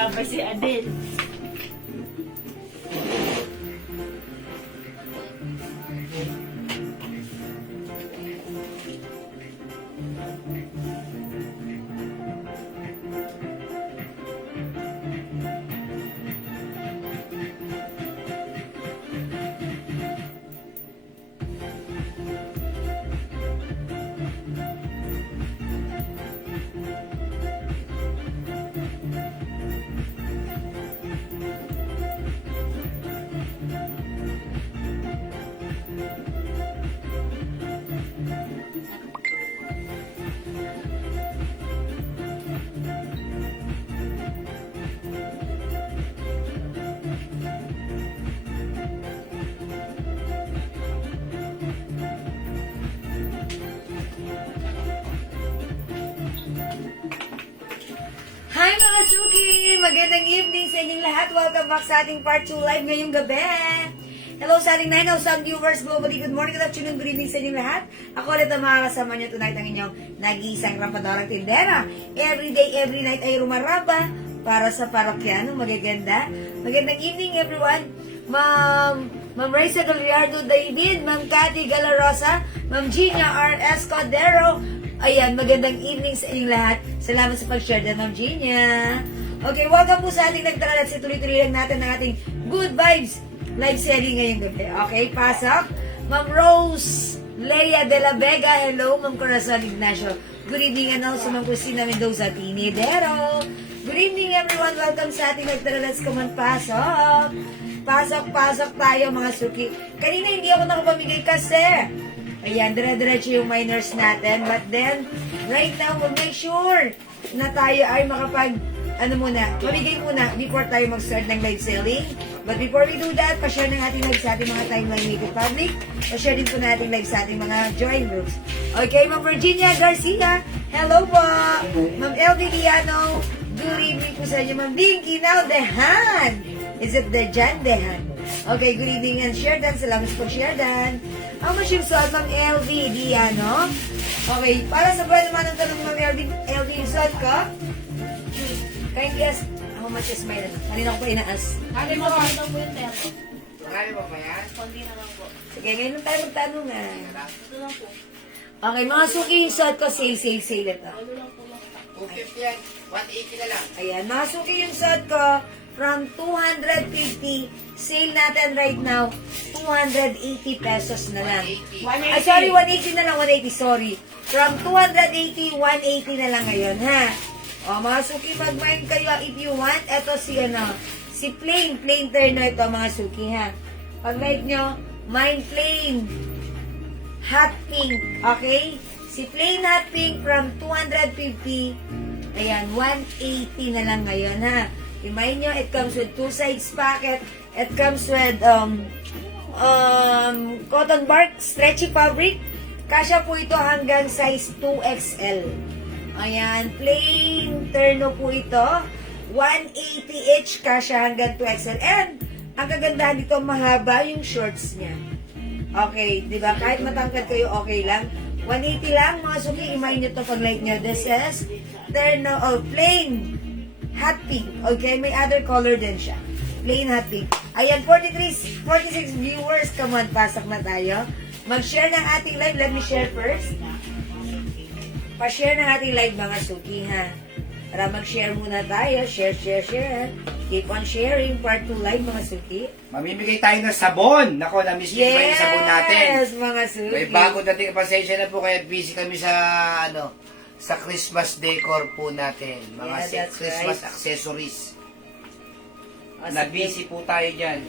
Nakabay si Adel. Hi mga Suki! Magandang evening sa inyong lahat. Welcome back sa ating part 2 live ngayong gabi. Hello sa ating 9,000 viewers globally. Good morning, good afternoon, good evening sa inyong lahat. Ako ulit ang makakasama nyo tonight ang inyong nag-iisang rampadorang tindera. Every day, every night ay rumaraba para sa parokyano. Magaganda. Magandang evening everyone. Ma'am Raisa Gallardo David, Ma'am Cathy Galarosa, Ma'am Gina R.S. Cordero. Ayan, magandang evening sa inyong lahat. Salamat sa pag-share din, Ma'am Gina. Okay, welcome po sa ating nagtaral at situloy-tuloy lang natin ng ating Good Vibes live selling ngayong gabi. Okay, pasok. Ma'am Rose Leia de la Vega. Hello, Ma'am Corazon Ignacio. Good evening, and also Ma'am Cristina Mendoza Tinidero. Good evening, everyone. Welcome sa ating nagtaral at pasok. Pasok tayo, mga Suki. Kanina hindi ako nakapamigay kasi ayan, dire-diretso yung minors natin. But then, right now, we'll make sure na tayo ay mamigay muna before tayo mag-start ng live selling. But before we do that, pa-share ng ating live sa ating mga timeline makeup public. Pa-share din po natin live sa ating mga join groups. Okay, Ma'am Virginia Garcia. Hello po. Ma'am LV Liano. Good evening po sa inyo, Ma'am Dinky Naldehan. Is it the Jan Dehan? Okay, good evening and share dan. Salamat sa pag-share dan. How much yung suot, Ma'am LV Diano? Okay, para sa buwan naman ang tanong, Ma'am LV yung suot ko? Kindly ask, how much is my ano? Kanina ko pa inaas. Kali mo lang po yung teto. Marami ba yan? Kundi naman po. Sige, ngayon lang tayo magtanong nga. Ito lang po. Okay, mga suki yung suot ko, sale ito. Ito lang po lang. 250 yan. 180 na lang. Ayan, mga suki yung suot ko, from 250, sale natin right now, 280 pesos na lang. 180. Ay, sorry, 180 na lang, 180, sorry. From 280, 180 na lang ngayon, ha? O, mga suki, mag-mind kayo if you want. Ito si plain turner ito, mga suki, ha? Pag-like nyo, mind plain, hot pink, okay? Si plain hot pink from 250, ayan, 180 na lang ngayon, ha? Remind nyo, it comes with 2 sides packet. It comes with cotton bark, stretchy fabric. Kasya po ito hanggang size 2XL. Ayan, plain terno po ito. 180 each, kasya hanggang 2XL. And, ang kagandahan dito, mahaba yung shorts niya. Okay, di ba? Kahit matangkad kayo, okay lang. 180 lang, mga suki, remind nyo ito pag like nyo. This is terno, plain hot pink. Okay, may other color din siya. Plain hot pink. Ayan, 46 viewers. Come on, pasok na tayo. Mag-share ng ating live. Let me share first. Pa-share ng ating live, mga suki, ha? Para mag-share muna tayo. Share. Keep on sharing. Part 2 live, mga suki. Mamimigay tayo ng sabon. Nako, na-miss nyo ba yung sabon natin? Yes, mga suki. May bago dating, pasensya na po kaya busy kami sa Christmas decor po natin. Mga Yeah, that's Christmas right. accessories. O, Na-busy po tayo dyan.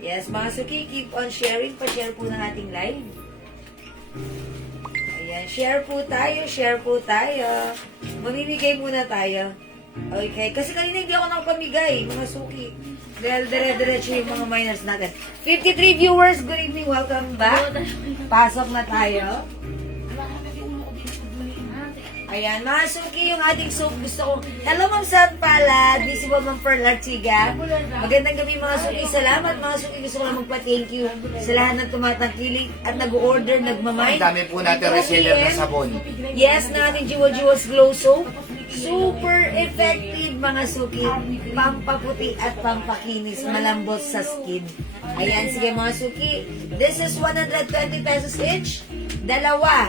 Yes, mga suki, keep on sharing. Pa-share po ng ating live. Ayan, share po tayo. Mamimigay muna tayo. Okay, kasi kanina hindi ako nakapamigay, mga suki. Dahil dire-diretso yung mga minors natin. 53 viewers, good evening, welcome back. Pasok na tayo. Ayan, mga suki, yung ating soap gusto ko. Hello, Ma'am San Palad. Visible, Ma'am Pearl Artiga. Magandang gabi, mga suki. Salamat, mga suki. Gusto ko lang magpa-thank you sa lahat ng tumatangkilik at nag-order, nagmamay. Ang dami po natin reseller na sabon. Yes, na ating Jewels Glow Soap. Super effective, mga suki, pampaputi at pampakinis, malambot sa skin. Ayan, sige mga suki. This is 120 pesos each. Dalawa,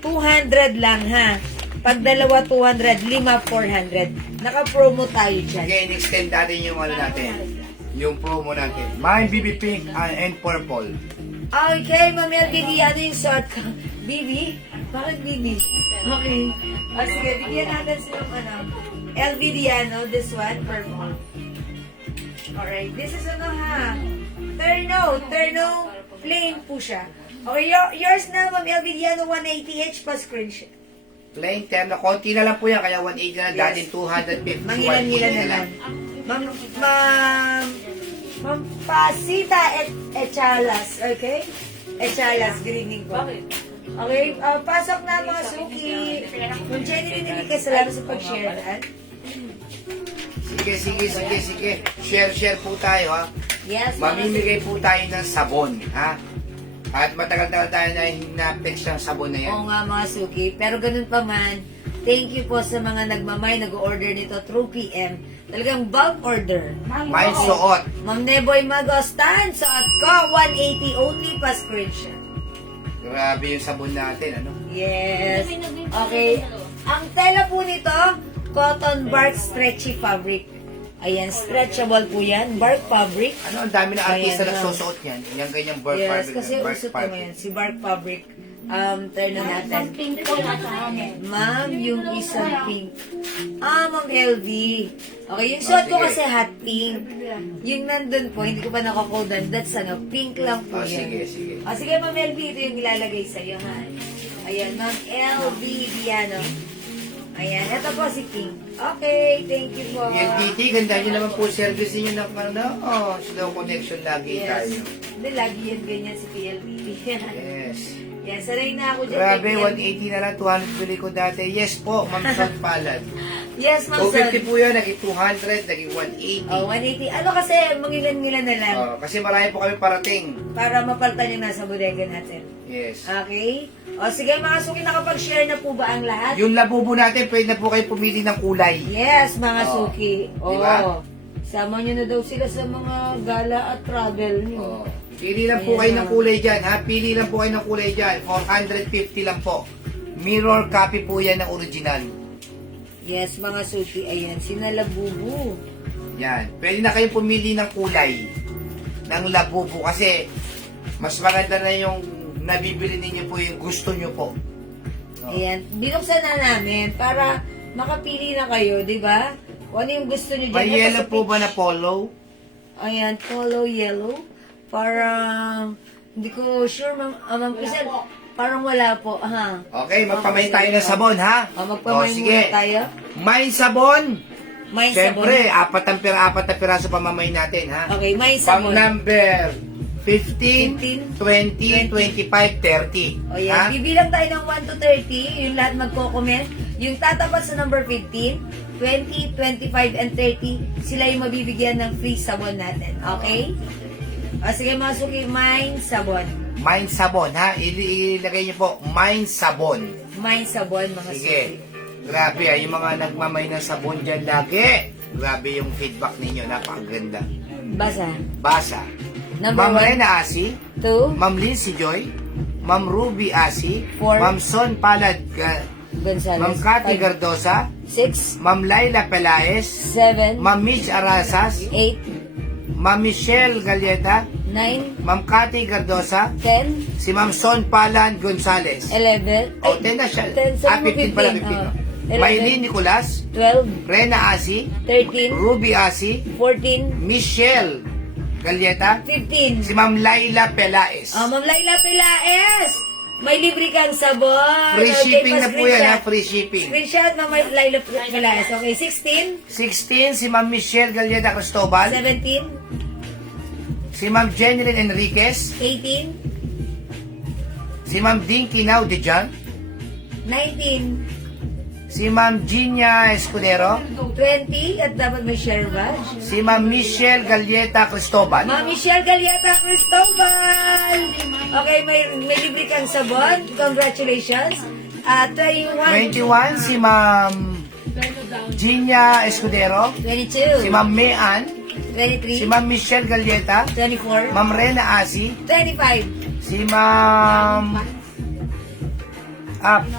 200 lang ha. Pag dalawa, 200, lima, 400. Naka-promo tayo dyan. Okay, in-extend natin yung ano natin. Yung promo natin. Mine BB Pink and Purple. Okay, Ma'am LBD, ano yung suot ko? BB? Bakit BB? Okay. O sige, bigyan natin silang ano. LBD, ano, this one, purple. Alright, this is ano ha? Terno, plain po siya. Okay, yours na, Ma'am LBD, ano, 180H pa screenshot. Plain terno. Konti na lang po yan. Kaya 180 na lang. Yes. Dating 250. Mangilan-ngilan na lang. Ma'am Pasita Echalas, okay? Echalas, greeting po. Okay, pasok na mga suki. Ma'am Jenny Rinilica, salamat sa pag-share. Sige. Share po tayo, ha. Yes, mga Mamimigay po tayo ng sabon, ha. At matagal-tagal tayo na na-fix ng sabon na yan. Oo nga mga suki. Pero ganun pa man, thank you po sa mga nagmamay, nag-order nito through PM. Talagang bulk order. May suot. Ma'am Neboy Magostan, suot ko, 180 only pa screenshot. Grabe yung sabon natin, ano. Yes. Okay. Ang tela po nito, cotton bark stretchy fabric. Ayan, stretchable po yan. Bark fabric. Ano, ang dami na artista Ayan, nagsusuot yan. Yung ganyang bark Yes, fabric. kasi bark uso po fabric. ngayon. Si bark fabric. Turn na natin. Pink po na sa amin. Ma'am, yung isang pink. Ma'am LV. Okay, yung suot ko sige. kasi hot pink. Yung nandun po, hindi ko pa nakakodan. That's ano, pink lang po yan. Sige. Sige, Ma'am LV, ito yung ilalagay sa'yo, ha? Ayan, Ma'am LV Diano. Ayan, ito po si Pink. Okay, thank you po. PLDT, ganda nyo naman po service niyo ng ano, slow connection lagi Yes. tayo. Hindi, lagi yan ganyan si PLDT. Yes. Yan, sanay na ako dyan. Grabe, kay 180 na lang, 200 bili ko dati. Yes po, Ma'am Son Palad. Yes, Ma'am Son. 250 po yun, naging 200, naging 180. Oh, 180. Ano kasi, mangilan-ngilan na lang. Kasi marami po kami parating. Para mapaltan yung nasa bodega natin. Yes. Okay? O sige mga suki, nakapag-share na po ba ang lahat? Yung labubo natin, pwede na po kayo pumili ng kulay. Yes, mga Oh. suki. Oo. Diba? Sama nyo na daw sila sa mga gala at travel nyo. Pili lang po kayo ng kulay dyan, ha? Pili lang po kayo ng kulay dyan. 450 lang po. Mirror copy po yan ng original. Yes, mga suki. Ayan, sinalabubu. Yan. Pwede na kayong pumili ng kulay ng labubo kasi mas maganda na yung nabibili ninyo po yung gusto nyo po. Ayan, binuksan na namin para makapili na kayo, di ba? Kung ano yung gusto nyo dyan. May Ito yellow sa po ba peach. na polo? Ayan, polo yellow. Parang, hindi ko sure, Ma'am Crisel. Parang wala po, ha? Okay, magpamay tayo ng sabon, ha? Magpamay sige. muna tayo. May sabon. May sabon. Siyempre, apat na piraso pamamay natin, ha? Okay, may Pang sabon. number 15, 20, 25, 30. O yan, bibilang tayo ng 1 to 30, yung lahat magko-comment. Yung tatapat sa number 15, 20, 25, and 30, sila yung mabibigyan ng free sabon natin. Okay? O sige mga suki, mine sabon. Mine sabon, ha? Ilagay niyo po, mine sabon. Mine sabon, mga Sige. suki. Grabe, yung mga nagmamay ng sabon dyan lagi. Grabe yung feedback ninyo, napakaganda. Basa. Basa. Number Ma'am 1, Rena Asi, 2, Ma'am Lindsay Joy, Ma'am Ruby Asi, 4, Ma'am Son Palad, Gonzales. Ma'am Cathy 5, Gardosa, 6, Ma'am Laila Pelaez, 7, Ma'am Mitch Arasas, 8, Ma'am Michelle Galieta, 9, Ma'am Cathy Gardosa, 10, si Ma'am Son Palan Gonzales. 11, O, 10 na siya. 10, sabi mo 15 pala, 15. 15. Oh. Maylene Nicolas, 12, Rena Asi, 13, Ruby Asi, 14, Michelle Galieta, 15. si Ma'am Laila Pelaez. Ma'am Laila Pelaez, may libre kang sabon. Free Okay, shipping na po yan, ha? pa-screenshot. Free shipping. Screenshot, Ma'am Laila Pelaez. Okay, 16, 16, si Ma'am Michelle Galieta Cristobal. 17, Si Ma'am Jeneline Enriquez. 18, Si Ma'am Dinky Now Dejan. 19, Si Ma'am Ginia Escudero. 20, at dapat may share ba? Si Ma'am Michelle Galieta Cristobal. Ma'am Michelle Galiata Cristobal. Okay, may libre kang sabon. Congratulations. 21, 21, si Ma'am Gina Escudero, 22. si Ma'am Mayan, 23. si Ma'am Michelle Galleta, 24. Ma'am Rena Asi, 25. si Ma'am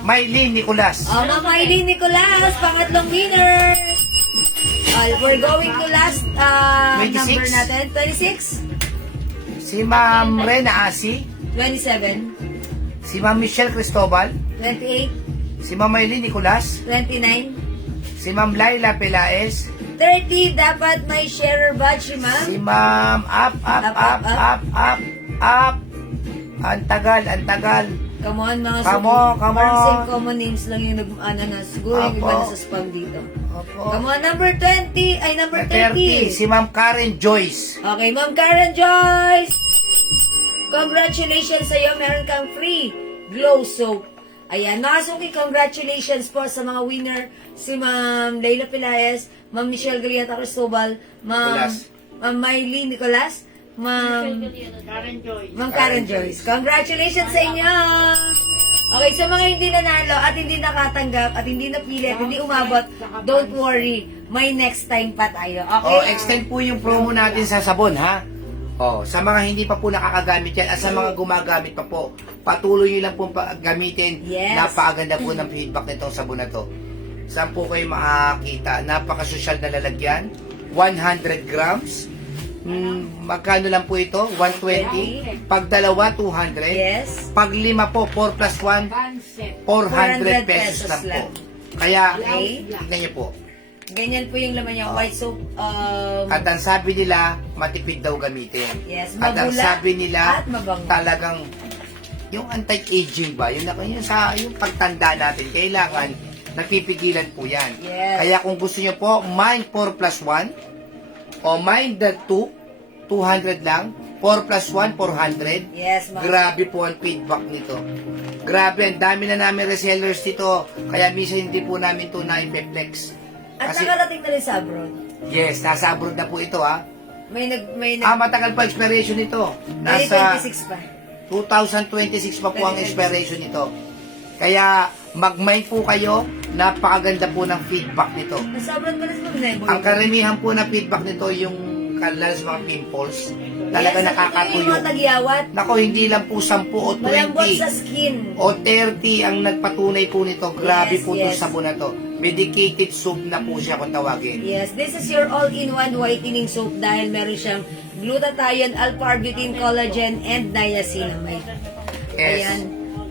Maylene Nicolas, Oh, Ma'am Eileen Nicolas, pangatlong winner. We're going to last 26. number natin. 26. si Ma'am Rena Asi, 27. si Ma'am Michelle Cristobal, 28. si Ma'am Maylene Nicolas, 29. si Ma'am Laila Pelaez, 30. Dapat may sharer badge si ma'am. si Ma'am up. Ang tagal. Come on, mga Come suki. on, come Parang on. same common names lang yung na siguro yung iba Apo. na sa spam dito. Opo. Come on, number 20. Ay, number 30. Si Ma'am Karen Joyce. Okay, Ma'am Karen Joyce. Congratulations sa iyo. Meron kang free glow soap. Ayan, mga suki, congratulations po sa mga winner. Si Ma'am Leila Pelaez, Ma'am Michelle Galiata Cristobal, Ma'am Nicolas. Maylene Nicolas, Ma'am Karen Karen Joyce. Congratulations sa inyo! Okay, sa mga hindi nanalo at hindi nakatanggap at hindi napili at hindi umabot, don't worry. May next time pa tayo. Okay? Extend po yung promo natin sa sabon, ha? Sa mga hindi pa po nakakagamit yan at sa mga gumagamit pa po, patuloy nyo lang po gamitin. Yes. Napakaganda po ng feedback nitong sabon na to. Saan po kayo makakita? Napakasosyal na lalagyan. 100 grams. Magkano lang po ito? 120. Pag dalawa, 200. Yes. Pag lima po, 4 plus 1, 400 pesos lang po. Kaya, Okay. tignan nyo po. Ganyan po yung laman niya. White soap. At ang sabi nila, matipid daw gamitin. Yes, At ang mabula sabi nila, at mabango. talagang yung anti-aging ba, yung pagtanda natin, kailangan napipigilan po yan. Yes. Kaya kung gusto nyo po, Mind 4 plus 1 o Mind 2, 200 lang, 4 plus 1, 400. Yes, ma'am. Grabe po ang feedback nito. Grabe, ang dami na namin resellers dito. Kaya minsan hindi po namin ito na-flex. At nakarating na rin sa abroad. Yes, nasa abroad na po ito, ha. May Matagal pa expiration nito. Nasa 26 pa. 2026 pa po ang expiration nito. Kaya mag-mind po kayo, napakaganda po ng feedback nito. Nasa abroad ba na sa mga Ang karamihan po na feedback nito yung lalo sa mga pimples. Talaga Yung nakakatuyo. mga tagyawat. Nako, hindi lang po 10 o 20 Malambot sa skin. o 30 ang nagpatunay po nito. Grabe Yes, po itong yes. sabon na to. Medicated soap na po siya kung tawagin. Yes, this is your all-in-one whitening soap dahil meron siyang glutathione, alpha-arbutin, collagen, and niacinamide. Yes. Ayan.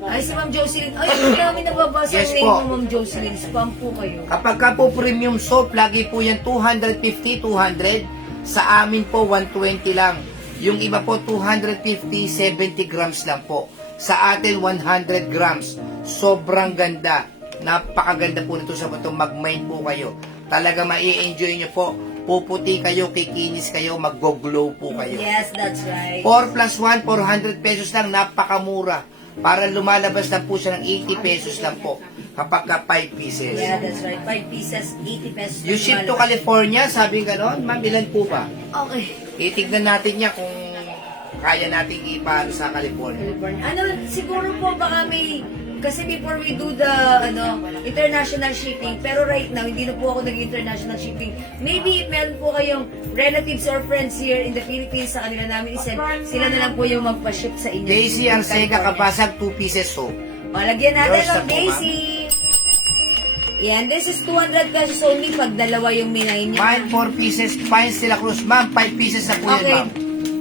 Ay, si Ma'am Jocelyn. Ay, hindi namin nababasa Yes ang name po. mo, Ma'am Jocelyn. Spam po kayo. Kapag ka po premium soap, lagi po yan 250, 200. Sa amin po, 120 lang. Yung iba po, 250, 70 grams lang po. Sa atin, 100 grams. Sobrang ganda. Napakaganda po nito sa bato. Mag-mind po kayo. Talaga mai-enjoy nyo po. Puputi kayo, kikinis kayo, mag-glow po kayo. Yes, that's right. 4 plus 1, 400 pesos lang. Napakamura. Para lumalabas lang po siya ng 80 pesos lang po. Kapag ka 5 pieces. Yeah, that's right. 5 pieces, 80 pesos. You ship to California, sabi ganon, ma'am, ilan po ba? Okay. Itignan natin niya kung kaya natin ipaano sa California. Ano, siguro po baka may, kasi before we do the, international shipping, pero right now, hindi na po ako nag-international shipping. Maybe meron po kayong relatives or friends here in the Philippines, sa kanila namin isend, sila na lang po yung magpa-ship sa inyo. Daisy Arcega Kapasag, 2 pieces soap. O, lagyan natin Yours na ng po, Daisy. Yan, this is 200 pesos only pag dalawa yung minay niya. Mine 4 pieces, Pines de la Cruz. Ma'am, 5 pieces na po yan, Okay. ma'am.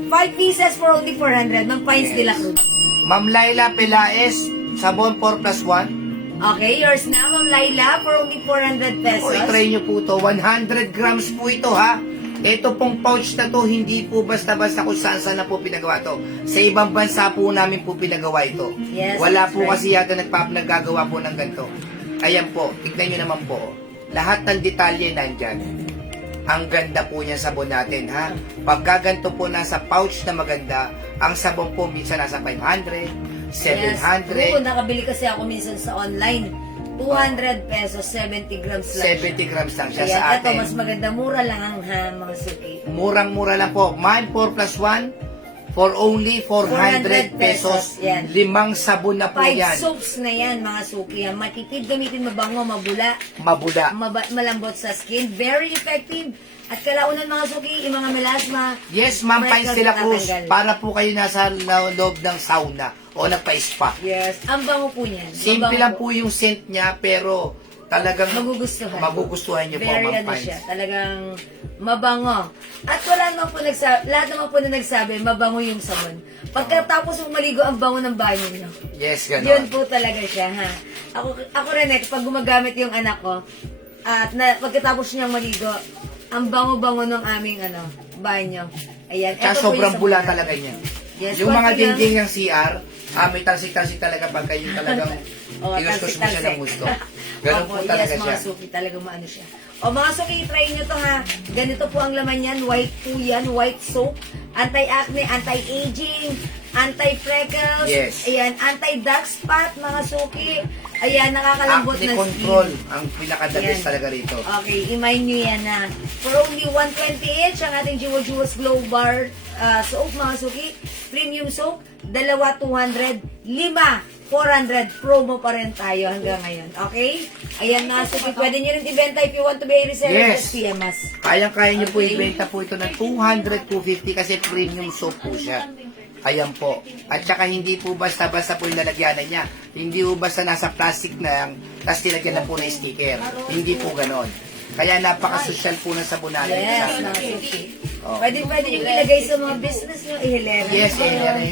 5 pieces for only 400. Ng Pines de la Cruz. Ma'am Laila Pelaez, sabon 4 plus 1. Okay, yours na, Ma'am Laila, for only 400 pesos. O, i-try nyo po to. 100 grams po ito, ha. Ito pong pouch na to, hindi po basta-basta kung saan-saan na po pinagawa to. Sa ibang bansa po namin po pinagawa ito. Yes, Wala that's po right. kasi yata naggagawa po ng ganito. Ayan po, tignan nyo naman po. Lahat ng detalye nandyan. Ang ganda po niya sabon natin, ha? Pagka ganito po nasa pouch na maganda, ang sabon po minsan nasa 500, 700, Yes. Nakabili kasi ako minsan sa online. 200 pesos, 70 grams lang. 70 grams lang siya Ayan, sa ito, atin. mas maganda. Mura lang ang mga suki. Murang-mura lang po. Mine 4 plus 1, for only 400 pesos. Yan. 5 sabon na po 5 yan. soaps na yan, mga suki. Matipid, gamitin, mabango, mabula, Mabula. malambot sa skin. Very effective. At kalaunan, mga suki, yung mga melasma. Yes, Ma'am Pines freckles de la Cruz. natatanggal. Para po kayo nasa loob ng sauna o nagpa-spa. Yes, ang bango po niyan. Simple Mabango lang po yung scent niya, pero talagang Magugustuhan. magugustuhan niyo po, Very Ma'am ano Pines. siya, talagang mabango. At wala naman po lahat naman po na nagsabi, mabango yung sabon. Pagkatapos mong maligo, ang bango ng banyo niyo. Yes, Yun gano'n. po talaga siya, ha. Ako rin kapag gumagamit yung anak ko, at pagkatapos niyang maligo, ang bango-bango ng aming banyo. Ayan. Kaya Ito po sobrang yung bula sabon. talaga niya. Yes, Yung mga konti lang. dingding ng CR, may talsik-talsik talaga pag kayo talagang Oh, inustos mo siya ng gusto. Ganun po Opo, talaga yes, siya. mga suki, talagang maano siya. O mga suki, try nyo to ha. Ganito po ang laman yan. White po yan, white soap. Anti-acne, anti-aging, anti-freckles. Yes. Ayan, anti-dark spot, mga suki. Ayan, nakakalambot Acne na control skin. ang pinaka-the best Ayan. talaga rito. Okay, imay nyo yan na. For only 120 each, ang ating Jewels Glow Bar soap, mga suki. Premium soap, 2 200, 5 400. Promo pa rin tayo hanggang ngayon. Okay? Ayan na, suki. Pwede nyo rin ibenta if you want to be a reseller. Yes. Just PM us. Kayang-kaya niyo po Okay. ibenta po ito ng 200, 250 kasi premium soap po siya. Ayan po. At saka hindi po basta-basta po yung lalagyanan niya. Hindi po basta nasa plastic na tapos nilagyan na po ng sticker. Hindi po ganon. Kaya napaka-social po ng sabunan. Yes, mga suki. Oh. Pwede nyo ilagay sa mga business nyo. Ihilera. Yes,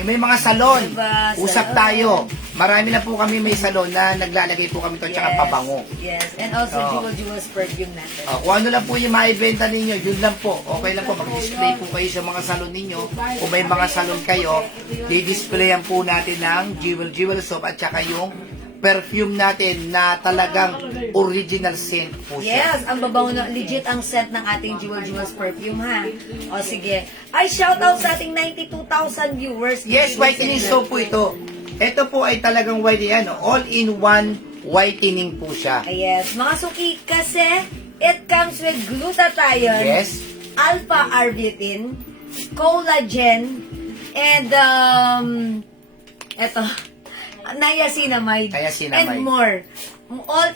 may mga salon. Diba, Usap salon. tayo. Marami na po kami may salon na naglalagay po kami to tsaka pabango. Yes, and also Oh. Jewels perfume natin. Kung ano lang po yung maibenta ninyo, yun lang po. Okay lang po, mag-display po kayo sa mga salon ninyo. Kung may mga salon kayo, di-displayan po natin ng Jewel Soap at saka yung perfume natin na talagang original scent po siya. Yes, ang babango na legit ang scent ng ating Jewels perfume, ha. O sige. Ay, shout out sa ating 92,000 viewers. Yes, whitening soap po ito. Ito po ay talagang whitening, all-in-one whitening po siya. Yes, mga suki, kasi it comes with glutathione, Yes. alpha-arbutin, collagen, and eto, niacinamide, Niacinamide. and more. All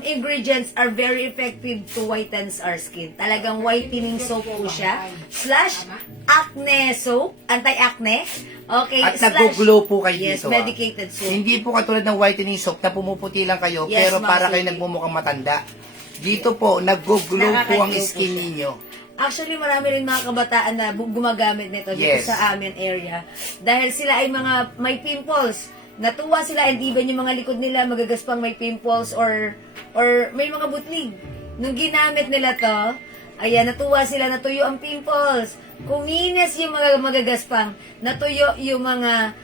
ingredients are very effective to whitens our skin. Talagang whitening soap po siya. Slash acne soap, anti-acne. Okay, At slash, nag-glow po kayo yes, dito. medicated soap. Hindi po katulad ng whitening soap na pumuputi lang kayo, Yes, pero para kayo ma'am. nagmumukhang matanda. Dito po, nag-glow po ang Nakaka-glow po skin siya. ninyo. Actually, marami rin mga kabataan na gumagamit nito dito Yes. sa amin area. Dahil sila ay mga may pimples. Natuwa sila and even yung mga likod nila magagaspang may pimples or may mga butlig. Nung ginamit nila to, ayan, natuwa sila, natuyo ang pimples. Kuminis yung mga magagaspang, natuyo yung mga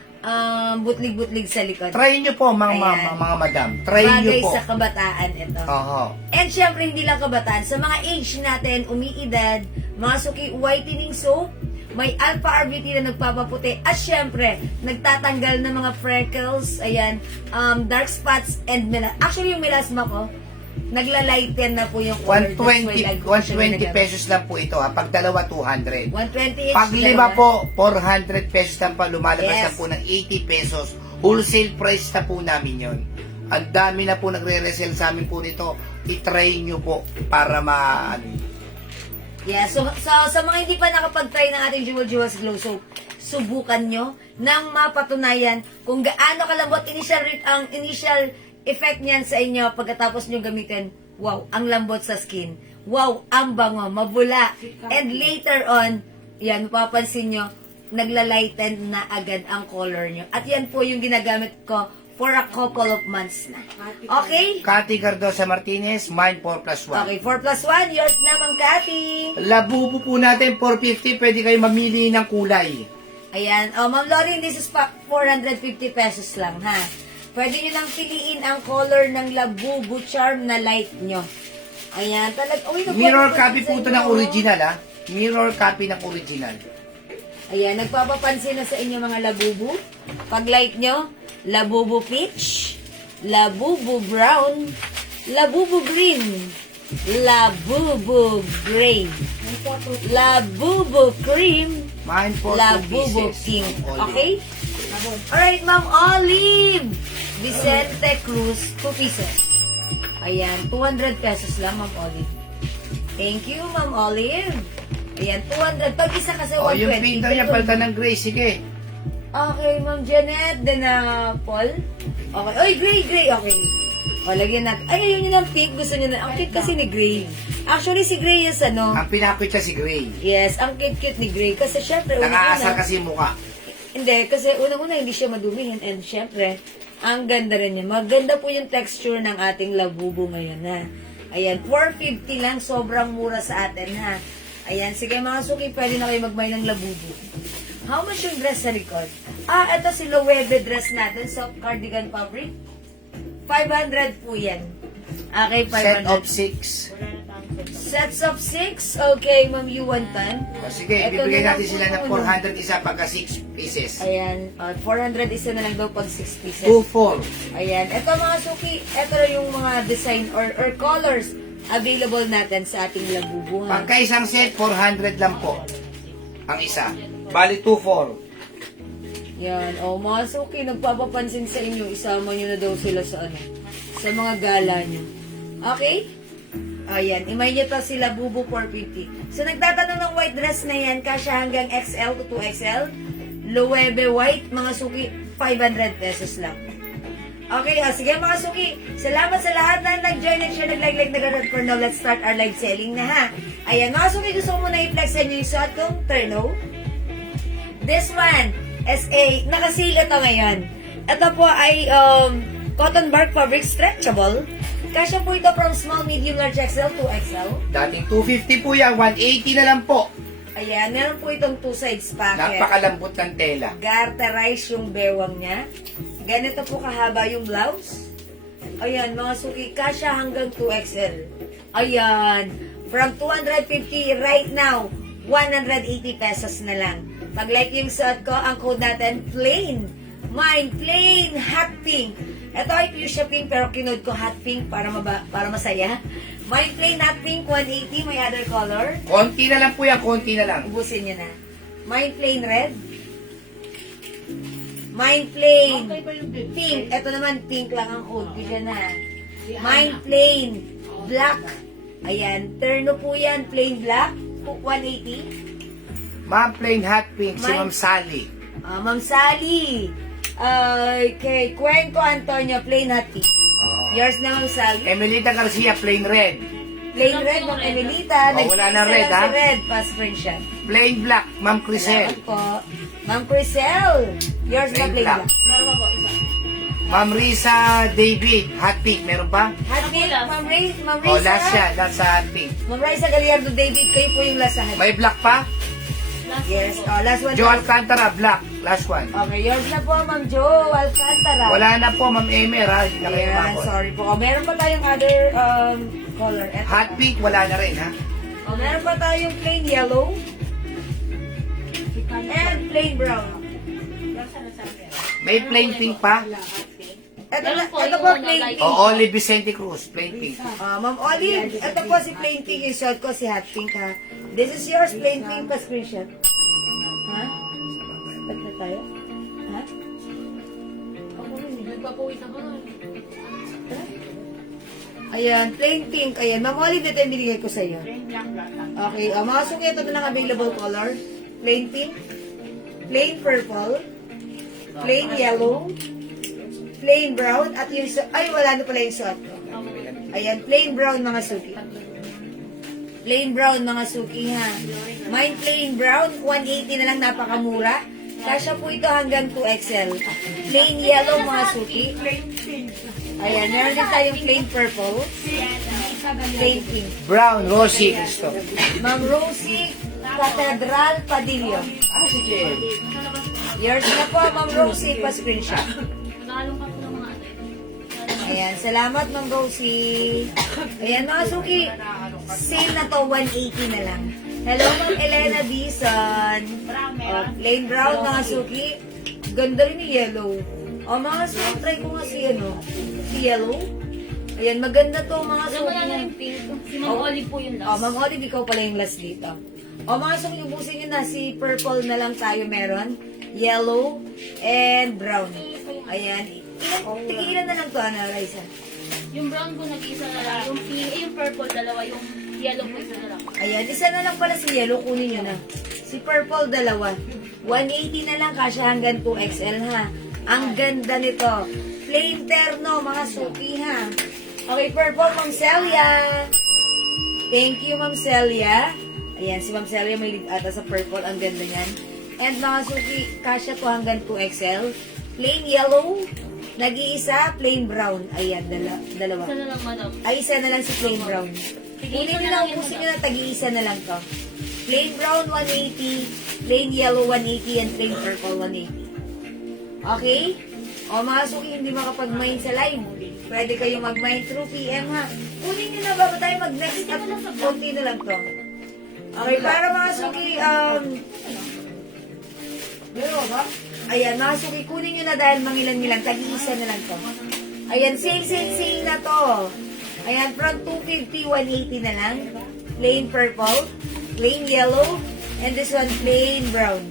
butlig-butlig sa likod. Try nyo po, mga Ayan. madam. Try nyo Bagay po. sa kabataan ito. Oho. And syempre, hindi lang kabataan. Sa mga age natin, umiidad, mga suki whitening soap, may alpha-arbutin na nagpapaputi, at syempre, nagtatanggal ng mga freckles, ayan, dark spots, and actually, yung melasma ko, nagla-lighten na po yung color. That's why 120, lagi ko siya 120 ginagamit. pesos lang po ito. Ha. Pag dalawa, 200. 120 each. Pag lima po, 400 pesos lang pa. Lumalabas Yes. na po ng 80 pesos. Wholesale price na po namin yon. Ang dami na po nagre-resell sa amin po nito. I-try nyo po para Yeah, so sa mga hindi pa nakapag-try ng ating Jewels Glow Soap, subukan nyo nang mapatunayan kung gaano kalambot ang initial effect niyan sa inyo pagkatapos nyo gamitin. Wow, ang lambot sa skin. Wow, ang bango, mabula. And later on, yan, mapapansin nyo, nagla-lighten na agad ang color nyo. At yan po yung ginagamit ko for a couple of months na. Okay? Cathy Cardosa Martinez, Mind 4+1. Okay, 4+1, yours naman, Cathy. Labubo po natin, 450. Pwede kayo mamili ng kulay. Ayan. Oh, Ma'am Lauren, this is 450 pesos lang, ha? Pwede nyo lang piliin ang color ng Labubu Charm na light nyo. Ayan, Mirror copy po ito ng original, ha? Mirror copy ng original. Ayan, nagpapapansin na sa inyo mga Labubu. Pag light nyo, Labubu Peach, Labubu Brown, Labubu Green, Labubu Gray, Labubu Cream, Mine po, 2 Labubo pieces. King. Olive. Okay? Alright, Ma'am Olive. Vicente Cruz, 2 pieces. Ayan, 200 pesos lang, Ma'am Olive. Thank you, Ma'am Olive. Ayan, 200. Pag isa kasi 120. Oh, yung pinto niya, palitan ng gray. Sige. Okay, Ma'am Janet. Then, Paul. Okay. Oy, gray. Okay. O, lagyan natin. Ay, ayun yun ang pink. Gusto niya na. Ang cute kasi ni Gray. Actually, si Gray is ano. Ang pinapit siya si Gray. Yes, ang cute ni Gray. Kasi syempre, Nakaasar unang-una. kasi yung mukha. Hindi, kasi unang-una hindi siya madumihin. And syempre, ang ganda rin niya. Maganda po yung texture ng ating labubo ngayon, ha. Ayan, 450 lang. Sobrang mura sa atin, ha. Ayan, sige mga suki, pwede na kayo magmay ng labubo. How much yung dress sa likod? Ito si Loewe dress natin. Soft cardigan fabric. 500 po yan. Okay, 500. Set of 6. Sets of 6. Okay, Ma'am Yuwantan. O sige, Ito bibigyan na lang natin sila po, ng ano. 400 isa pagka 6 pieces. Ayan, 400 isa na lang daw pag 6 pieces. 2-4. Ayan, ito mga suki, ito yung mga design or colors available natin sa ating labubuhan. Pagka isang set, 400 lang po. Ang isa. Bali 2-4. Yan, mga suki, nagpapapansin sa inyo, isama nyo na daw sila sa sa mga gala nyo. Okay? Ayan, imay nyo to sila Bubu 450. So, nagtatanong ng white dress na yan, kasya hanggang XL to 2XL. Loewe white, mga suki, 500 pesos lang. Okay, sige mga suki, salamat sa lahat na nag-join, nag-share, nag-like, nag-download for now. Let's start our live selling na ha. Ayan, mga suki, gusto ko muna i-flex sa inyo yung suot kong terno. This one is nakasale ito ngayon. Ito po ay cotton bark fabric stretchable. Kasya po ito from small, medium, large XL to XL. Dating 250 po yan, 180 na lang po. Ayan, meron po itong 2 sides packet. Napakalambot ng tela. Garterize yung bewang niya. Ganito po kahaba yung blouse. Ayan, mga suki, kasya hanggang 2XL. Ayan, from 250 right now, 180 pesos na lang. Pag like yung suot ko, ang code natin, plain. Mine, plain, hot pink. Ito ay fuchsia pink, pero kinode ko hot pink para masaya. Mine, plain, hot pink, 180. May other color. Konti na lang po yan, konti na lang. Ubusin nyo na. Mine, plain, red. Mine, plain, pink. Ito naman, pink lang ang code ko dyan na. Mine, plain, black. Ayan, terno po yan, plain black, 180. Ma'am plain hot pink, si Ma'am- Ma'am Sally. Ma'am Sally. Kay Cuenco Antonio, plain hot pink. Yours na, Ma'am Sally. Emelita Garcia, plain red. Plain red, Ma'am Emelita. Oh, wala na red, ha? Si red, pass screenshot. Plain black, Ma'am Crisel. Salamat po. Ma'am Crisel. Yours na, Plain plain black. black. Meron pa po, isa. Ma'am Risa David, hot pink. Meron pa? Hot pink, last. Ma'am Risa. Oh, last yan. Last sa hot pink. Ma'am Risa Gallardo David, kayo po yung last sa hot. May black pa? Last Yes, one po. last one. Joe Alcantara, black. Last one. Okay, yours na po, Ma'am Joe Alcantara. Wala na po, Ma'am Emer, ha? Hindi na kayo Ayan, umabot. sorry po. Meron pa tayong other color. Eto Hot pa. pink, wala na rin, ha? Meron pa tayong plain yellow and plain brown. May plain pink pa? Ito, Meron po, ito yung po una, plain like- pink. O, Olive Vicente Cruz, plain pink. Ma'am Olive, ito po si plain pink. Yung shot ko si hot pink ha. This is yours, plain pink pa screenshot. Ha? Ba't na tayo? Ha? Ako rin eh. Nagpapawit ako nun. Ayan, plain pink. Ayan, Ma'am Olive, ito yung binigay ko sa iyo. Okay, mga suki, ito na lang available color. Plain pink, plain purple, plain yellow, plain brown, at yung ay, wala na pala yung suot ko. Ayan, plain brown mga suki. Plain brown mga suki ha. Mine plain brown, 180 na lang, napakamura. Kasya po ito hanggang 2XL. Plain yellow mga suki. Ayan, meron din tayong plain purple. Plain pink. Brown, Rosie, gusto. Ma'am Rosie Catedral Padillo. Yours na po, Ma'am Rosie, pa-screenshot. Nakahalong ka po ng mga Ayan, salamat Ma'am Rosie. Ayan mga suki, sale na to, 180 na lang. Hello Ma'am Elena Dizon. Plain brown mga suki. Ganda rin ni yellow. Mga suki, try ko nga si yellow. Ayan, maganda to mga Alam mo suki. na yung pink. Si Ma'am Olive po yung last. Ma'am Olive, ikaw pala yung last dito. O mga suki, ubusin nyo na. Si purple na lang tayo meron. Yellow and brown. Ayan. Tigilan na lang to, ano, Raisa? Yung brown po nag-isa na lang. Yung pink, yung purple, dalawa. Yung yellow po, isa na lang. Ayan, isa na lang pala si yellow. Kunin nyo na. Si purple, dalawa. 180 na lang kasi hanggang 2XL, ha? Ang ganda nito. Plain terno, mga suki, ha? Okay, purple, Ma'am Celia. Thank you, Ma'am Celia. Ayan, si Ma'am Celia may lead ata sa purple. Ang ganda niyan. And mga suki, kasya to hanggang 2XL. Plain yellow. Nag-iisa, plain brown. Ayan, dalawa. Isa na lang, madam. Ay, isa na lang si plain brown. Kunin nyo na, ubusin nyo na, tag-iisa na lang to. Plain brown, 180. Plain yellow, 180. And plain purple, 180. Okay? O mga suki, hindi makapag-mine sa live. Pwede kayong mag-mine through PM, ha? Kunin nyo na, bago tayo mag-next up. Konti na lang to. Okay, para mga suki, meron ba? Ayan, mga suki, kunin nyo na dahil mangilan-ngilan. Tag-iisa na lang to. Ayan, same na to. Ayan, from 250, 180 na lang. Plain purple, plain yellow, and this one, plain brown.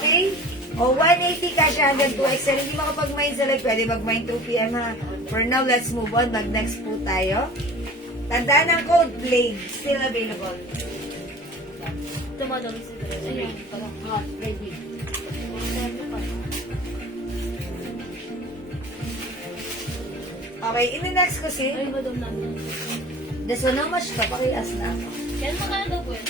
Okay? O, 180 kasi hanggang 2XL. Hindi makapag-mine sa live. Pwede mag-mine 2 PM, ha? For now, let's move on. Mag-next po tayo. Tandaan ang code, Blade. Still available. Ito, madam. Ayan. Ready. Okay, in-next ko si Ay, madam namin. this one, how much to? Pakias na ako. Yan, magkano daw po yan?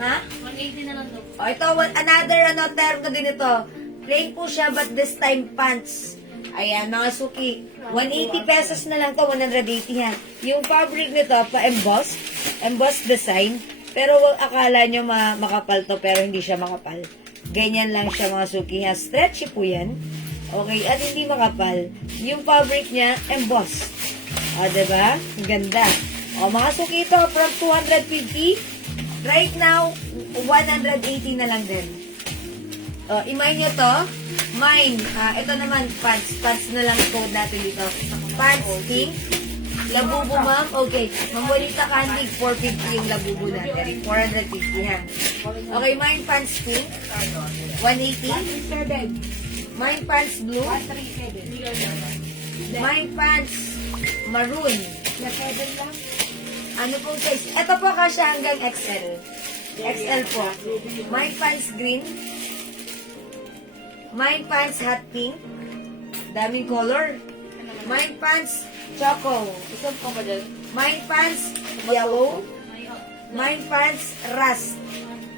Ha? 180 na lang daw. O, ito, another term din ito. Plain po siya, but this time pants. Ayan, mga suki. 180 pesos na lang to, 180 yan. Yung fabric nito, pa-embossed. Embossed design. Pero wag akala nyo makapal to, pero hindi siya makapal. Ganyan lang siya, mga suki. Stretchy po yan. Okay, at hindi makapal. Yung fabric niya, embossed. O, diba? Ang ganda. O, mga suki ito, from 250. Right now, 180 na lang din. O, i-mine nyo to. Mine. Ito naman, pants. Pants na lang code natin dito. Pants, pink. Labubo, ma'am. Okay. Ma'am Juanita Candig, 450 yung labubo natin. 450, ha. Okay, mine pants pink. 180. Mine pants blue. Mine pants maroon. Ano po size? Ito po kasi hanggang XL. XL po. Mine pants green. Mine pants hot pink. Daming color. Mine pants choco. Isang pa ba dyan? Mine pants yellow. Mine pants rust.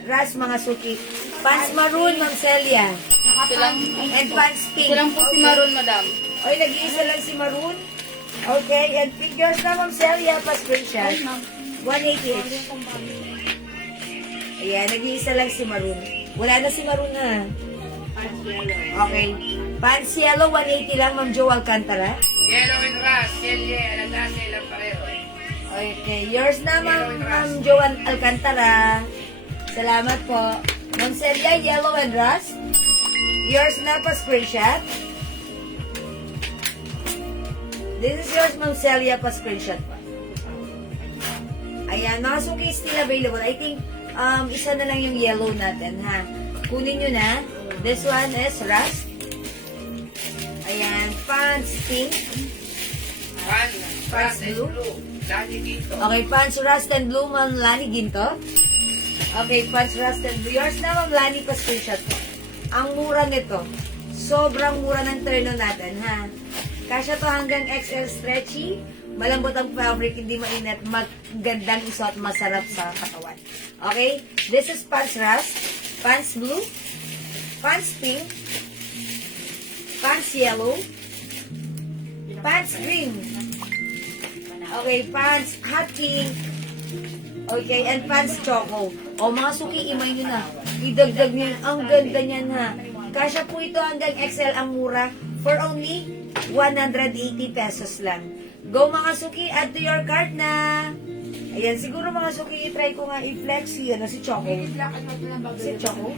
Rust, mga suki. Pants maroon, Ma'am Celia. And pants pink. Ito lang po si Maroon, madam. Oy, nag-iisa lang si maroon. Okay, and figures na, Ma'am Celia, pa-screenshot. 180 each. Ayan, nag-iisa lang si maroon. Wala na si maroon, ha? Okay. Pants yellow, 180 lang, Ma'am Jo Alcantara. Yellow and rust, alatase lang pareho. Okay, yours na, Ma'am Jo Alcantara. Salamat po. Ma'am Celia, yellow and rust. Yours na, pa-screenshot. This is yours, Ma'am Celia, pa-screenshot po. Ayan, mga suki still available. I think, isa na lang yung yellow natin, ha? Kunin nyo na. This one is rust. Ayan, pants pink. Pants blue. Lagi dito. Okay, pants rust and blue, Ma'am Lani Ginto. Okay, pants rust and blue. Yours na, Ma'am Lani, pa-screenshot po. Ang mura nito. Sobrang mura ng terno natin, ha? Kasya to hanggang XL stretchy. Malambot ang fabric, hindi mainit. Magandang isuot, masarap sa katawan. Okay? This is pants rust. Pants blue. Pants pink. Pants yellow. Pants green. Okay, pants hot pink. Okay, and pants choco. O mga suki, imay nyo na. Idagdag nyo yun. Ang ganda niyan, ha. Kasya po ito hanggang XL ang mura for only 180 pesos lang. Go mga suki, add to your cart na. Ayan, siguro mga suki, try ko nga i-flex si Choco. Si Choco.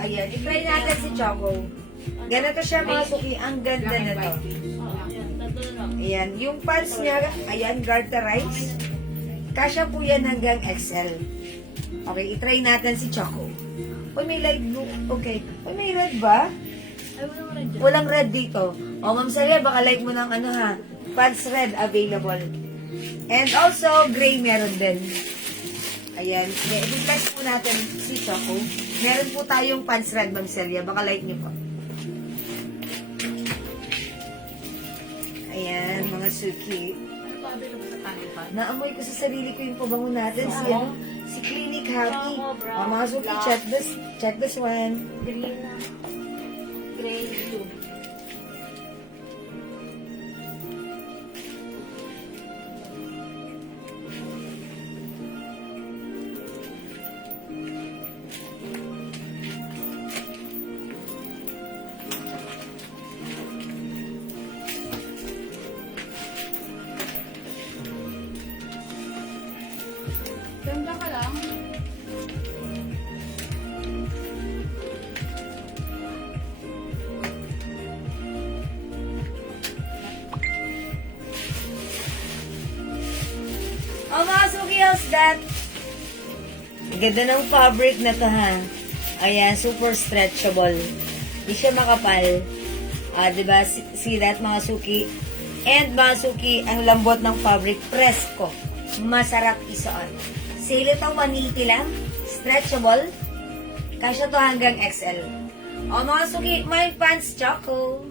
Ayan, i-try natin si Choco. Ganito siya mga suki, ang ganda na to. Ayan, tatlo na lang. Ayan. Yung pants niya, ayan, garterize. Kasya po yan hanggang XL. Okay, itry natin si Choco. Uy, may light blue. Okay. Uy, may red ba? Ay, walang red dyan. Walang red dito. O, Ma'am Celia, baka like mo ng ano ha. Pants red available. And also, gray meron din. Ayan. I-flex po natin si Choco. Meron po tayong pants red, Ma'am Celia. Baka like niyo po. Ayan, mga suki. Ano pa available sa tayo pa? Naamoy ko sa sarili ko yung pabango natin. Si Clinic Happy. Ako, brown, O, mga suki, black. check this one. Green na. Gray, blue. Ganda ka lang. O, mga suki, how's that? Ang ganda ng fabric na to, ha? Ayan, super stretchable. Hindi siya makapal. Diba? See that, mga suki? And, mga suki, ang lambot ng fabric, presko. Masarap isuot. Sale ito, 180 lang. Stretchable. Kasya to hanggang XL. O, mga suki, my pants, Choco.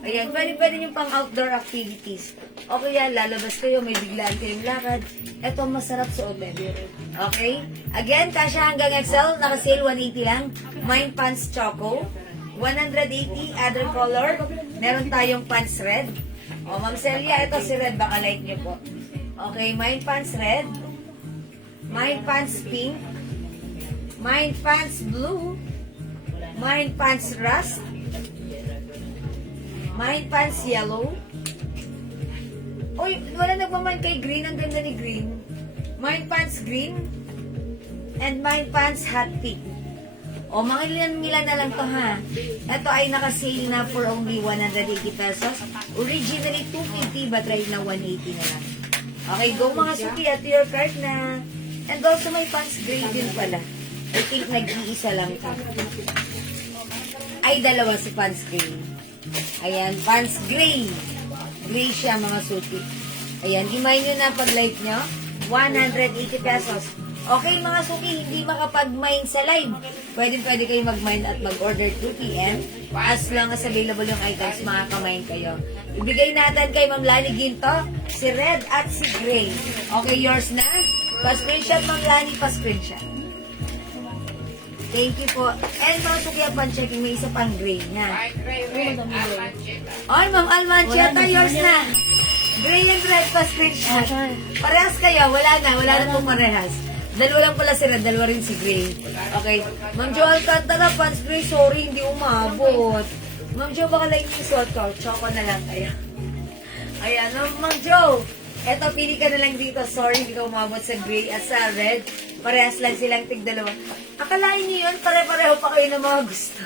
Ayan, pwede nyo pang outdoor activities. O kaya, lalabas kayo, may biglaan kayong lakad. Ito, masarap suotin. Okay? Again, kasya hanggang XL, naka-sale 180 lang. Mine pants Choco. 180, other color. Meron tayong pants red. O, Ma'am Celia, ito si red, baka like nyo po. Okay, mine pants red. Mine pants pink. Mine pants blue. Mine pants rust. Mine pants yellow. Uy, wala nagmamind kay green. Ang ganda ni green. Mine pants green. And mine pants hot pink. O, mga ilan na lang to, ha. Ito ay naka-sale na for only 180 pesos. Originally 250 but right now 180 na lang. Okay, go mga suki at your cart na. And also may pants gray din pala. I think nag-iisa lang to. Ay, dalawa si pants gray. Ayan, pants gray. Gray siya, mga suki. Ayan, imay nyo na pag like nyo. 180 pesos. Okay, mga suki, hindi makapag-mine sa live. Pwede kayo mag-mine at mag-order 2 p.m. As long as available yung items, makaka-mine kayo. Ibigay natin kay Ma'am Lani Ginto, si Red at si Gray. Okay, yours na? Pa-screenshot, Ma'am Lani, pa-screenshot. Thank you po. And mga suki, upon checking, may isa pang gray na. Ay, Ma'am Almancheta, yours na. Gray and red pa-screenshot. Parehas kayo, wala na po parehas. Dalawa lang pala si red, dalawa rin si gray. Okay. Ma'am Jo Alcantara, pants gray, sorry, hindi umabot. Ma'am Jo, baka like yung suot ko. Choco na lang kayo. Ayan, Ma'am Jo. Eto, pili ka na lang dito. Sorry, hindi ka umabot sa gray at sa red. Parehas lang silang tig-dalawa. Akalain niyo yun, pare-pareho pa kayo ng mga gusto.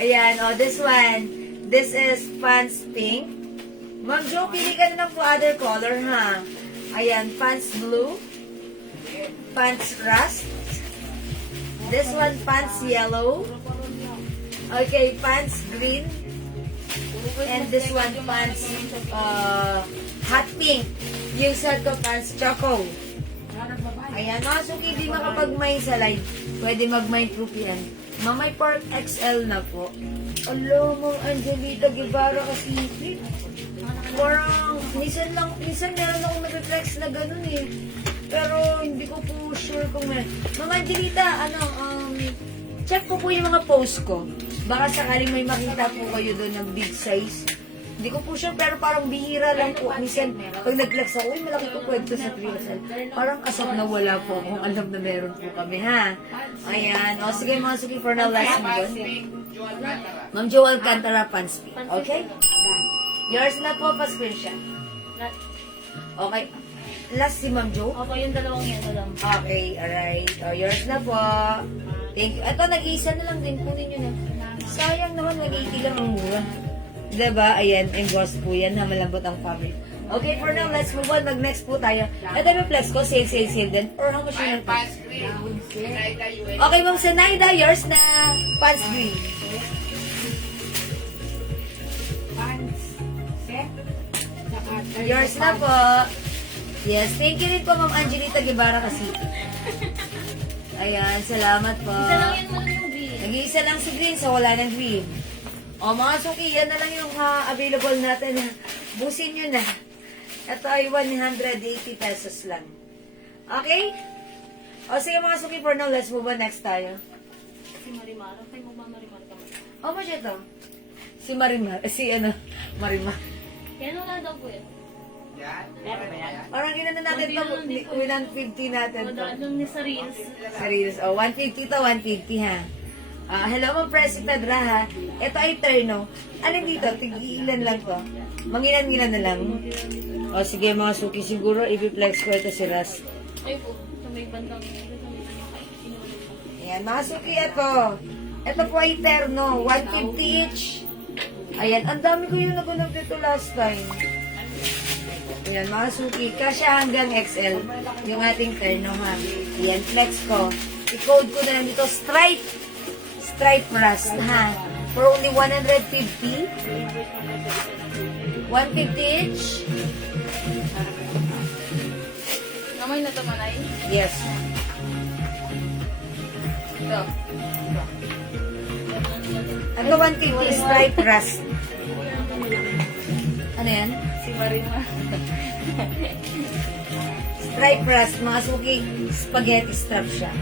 Ayan, this one. This is pants pink. Ma'am Jo, pili ka na lang po other color, ha? Ayan, pants blue. Pants rust. This one, pants yellow. Okay, pants green. And this one, pants hot pink. Yung set ko, pants choco. Ayan, mga suki, di makapag-mine sa live. Pwede mag-mine through PN. Mamay Park XL na po. Alo, Ma'am Angelita Guevara kasi. Parang, minsan meron akong nag-reflex na ganun eh. Pero, hindi ko po sure kung may. Ma'am Angelita, check po yung mga post ko. Baka sakaling may makita po kayo doon ng big size. Hindi ko po sure, pero parang bihira lang po. Minsan, pag nag-flex ako, uy, malaki po kwento sa 3XL. Parang asap na wala po kung alam na meron po kami, ha? Ayan. O, sige mga suki, for now, last one. Ma'am Jo Alcantara, pants pink. Okay? Yours na po, pa-screenshot. Okay. Last si Ma'am Jo. Opo, yung dalawang yan na lang. Okay, alright. O, yours na po. Thank you. Ito, nag-iisa na lang din. Kunin nyo na. Sayang naman, nag-80 lang ang mura. Diba? Ayan, embossed po yan na malambot ang fabric. Okay, for now, let's move on. Mag-next po tayo. Ito yung flex ko, sale din. Or how much yun? Okay, Ma'am Zenaida, yours na pants green. Yours na po. Yes, thank you rin po, Ma'am Angelita Guevara kasi. Ayan, salamat po. Isa lang yan mo yung green. Nag-iisa lang si green, so wala ng green. O mga suki, yan na lang yung available natin. Busin nyo na. Ito ay 180 pesos lang. Okay? O sige mga suki, for now, let's move on. Next tayo. Si Marimar. Kay mo ba Marimar ka mo? O mo siya to? Si Marimar. Marimar. Yan wala daw po yan. Parang ina na natin to. 150 natin to. Wala lang niya sa reels. Serious. O, 150 to 150 ha. Hello, Ma'am Presi Pedra ha. Ito ay terno. Alin dito? Tig-ilan lang to. Mangilan-ngilan na lang. O, sige mga suki. Siguro, i-flex ko ito si Ras. Ay po. Sa may bandang. Ayan, mga suki, ito. Ito po ay terno. 150 each. Ayan, ang dami ko yung nagunag dito last time. Ayan, mga suki. Kasya hanggang XL. Yung ating terno ha. Ayan, flex ko. I-code ko na lang dito. Stripe rust ha. For only 150. 150 each. Namay na tamanay. Yes. Ito. Ano 150 stripe rust? Ano yan? Si Marimar. Stripe rust, mga suki, spaghetti strap siya.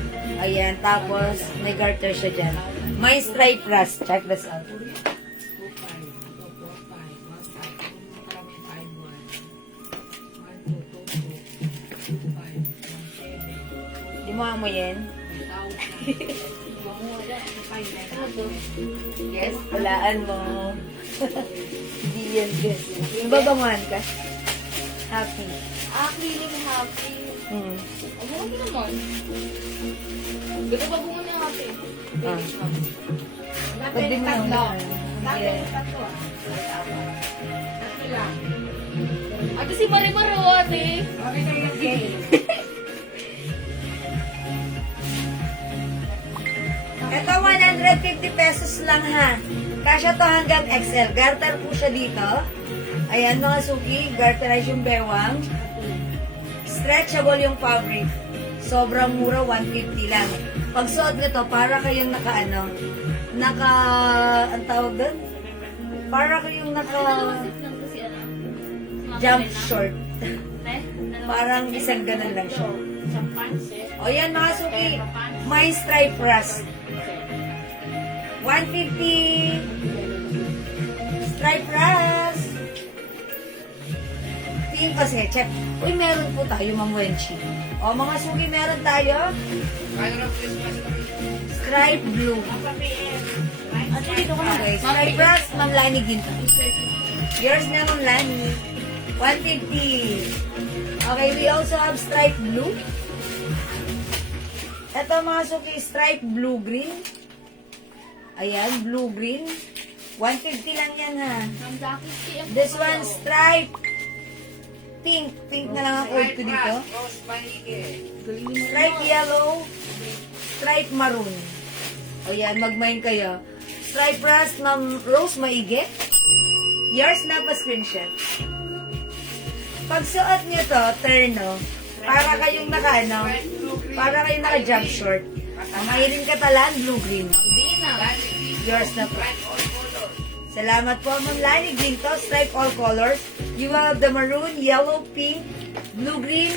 Ayan, tapos may garter siya dyan. May stripe rust. Check this out. Di mo amo yan? Yes, walaan mo. Hindi yan, guys. Yung babanguhan ka? Happy. Feeling happy. Hmm. Ang bunga naman. Ganda ba bunga niya happy? Ah. Pwede mo yan. Ate si Marimar o ate? Ito, 150 pesos lang ha. Kasya to hanggang XL. Garter po siya dito. Ayan mga suki, garterize yung bewang. Stretchable yung fabric. Sobrang mura, 150 lang. Pag suot nito, para kayong ang tawag doon? Para kayong Dalawasip lang kasi ano. jump short. Ne? Parang isang ganun lang siya. O yan mga suki, may stripe rust. 150 stripe rust. Tingin kasi, check. Uy, meron po tayo, Ma'am Wenchi. O, mga suki, meron tayo. Stripe blue. Okay, stripe rust, Ma'am Lani Ginta. Yours na, Ma'am Lani. 150. Okay, we also have stripe blue. Ito mga suki, stripe blue-green. Ayan, blue-green. 150 lang yan ha. This one, stripe pink. Pink na lang ang code ko dito. Stripe yellow. Stripe maroon. Ayan, mag-mine kayo. Stripe rust, Ma'am Rose Maige. Yours na pa screenshot. Pag suot nyo to, terno, para kayong para kayong naka-jump short. Mahirin katalan, blue-green. Yours na po. Salamat po, Ma'am Lani. Green to, stripe all colors. You have the maroon, yellow, pink, blue-green,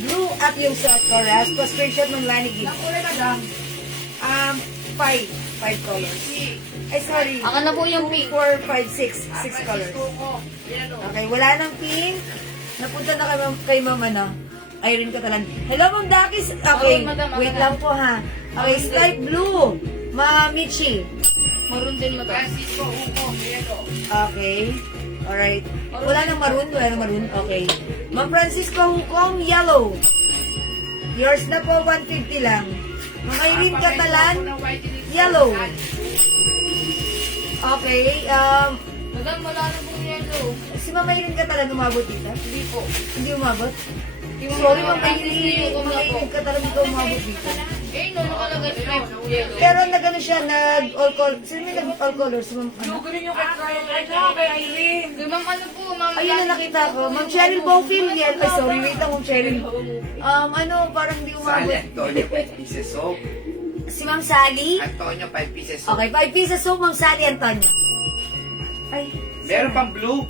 blue, at yung suot ko. Ras, pa screenshot, Ma'am Lani. Green. 5 colors. Ay, sorry. Ako na po yung pink. 4, 5, 6 colors. Okay, wala nang pink. Napunta na kay Ma'am Irene Catalan. Hello, Ma'am Dakis. Okay, wait lang po ha. Okay, stripe blue. Ma'am Michi. Maroon din mo to. Okay. Alright. Wala nang maroon. Okay. Ma'am Francisco Hukong, yellow. Yours na po, 150 lang. Ma'am Irene Catalan, yellow. Okay. Madam, wala na pong yellow. Si Mama Irene ka talaga umabot dito? Hindi po. Hindi umabot? Di mo Sorry, mga Mama Irene. Mama Irene ka talaga ikaw umabot dito. Eh, no, nakalagay stripe yellow. Pero nag-ano siya, nag-all color. Sino may nag-all color? Si Ma'am, ano? Kay Ma'am, ano po, Ma'am? Ayun na nakita ko. Ma'am Cheryl Bowfield. Yan. Ay, sorry. Wait lang, Ma'am Cheryl. Ano, parang hindi Sally umabot. Antonio, 5 pieces soap. Si Ma'am Sally. Antonio, 5 pieces soap. Okay, 5 pieces soap, Ma'am Sally Antonio. Ay. Meron pang blue.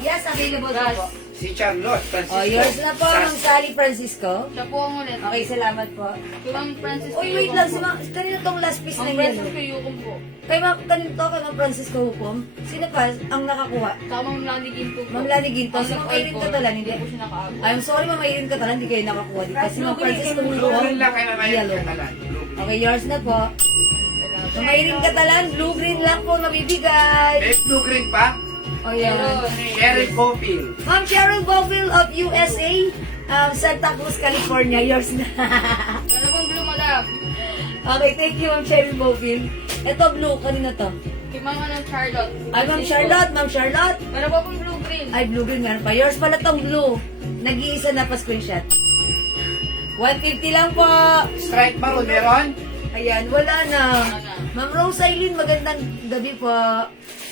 Yes, available na po. Si Charlotte Francisco. Oh, yours na po, Ma'am Sas- Sally Francisco. Siya po ang ulit. Okay, salamat po. Kay Ma'am Francis. Uy, wait lang. Si Ma'am, kanino tong last piece na Ma'am yun? Francis kay Yukom po. Kay Ma'am, kanino to, kay Ma'am Francisco Hukom? Sino pa ang nakakuha? Saka Ma'am Lani Ginto po. Ma'am Lani Ginto. Si Ma'am Irene Catalan, hindi. po siya nakaabot. I'm sorry, Ma'am Irene Catalan, hindi kayo nakakuha dito. Kasi Ma'am Francisco Blue Hukom, green lang kay Mama Irene yellow. Catalan. Blue green. Okay, yours na po. Ma'am Irene Catalan, blue-green lang po nabibigay. May blue green pa? O yan. Cheryl Bowfield. Ma'am Cheryl Bowfield of USA, Santa Cruz, California. Yours na. Wala pong blue, madam. Okay, thank you, Ma'am Cheryl Bowfield. Ito, blue. Kanina to? Kay Ma'am Charlotte. Ay, Ma'am Charlotte. Ma'am Charlotte. Meron po pong blue-green. Ay, blue-green. Meron pa. Yours pala tong blue. Nag-iisa na pa screenshot. 150 lang po. Stripe maroon, meron? Ayan, wala na. Wala na. Ma'am Rose Eileen, magandang gabi po.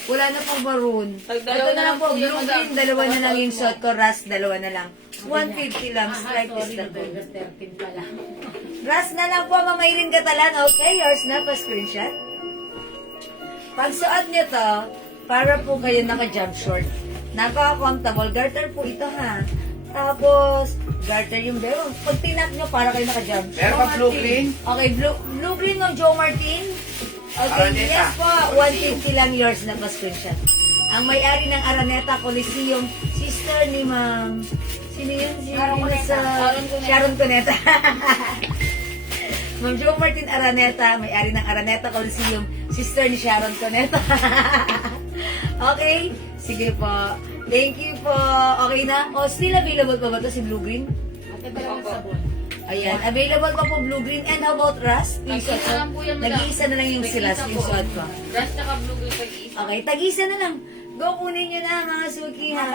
Wala na pong maroon. Dalawa Ito na lang po, po yan, blue madam. green, dalawa na lang yung shot ko. Ras, dalawa na lang. 150 lang, stripe is na po. Ras na lang po, Ma'am Irene Catalan. Okay, yours na pa screenshot. Pagsuot nyo to, para po kayo naka-jump short. Napaka-comfortable. Garter po ito ha. Tapos, garter yung bero. Pag tinap nyo, para kayo naka-jump short. Meron pa blue green? Okay, blue green ng Joe Martin. Okay, Araneta. yes po. 150 lang yours na pa screenshot. Ang may-ari ng Araneta Coliseum, sister ni Ma'am. Sino yun? Si Sharon Cuneta. Sharon Cuneta. Ma'am Joe Martin Araneta, may-ari ng Araneta Coliseum, sister ni Sharon Cuneta. Okay? Sige po. Thank you po. Okay na? O, still available pa ba ito si Blue Green? Ayan, available pa po Blue Green. And how about Rust? Nag-iisa lang po yan, madam. Nag-iisa na lang yung silas, yung suot ko. Rust tsaka blue-green pag-iisa. Okay, tag-isa na lang. Go, kunin nyo na mga suki ha.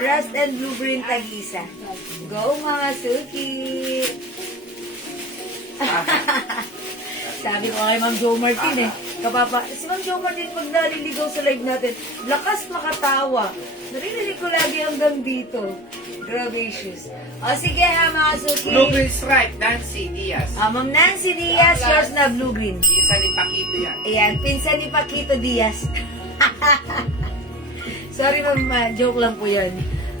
Rust and Blue Green tag-isa. Go mga suki. Sabi ko kay Ma'am Jo Martin si Ma'am Jo Martin pag naliligaw sa live natin, lakas makatawa. Narinig ko lagi hanggang dito. Gracious. O sige ha mga suki. Blue green stripe, Nancy Diaz. Ma'am Nancy Diaz, yours na Blue Green. Isa ni Paquito yan. Ayan, pinsan ni Paquito Diaz. Sorry ma'am, joke lang po yun.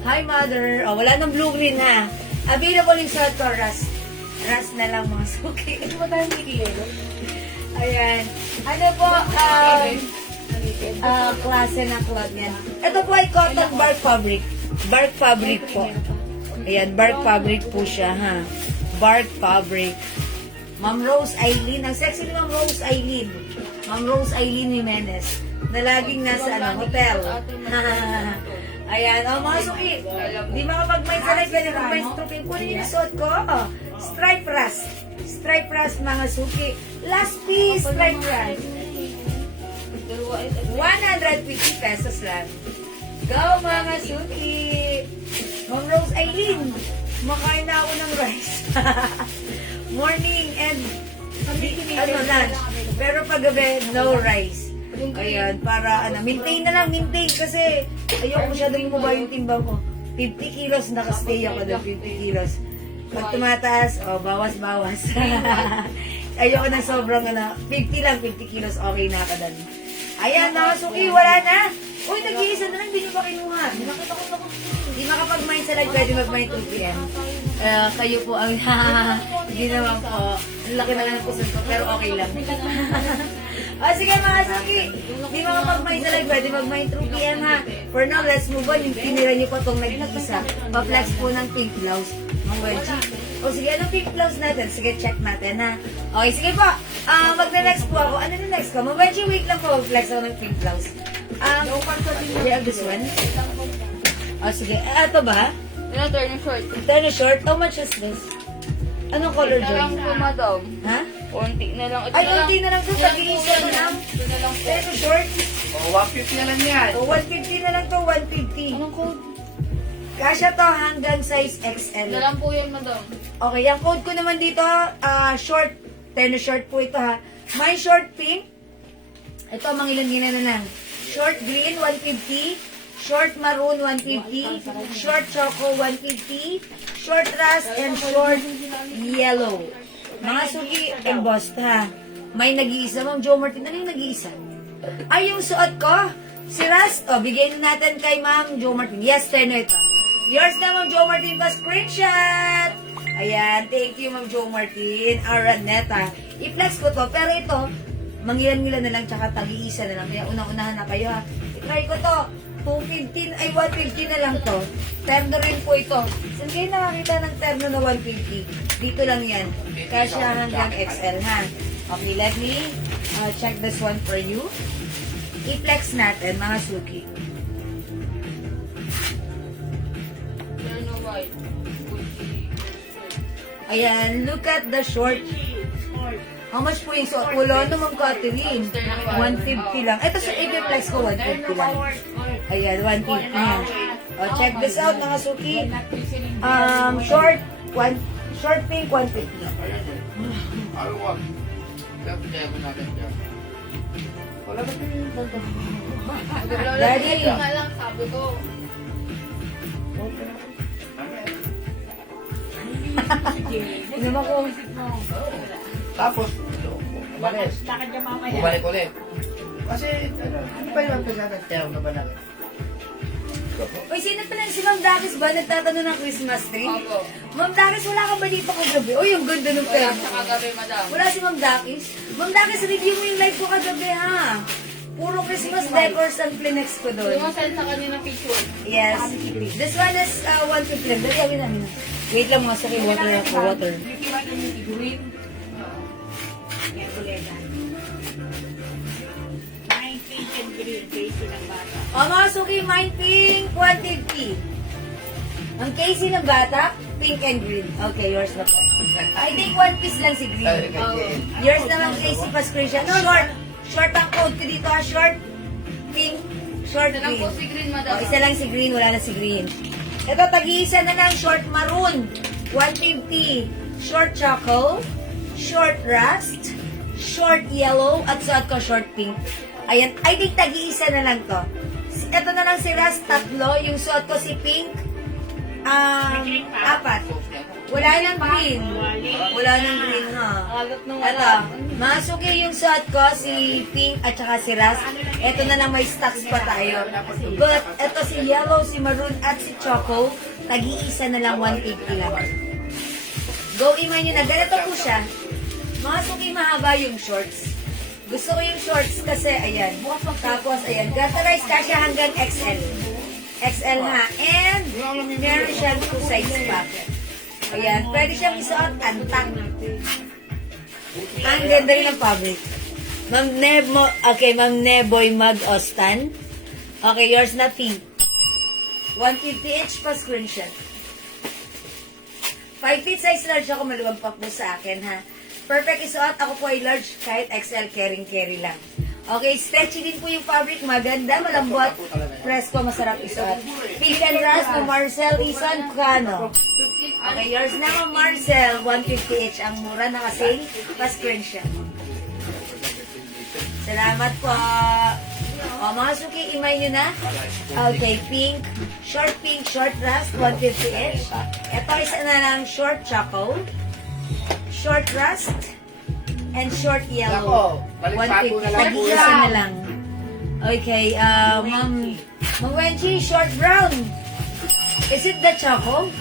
Hi mother. Oh, wala nang blue green ha. Available yung short ko, Ras. Ras na lang mga suki. Ito ba tayo kikilo? Ayan. Ano po, klase na cloth niyan. Ito po ay cotton bark fabric. Bark fabric po. Ayan, bark fabric po siya ha. Bark fabric. Ma'am Rose Eileen. Ang sexy ni Ma'am Rose Eileen. Ma'am Rose Eileen Jimenez. Na laging nasa hotel. Ayan, mga suki. Di makapag-mind sa live, pwede mag-mind trukin. Kunin yung suot ko. Stripe Rust. Stripe Rust, mga suki. Last piece, Stripe Rust. 150 pesos lang. Go, mga suki. Ma'am Rose Eileen, makain na ako ng rice. Morning and lunch. Pero paggabi, no rice. Ayan, para maintain na lang, maintain kasi ayoko masyadong bumaba yung timbang ko. 50 kilos, nakastay ako doon, 50 kilos. Pag tumataas, bawas-bawas. Ayoko na sobrang 50 lang, 50 kilos, okay na ako doon. Ayan, mga suki, wala na. Uy, nag-iisa na lang, hindi nyo ba kinuha? Hindi makapag-mind sa live, pwede mag-mind 2 p.m. Kayo po ang, hindi naman po. Ang laki na lang ang puson ko, pero okay lang. Sige mga suki, hindi makapag-mind sa live, pwede mag-mind 2 p.m. ha. For now, let's move on. Yung tinira nyo pa itong nag-iisa. Pa-flex po ng pink blouse. Mga wedgie. O sige, anong pink blouse natin? Sige, check natin ha. Okay, sige po. Magna-next po ako. Ano na next ko? Mga wedgie, wait lang po. Flex ako ng pink blouse. You have this one? O sige, ito ba? Yung turn yung short. Turn short? How much is this? Anong color Ito lang joy? po, madam. Ha? Unti na lang. Ito Ay, na lang. unti na lang ito. Yan po, Tag-iisa na yan. lang. Ito na lang po. Turn short? O, 150 na lang yan. So, 150 na lang to, 150. Anong code? Kasya to hanggang size XL. Dalam po yun, madam. Okay, ang code ko naman dito, short, tennis short po ito ha. My short pink, ito mangilan gina na lang. Short green, 150. Short maroon, 150. Short choco, 150. Short rust, and short yellow. Mga suki, embossed ha. May nag-iisa, Ma'am Jo Martin. Ano yung nag-iisa? Ay, yung suot ko, si Rust. O, bigyan natin kay Ma'am Jo Martin. Yes, tenno ito. Yours na, Ma'am Jo Martin, pa screenshot. Ayan, thank you, Ma'am Jo Martin. Araneta. I-flex ko to, pero ito, mangilan-ngilan na lang, tsaka tag-iisa na lang. Kaya unang-unahan na kayo, ha. I-try ko to. 215, ay 150 na lang to. Terno rin po ito. Saan kayo nakakita ng terno na 150? Dito lang yan. Kasya hanggang XL, ha. Okay, let me check this one for you. I-flex natin, mga suki. Turn no white. Ayan, look at the short. How much po yung suot? Wala naman, Catherine. 150 lang. Ito sa i-flex ko, 150 lang. Ayan, 150 na. O, check this out, mga suki. Short pink, 150. Ano wag? Kaya ko natin dyan. Wala ba ito Daddy. Nga lang, sabi ko. Ano ba ko? Tapos, bumalik ulit. Kasi, ano ba yung pagkakatero na ba namin? Uy, sino pala si Ma'am Dakis ba? Nagtatanong ng Christmas tree? Opo. Ma'am Dakis, wala ka ba dito kagabi? Uy, yung ganda ng Wala pera. sa kagabi, madam. Wala si Ma'am Dakis. Ma'am Dakis, review mo yung live ko kagabi, ha? Puro Christmas decors ang Plinex ko doon. Yung send sa kanina picture. Yes. This one is 150 lang. Dali, awin namin. Wait lang mga sakay. Water ako, water. O, mga suki, mine pink, 150. Ang Casey ng bata, pink and green. Okay, yours na po. I think one piece lang si green. Yours naman, Casey, pa screenshot. No, short. Short ang code ko dito, ha? Short, pink, short Ito lang green. po si Green, madam. O, isa lang si green, wala na si green. Ito, tag-iisa na lang, short maroon, 150. Short choco, short rust, short yellow, at suot ko short pink. Ayan, I think tag-iisa na lang to. Ito na lang si rust, tatlo. Yung suot ko si pink, 4. Wala nang green. Wala nang green, ha? Alat nung Ito, masuki yung suot ko, si pink at saka si rust. Ito na lang may stocks pa tayo. But, ito si yellow, si maroon at si choco, tag-iisa na lang, 150 lang. Go, iman nyo na. Ganito po siya. Masuki mahaba yung shorts. Gusto ko yung shorts kasi, ayan. Tapos, ayan. Gatorized kasya hanggang XL. XL ha. And, meron siyang 2 size pocket. Ayan. Pwede siyang isuot antang. Ang ganda rin ng fabric. Ma'am Nebo, okay, Ma'am Neboy Mag Ostan. Okay, yours na pink. 150 each pa screenshot. 5 feet size large ako, maluwag pa po sa akin ha. Perfect isuot. Ako po ay large, kahit XL, carry lang. Okay, stretchy din po yung fabric. Maganda, malambot. Presko, masarap isuot. Pink and rust ng Marcel Ison Cano. Okay, yours na mga Marcel. 150 each. Ang mura, naka-sale. Pa-screenshot. Salamat po. O, mga suki, imay nyo na. Okay, pink. Short pink, short rust. 150 each. Ito, isa na lang short choco. Short rust. And short yellow. 150. Tag-iisa na lang. Okay, Ma'am Wenchi, short brown. Is it the choco?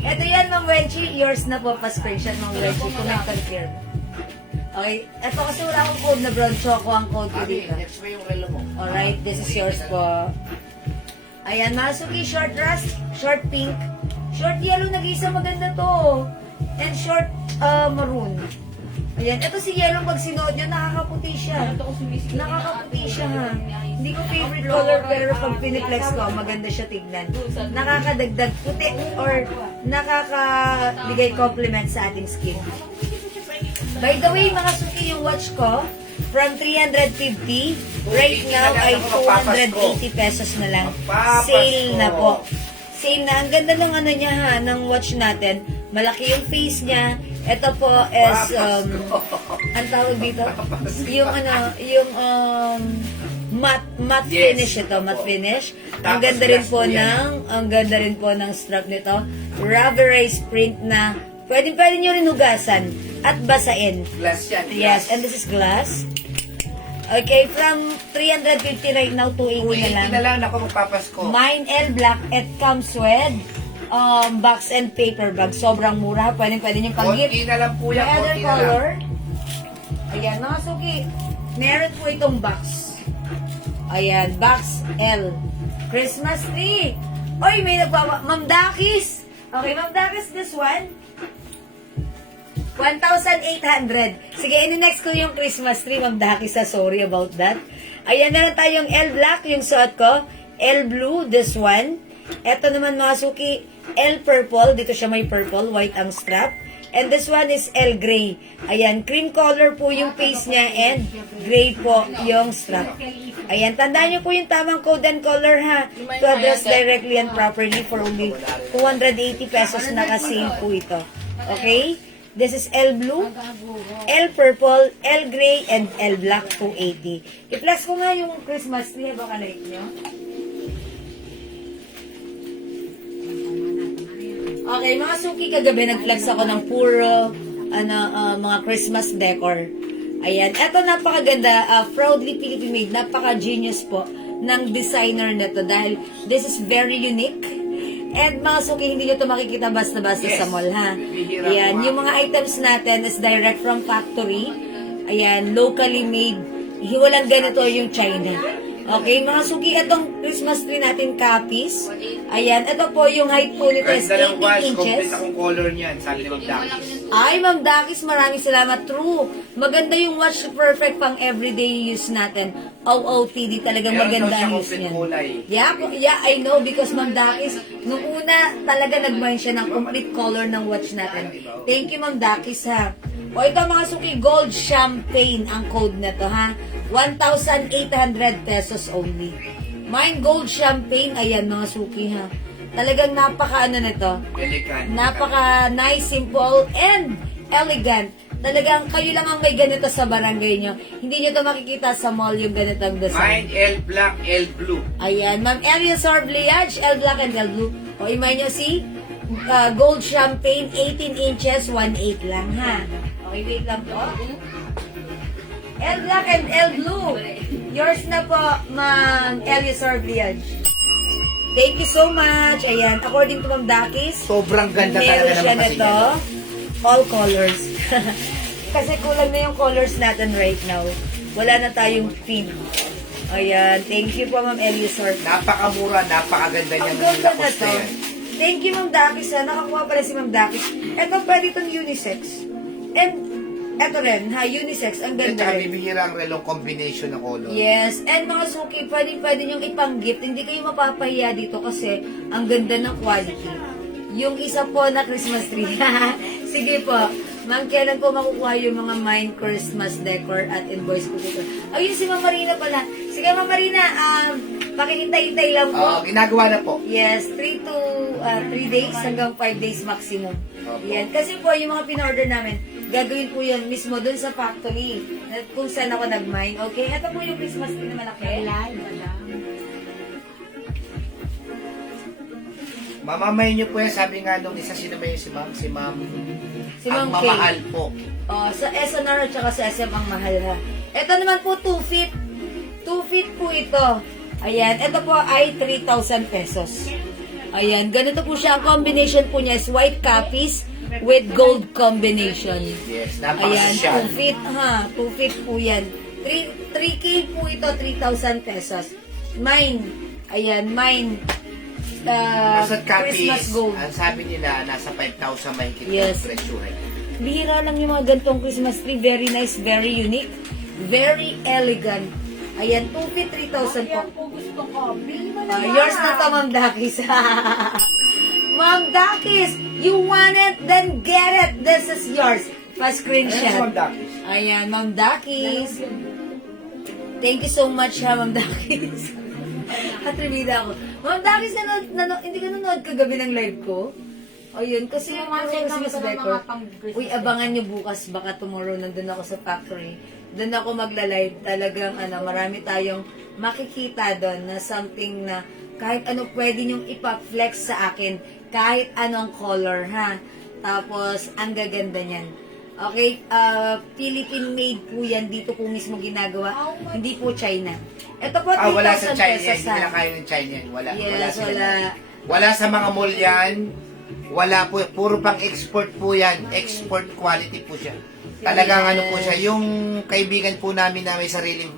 Ito yan, Ma'am Wenchi. Yours na po pa-screenshot, Ma'am Wenchi. Kung confirm. Okay, ito kasi wala akong code na brown choco ang code ko dito. Next mo yung relo mo. Alright, this is yours po. Ayan, Masuki, short rust, short pink, short yellow, nag-isa maganda to. And short maroon. Ayan, ito si yellow, pag sinuot nyo, nakakaputi siya. Nakakaputi siya ha. Hindi ko favorite color, pero pag piniplex ko, maganda siya tignan. Nakakadagdag puti or nakakabigay compliment sa ating skin. By the way, mga suki, yung watch ko, from 350, right 280 now na lang ay ako, magpapasko. 280 pesos na lang. Magpapasko. Sale na po. Sale na. Ang ganda ng ano niya ha, ng watch natin. Malaki yung face niya. Ito po is, ang tawag dito? Yung ano, yung matte Yes. finish ito, matte Opo. finish. Ang Tapos ganda rin glass po po yan. ang ganda rin po ng strap nito. Rubberized print na pwede nyo rin hugasan at basain. Glass yan. Yes, and this is glass. Okay, from 350 right now, 280 na 280 lang. na lang ako magpapasko. Mine L Black, it comes with box and paper bag. Sobrang mura. Pwede nyo pag-gift. Konti na lang po yan. May other Konti na lang. color. Ayan, mga suki. Meron po itong box. Ayan, box L. Christmas tree. Oy, may nagbawa. Ma'am Dakis. Okay, Ma'am Dakis, this one. 1,800. Sige, ini-next ko yung Christmas tree, Ma'am Dakis. Sorry about that. Ayan na lang tayong L Black, yung suot ko. L Blue, this one. Ito naman mga suki, L Purple. Dito siya may purple, white ang strap. And this one is L Gray. Ayan, cream color po yung face niya and gray po yung strap. Ayan, tandaan niyo po yung tamang code and color ha. To address directly and properly for only 280 pesos naka-sale po ito. Okay? This is L Blue, L Purple, L Gray, and L Black 280. I-plus ko nga yung Christmas tree. Baka like nyo. Okay, mga suki, kagabi nag-flex ako ng puro mga Christmas decor. Ayan, eto napakaganda, proudly Philippine made, napaka-genius po ng designer nito dahil this is very unique. And mga suki, hindi nyo ito makikita basta-basta sa mall, ha? Ayan, yung mga items natin is direct from factory. Ayan, locally made. Walang ganito yung China. Okay, mga suki, itong Christmas tree natin, copies. Ayan, ito po yung height po nito is Ganda ng 18 watch. inches. Complete akong color niyan. Sabi ni Ma'am Dakis. Ay, Ma'am Dakis, maraming salamat. True. Maganda yung watch, perfect pang everyday use natin. OOTD, talagang Meron maganda daw ang siyang use open niyan. kulay. Yeah, I know because Ma'am Dakis, nung una talaga nag-mind siya ng complete color ng watch natin. Thank you, Ma'am Dakis, ha. O ito mga suki, gold champagne ang code na to, ha. 1,800 pesos only. Mine gold champagne, ayan mga suki, ha. Talagang napaka-ano nito. Elegant. Napaka nice, simple, and elegant. Talagang kayo lang ang may ganito sa barangay nyo. Hindi nyo to makikita sa mall yung ganitong design. Mine L Black, L Blue. Ayan, Ma'am Ariel Sorbliage, L Black and L Blue. O imay nyo si gold champagne, 18 inches, 1.8 lang ha. Okay, wait lang po. L Black and L Blue. Yours na po, Ma'am Ariel Sorbliage. Thank you so much. Ayan, according to Ma'am Dakis, Sobrang ganda meron talaga siya naman kasi nito. yan. All colors. Kasi kulang na yung colors natin right now. Wala na tayong pink. Ayan. Thank you po, Ma'am Eliasor. Napakamura, napakaganda niya Ang ng ganda na lakos to. na yan. Thank you, Ma'am Dakis. Nakakuha pala si Ma'am Dakis. Ito, pwede itong unisex. And, ito rin, ha, unisex. Ang At ganda saka rin. bibihira ang relong combination ng color. Yes. And mga suki, pwede nyong ipang-gift. Hindi kayo mapapahiya dito kasi ang ganda ng quality. Yung isa po na Christmas tree. Sige po. Ma'am, kailan po makukuha yung mga Mine Christmas decor at invoice ko dito? Ayun, si Ma'am Marina pala. Sige, Ma'am Marina, pakihintay-hintay lang po. Ginagawa na po. Yes, 3 to 3 days hanggang 5 days maximum. Opo. Yan. Kasi po, yung mga pin-order namin, gagawin po yan mismo dun sa factory na kung saan ako nag-mine. Okay? Ito po yung Christmas tree na malaki. Mamamay niyo po yan. Sabi nga nung isa, sino ba yun si Ma'am? Si Ma'am. Si Ma'am Ang Kay. mamahal po. Sa SNR at saka sa SM ang mahal ha. Ito naman po 2 feet. 2 feet po ito. Ayan. Ito po ay 3,000 pesos. Ayan. Ganito po siya. Ang combination po niya is white copies with gold combination. Yes, Ayan. napakasosyal. 2 feet ha. 2 feet po yan. 3K po ito. 3,000 pesos. Mine. Ayan. Mine. Basta Christmas copies, gold. ang sabi nila, nasa 5,000 mahigit Yes. yung presyohan. Bihira lang yung mga gantong Christmas tree. Very nice, very unique, very elegant. Ayan, 2 feet, 3,000 po. Yours na to, Ma'am Dakis. Ma'am Dakis, you want it, then get it. This is yours. Ano si Pa-screenshot. Ma'am Dakis? Ayan, Ma'am Dakis. Thank you so much ha, Ma'am Dakis. Katribida ako. Ma'am Dakis, hindi ka nanonood kagabi ng live ko? Ayun, kasi yung Christmas decor. Uy, abangan nyo bukas, baka tomorrow nandun ako sa factory. Doon ako magla-live. Talagang marami tayong makikita doon na something na kahit ano pwede nyong ipa-flex sa akin. Kahit anong color, ha? Tapos, ang gaganda niyan. Okay, Philippine made po yan. Dito po mismo ginagawa. Hindi po China. Ito po, 3,000 wala sa China yan. pesos, Hindi ha? na kaya ng China yan. Wala. Yes, wala, sila wala. yan. Wala sa mga mall yan. Wala po. Puro pang export po yan. Export quality po siya. Talagang ano po siya. Yung kaibigan po namin na may sariling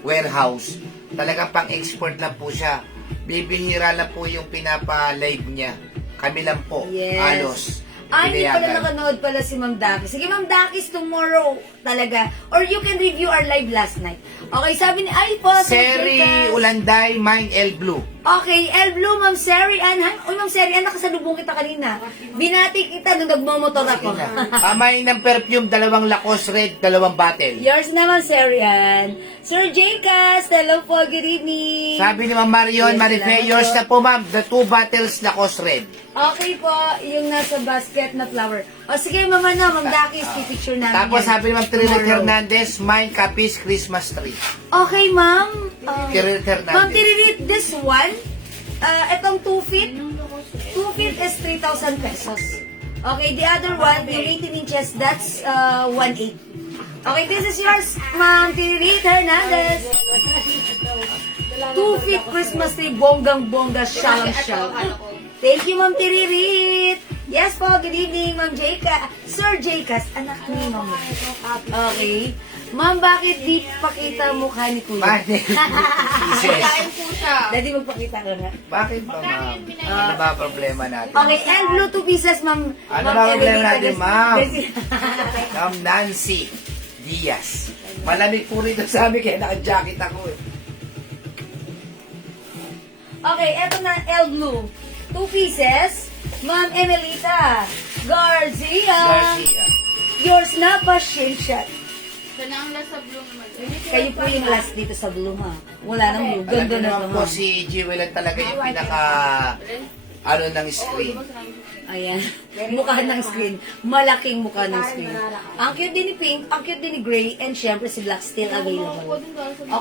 warehouse. Talagang pang export lang po siya. Bibihira lang po yung pinapa-live niya. Kami lang po. Yes. Halos. Hindi pala Binayagan. nakanood pala si Ma'am Dakis. Sige, Ma'am Dakis, tomorrow talaga. Or you can review our live last night. Okay, sabi ni, ay po, Seri Jessica. Ulanday, Mine El Blue. Okay, El Blue, Ma'am Seri Ann. Uy, Ma'am Seri Ann, nakasalubong kita kanina. Binati kita nung nagmamotor ako. Amay ng perfume, 2 Lacoste Red, 2 bottle. Yours naman, Seri Ann. Sir Jcas, hello po, good evening. Sabi ni Ma'am Marion, Yes, Marife, salamat yours po. na po ma'am, the 2 bottles Lacoste Red. Okay po, yung nasa basket na flower. O sige, Mama na, Ma'am Dakis, picture namin Tapos yan. sabi ni Ma'am Trinity Tomorrow. Hernandez, Mine Capiz Christmas Tree. Okay, Ma'am. Trinity Hernandez. Ma'am, tinirit this one. Itong 2 feet. 2 feet is 3,000 pesos. Okay, the other one, yung 18 inches, that's 1,800. Okay, this is yours, Ma'am Tinirit Hernandez. 2 feet Christmas tree, bonggang-bongga, shalom-shalom. Thank you, Ma'am Tiririt. Yes po, good evening, Ma'am Jayka. Sir Jaykas, anak ni Ma'am. Okay. Ma'am, bakit di pakita mukha ni Kuya? Mine pieces. po siya. Daddy, magpakita ka nga. Bakit ba ma'am? Ano ba problema natin? Okay, and blue 2 pieces, Ma'am. Ano Ma'am ba problema Evelita natin, Des- ma'am? Des- Ma'am Nancy Diaz. Malamig po rito sa amin kaya naka-jacket ako eh. Okay, eto na, L blue. 2 pieces. Ma'am Emelita Garcia. Garcia. Yours na pa, shake shot. Siya na ang lasa blue naman. Kayo po yung last dito sa blue, ha? Wala nang blue. Alam Ganda niyo na naman to, po ha? si Jewel ang talaga yung pinaka ng screen. Ayan. Mukha ng screen. Malaking mukha ng screen. Ang cute din ni Pink, ang cute din ni Gray, and syempre si Black still available.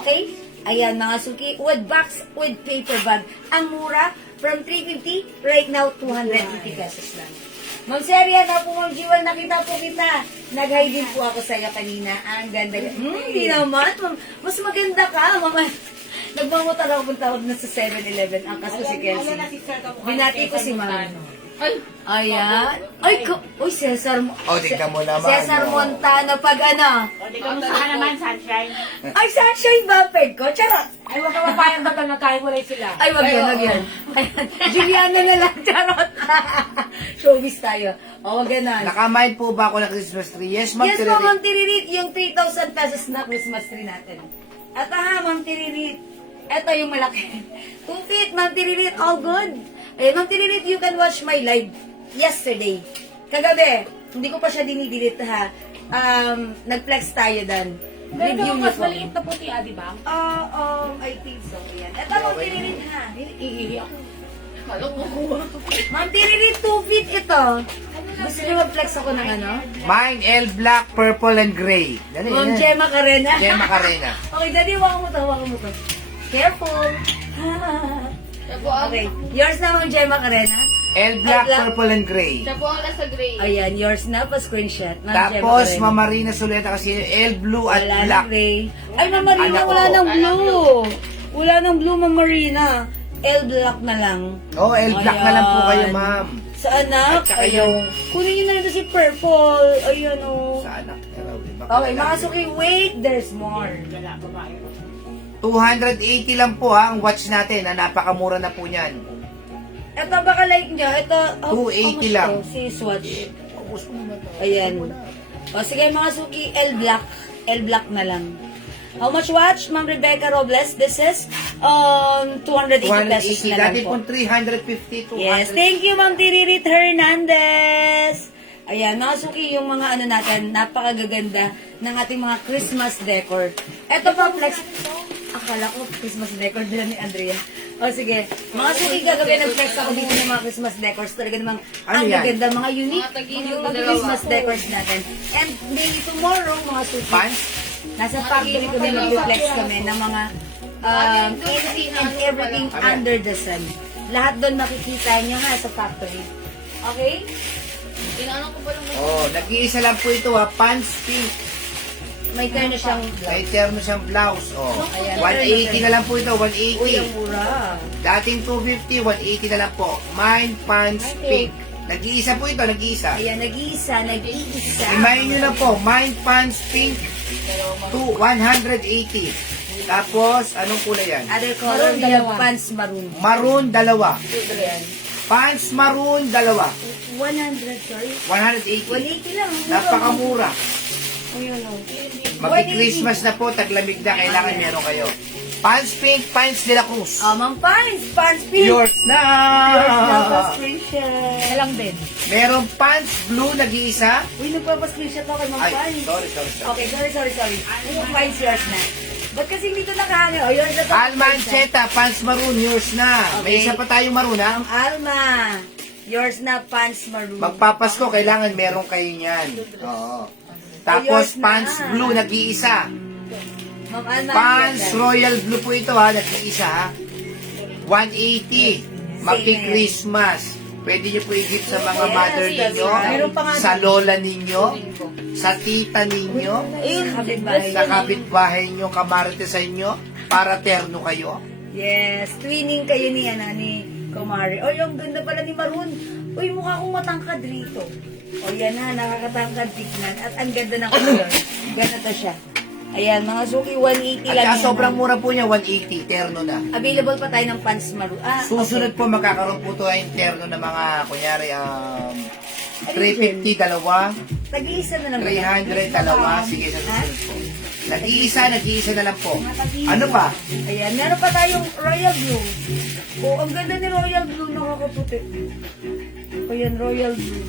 Okay? Ayan, mga suki. With box, with paper bag. Ang mura, from 350, right now, 250 pesos lang. Ma'am Seria, na po, Ma'am Jewel, nakita po kita. Nag-high din po ako sa'yo kanina. Ang ganda. Hindi naman. Mas maganda ka, mama. Nagmamotor ako tawag na sa 7-Eleven. Ang kaso si Kelsey. Binati ko si Ma'am. Ay, Ayan. Ay, uy, Cesar. O, tingnan mo naman. Cesar no? Montano, pag ano. Kamusta naman, Sunshine? Ay, sunshine ba, peg ko? Charot. Ay, huwag ka mapayang bagal na tayo, walay sila. Ay, wag yan, wag yan. Ayan. Juliana na lang, charot. Showbiz tayo. O, wag ganon. Nakamind po ba ako ng Christmas tree? Yes, ma'am. Yes po, Trinity. Ma'am Tiririt, yung 3,000 pesos na Christmas tree natin. At Ma'am Tiririt, eto yung malaki. 2 feet, Ma'am Tiririt, all good. Eh, Ma'am Tiririt, you can watch my live yesterday. Kagabi, hindi ko pa siya dinidelete ha. Nag-flex tayo dan. Pero Review niyo mas po. maliit na puti, di ba? I think so. Yan. Eto, Ma'am Tiririt ha. Iihi ako. alam mo ko. Ma'am Tiririt, 2 feet ito. Gusto niyo mag-flex ako ng ano? Mine, L, black, purple, and gray. Dali, Ma'am yan. Gemma Carena. Gemma Carena. Okay, daddy, hawakan mo to, hawakan mo to. Careful. Siya po ang, Okay, yours na, Ma'am Gemma Carena. L, black, L, black. purple, and gray. siya po ang lasa gray. Ayan, yours na, pa-screenshot. Ma'am Gemma Tapos, Carena. Mama Marina Suleta kasi L, blue, at Wala black. nang gray. Ay, Ma'am Marina, Anak wala ko. nang blue. Wala nang blue, Ma'am Marina. L black na lang. Oh, L, black na lang po kayo, ma'am. Sa anak, At saka ayan. yung- Kunin nyo na rin si purple. Ayan, oh. Sa anak. Okay, mga suki, wait, there's more. Wala, babae. 280 lang po ha, ang watch natin. Napakamura na po niyan. Ito, baka like nyo. Ito, 280 lang. to? Si Swatch. Ubus mo na to. Ayan. O, sige, mga suki, L black. L black na lang. How much watch, Ma'am Rebecca Robles? This is 280 pesos 280. na lang Dati po. pong 350, 200. Yes, thank you, Ma'am Tiririt Hernandez. Ayan, mga suki, yung mga ano natin, napakagaganda ng ating mga Christmas decor. Eto pa, flex. Akala ko Christmas decor nila ni Andrea. O sige, mga suki, gagawin ng-flex ako dito ng mga Christmas decors. Talaga namang Ano ang yan? gaganda, mga unique yung Christmas decors natin. And may tomorrow, mga suki, Pants? nasa factory kami, mag-flex kami ng mga anything and everything under the sun. Lahat doon makikita nyo ha sa factory. Okay? Tinanong ko pa lang Oh, nag-iisa lang po ito ha. Pants pink. May terno siyang May terno siyang blouse. Oh. Ayan. 180 na lang po ito. Uy, ang 180. mura. Dating 250, 180 na lang po. Mine pants pink. Nag-iisa po ito, nag-iisa. Ayan, nag-iisa. Remind nyo na po, mine pants pink to 180. Tapos, anong kulay yan? Other color, Maroon, we have dalawa. pants maroon. Maroon, dalawa. Ayan. Pants maroon, dalawa. 100, sorry. 180. 180 lang. Napakamura. Ayun, o. Mag-Christmas na po, taglamig na, kailangan meron kayo. Pants pink, pants de la Cruz. Ma'am pants. Pants pink. Yours na! Yours na, pa-screenshot. Walang din. Merong pants blue, nag-iisa. Uy, nagpapa-screenshot ako kay Ma'am Ay, Pants. sorry. Okay, sorry. Yung pants yours na. Ba't kasi dito nakahanga? O, yours na to. Almancheta, pants maroon, yours na. May Okay. isa pa tayong maroon, ha? Ma'am Alma. Yours na, pants maroon. Magpapasko, kailangan meron kayo niyan. Oo. Tapos, Yours na. pants blue, nag-iisa. Ma'am Alma. Pants yours na. royal blue po ito, ha? Nag-iisa, ha? 180. Magki-Christmas. Pwede nyo po i-gift sa mga Yes, mother that's ninyo, right. Meron pa nga sa lola ninyo, sa tita ninyo, Ayun, kapitbahay. sa kapitbahay nyo, kamaritesan nyo, para terno kayo. Yes, twinning kayo ni Kumari. O, yung ganda pala ni Maroon. Uy, mukha akong matangkad rito. O, yan na, nakakatangkad tignan. At ang ganda ng color. Ganito siya. Ayan, mga suki, 180 At lang. saka yan. sobrang mura po niya, 180, terno na. Available pa tayo ng pants Maroon. Susunod po, magkakaroon po tayong terno na mga, kunyari, 350, dalawa, Tag-iisa na lang. 300, dalawa. Sige, sa susunod po. Nag-iisa na lang po. Ano pa? Ayan, meron pa tayong Royal Blue. Oh, ang ganda ni Royal Blue, nakakaputi. Ayan, Royal Blue.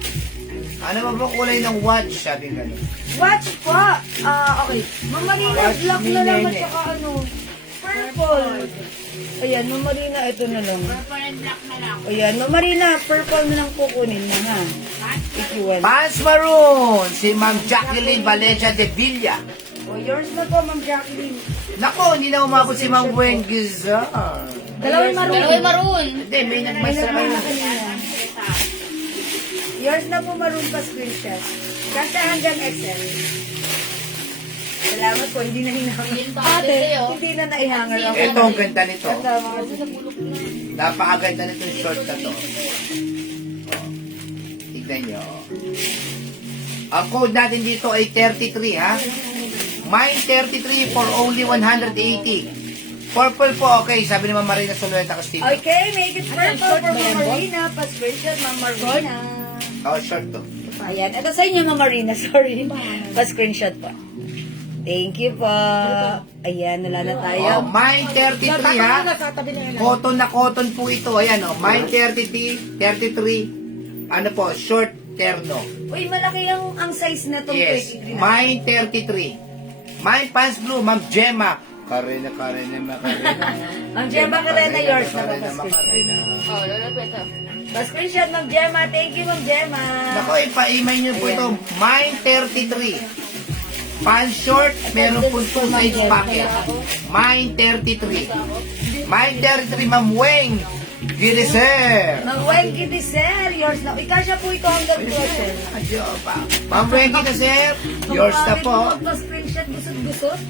Ano ba po kulay ng watch? Sabi nga gano'n. Watch pa! Okay. Mamarina, Watch black ni na lang at Nene. saka purple. Ayan, Mamarina, ito na lang. purple and black na lang. Ayan, Mamarina, purple na lang kukunin mo ha. If you want. Pants maroon, si Ma'am Jacqueline Valencia de Villa. Oh, yours na po, Ma'am Jacqueline. Nako, hindi na umabot si Ma'am Weng Gizar. Dalawang maroon. Dalawa maroon. Hindi, may May nagmasa naman na maroon. kanina. Yours na po, maroon pa screenshot. Kasi hanggang XL. Salamat po, hindi na hinahangal. Yun pa kasi sa'yo. Hindi na naihangal ako. Ito, ang ganda nito. Ganda, mga Napakaganda nito yung short na to. Oh. Tignan nyo. Ang code natin dito ay 33, ha? Mine 33 for only 180. Purple po, okay. Sabi ni Ma'am Marina Solueta Castillo. Okay, make it purple for Ma'am Marina. Pa-screenshot, Ma'am Marina. Oh, short to. Ayan, ito sa inyo, Ma'am Marina. Sorry. Pa-screenshot po. Thank you po. Ayan, wala na tayo. Oh, Mine 33, ha? Nasa tabi na yun. Cotton na cotton po ito. Ayan, oh. Mine 33. Ano po, short terno. Uy, malaki ang size na itong Yes. 23 na. Mine 33. Mine pants blue, Ma'am Gemma. Karena. Ang Gemma Karena, yours na ba? Karena, Macarena. Oh, lalapit ha. Pa-screenshot, Ma'am Gemma. Thank you, Ma'am Gemma. Nako, ipa-email nyo po ito. Mine 33. Pants short, meron po 2 size packet. Mine 33. Mine 33, Ma'am Weng. Giliser. Ma'am Wendy Diesel, yours na. Ikasya po ito hanggang 12. Adyo pa. Ma'am Weng Giliser, yours na po. Pa-screenshot, gusot-gusot.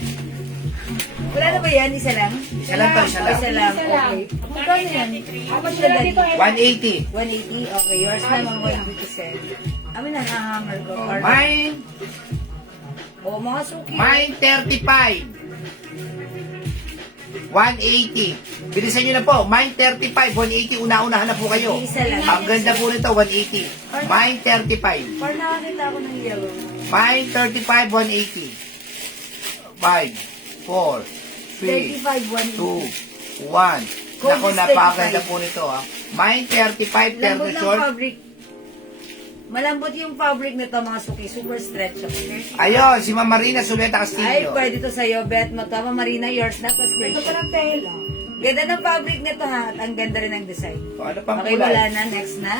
Wala na ba yan? Isa lang? Isa lang to, isa lang. Isa lang, okay. Magkano yan? How much na dali? 180. 180? Okay, yours na, Ma'am Wendy Diesel. Amin na, hahammer ko. Or- Mine, Oh, mga suki. mine 35. 180. Bilisan nyo na po. Mine 35, 180. Una-unahan na po kayo. Isa lang. Ang ganda po nito, 180. Mine 35. Parang nakakita ako ng yellow. Mine 35, 180. 5, 4, 3, 35, 2, 1. Gold Nako, is napakaganda 35. po nito, ha. Mine 35, terno Lambot ng short. fabric. Malambot yung fabric nito, mga suki. Super stretch. Okay? Ayun, si Ma'am Marina Suleta Ay, Castillo. pwede to sa'yo. Bet mo to. Ma'am Marina, yours na. Ito pa Pa-screenshot. ng tela. Ganda ng fabric nito ha. At ang ganda rin ng design. O, ano pang Okay, wala kulay? na. Next na.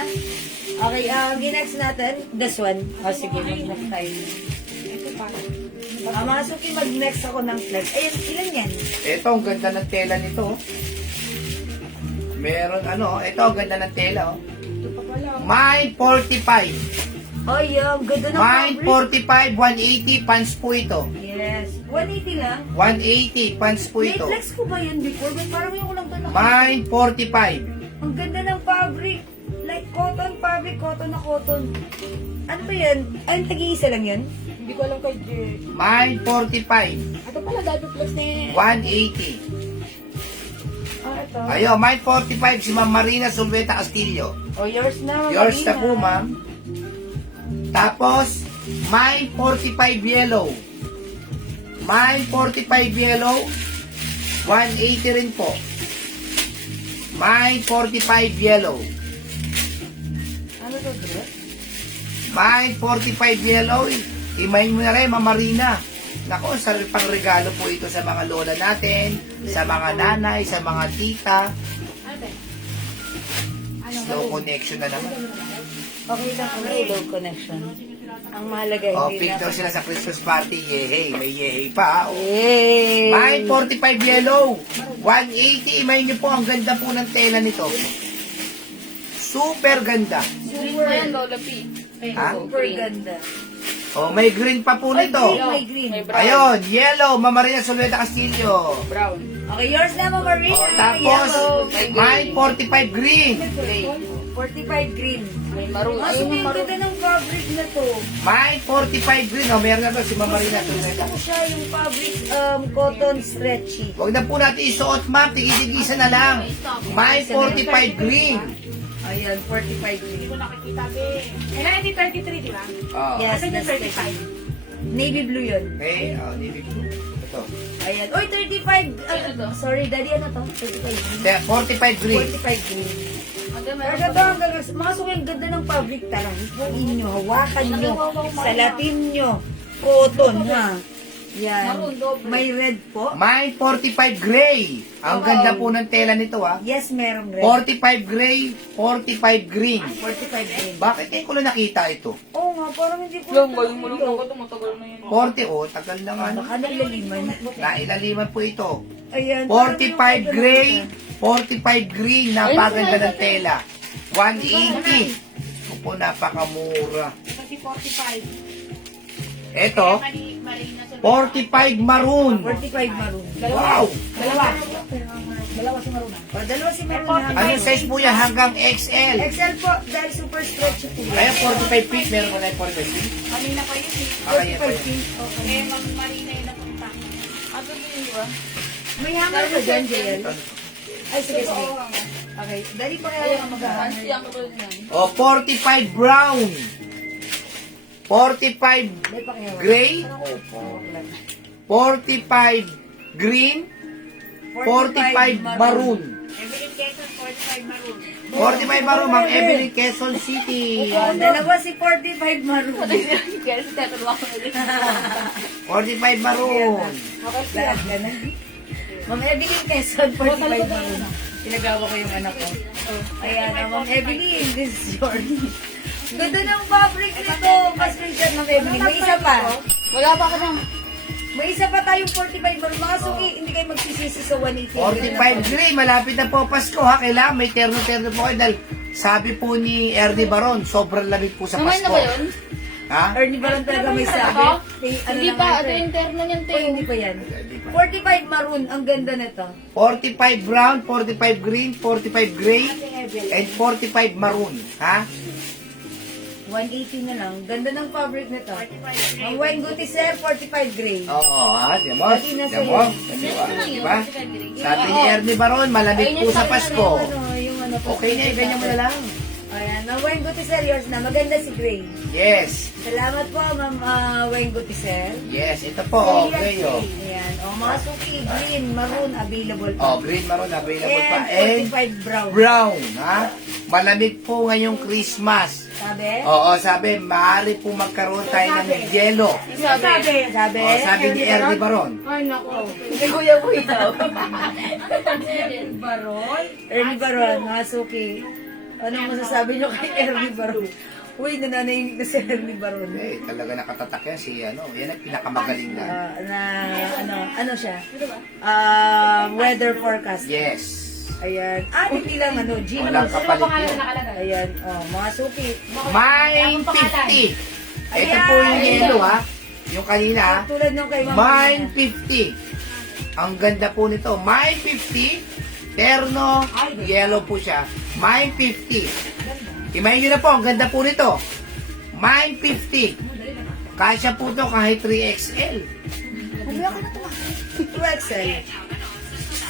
Okay, next natin. This one. O, sige. Mag-next tayo. Ito pa. Mga suki, mag-next ako ng flex. Ayun, ilan yan? Ito, ang ganda ng tela nito. Meron ito, ang ganda ng tela. Oh. Ito pa pala. Mine 45. Oh, yung ganda ng Mine fabric. 45, 180, pants po ito. Yes. 180 lang. 180, pants po May ito. flex ko ba yan before? Ba't parang yung ko lang ito nakita? Mine 45. Ang ganda ng fabric. Like cotton fabric, cotton na cotton. Ano ba yan? Ay, tag-iisa lang yan? Hindi ko alam kay Jay. Mine 45, Ito pala, dati plus na 180. Ito. Ayun, mine 45, si Ma'am Marina Suleta Castillo. Oh, yours na. Yours na Marina. po, ma'am. Tapos, mine 45 yellow. Mine 45 yellow, 180 rin po. Mine 45 yellow. Ano to, bro? Mine 45 yellow. Imayin mo na rin, Ma'am Marina. Nako, sa pang regalo po ito sa mga lola natin, sa mga nanay, sa mga tita. Slow connection na naman. Okay lang kung may low connection. Ang mahalaga, Oh, hindi pick daw na. sila sa Christmas party. Yehey, may yehey pa. Oh. Yay! Mine 45 yellow. 180. Imayin niyo po, ang ganda po ng tela nito. Super ganda. Green pa yan, Lola P. Ha? Super ganda. Oh, may green pa po nito. May green. May brown. Ayun, yellow, Mama Marina Suleta Castillo. Brown. Okay, yours na, Mama Marina. Oh, tapos, Yellow. mine 45 green. Gray. 45 green. May maroon. Mas Ayun may yung maroon. ganda ng fabric na to. Mine 45 green. Oh, meron na to si Mama Marina Gusto Suleta. ko siya yung fabric cotton stretchy. Huwag na po natin isuot, ma'am. Tigil-tigisa na lang. Mine 45 green. Ayan, 45 Hindi green. ko nakikita, be. Eh, 1933, di ba? Oh. Yes, Asan yung that's 35? Navy blue yun. Okay, oh, navy blue. Ito. Ayan. Oy, 35. Ano to? Sorry, daddy, ano to? 35 green. 45 green. 45 green. Ang Pero meron ganda, ang ganda. Mga suki, ang ganda ng fabric talaga. Hipuin nyo, hawakan nyo, salatin nyo. Cotton, ha? Yan. Maroon, doble. May red po. Mine 45 gray. Ang ganda po ng tela nito, ah. Yes, merong red. 45 gray, 45 green. 45 green. Bakit ngayon ko lang nakita ito? Oo nga, parang hindi po. Yung galing mo lang ako, tumatagal na yun. 40, oh, tagal na nga. No? Baka nailaliman. Nailaliman po ito. Ayan. 45 gray, 45 green. Napaganda ng tela. 180. Opo, napakamura. Kasi 45. Ito, Marina sa 45 maroon. 45 maroon. Wow! Dalawa. Dalawa si Maruna. O, dalawa si maroon ha. Ano size po yan? Hanggang XL. XL po, dahil super stretchy po. Kaya 45 feet, meron ko na yung 45 feet. Kanina pa yun eh. Okay, 45 feet. Eh, Marina yung napunta. Ato din yun, di ba? May hammer ka dyan, JL? Ito. Ay, sige, sige. Okay, dali pa kaya yung mag-hammer. Fancy ang katulad niyan. O, 45 brown. 45 Dali pa kaya. gray. 45 green. 45 maroon. Evelyn Quezon, 45 Maroon. 45 maroon, Ma'am Evelyn, Quezon City. Dalawa si 45 maroon. Kaya si Teto ako na din. 45 maroon. Lahat ka na. Ma'am Evelyn Quezon, 45 maroon. Pinagawa ko yung anak ko. Ayan, Ma'am Evelyn, this is yours. Ganda ng fabric nito. Pa-screenshot, Ma'am Evelyn. May isa pa. Wala pa ka na. May isa pa tayong 45 maroon. Mga suki, hindi kayo magsisisi sa 180. 45 gray, malapit na po Pasko ha. Kailangan may terno-terno po kayo dahil sabi po ni Ernie Baron, sobrang lamig po sa Naman Pasko. na ba yun? Ha? Ernie Baron talaga may sabi. Ito? May ano Hindi naman pa, ito ito eh. yung terno niyan, Oy, Teo. hindi pa yan. 45 maroon. Ang ganda nito. 45 brown, 45 green, 45 gray, and 45 maroon. Ha? 180 na lang. Ganda ng fabric nito. Ang wine guti sir, 45 gray. Oo, ha? Di mo? Lagi na Di sa'yo. mo? Di ba? Sabi ni Ernie Baron, malamig po sa Pasko. Yung ano, Okay na, ganyan mo na lang. Ayan, ang wine guti sir, yours na. Maganda si Gray. Yes. Salamat po, ma'am wine guti sir. Yes, ito po. Okay, oh. Ayan. O, mga suki, green, maroon, available pa. Oh, green maroon, available pa. And And 45 brown. brown, ha? Malamig po ngayong Christmas. Sabi? Oo, sabi, maaari po magkaroon tayo ng yelo. Sabi? Oh, sabi ni Ernie Baron. Ay, naku. Kay Kuya Boy daw. Baron? Ernie Baron, mga suki. Anong masasabi nyo kay Ernie Baron? Uy, nananahimik na si Ernie Baron. Eh, talaga nakatatak yan si yan ang pinakamagaling na. Ano siya? Weather forecast. Yes. Ayan. Hindi lang Gino. Walang Sino kapalit pangalan yun. nakalagay? Ayan, mga suki. Mine 50. Ito po yung yelo ha. Yung kanina ha. Tulad nung kay Mama. Mine 50. Ang ganda po nito. Mine 50. Terno. Yellow po siya. Mine 50. Imayin nyo na po. Ang ganda po nito. Mine 50. Kasya po ito kahit 3XL. Umiyak ka na ito. 2XL.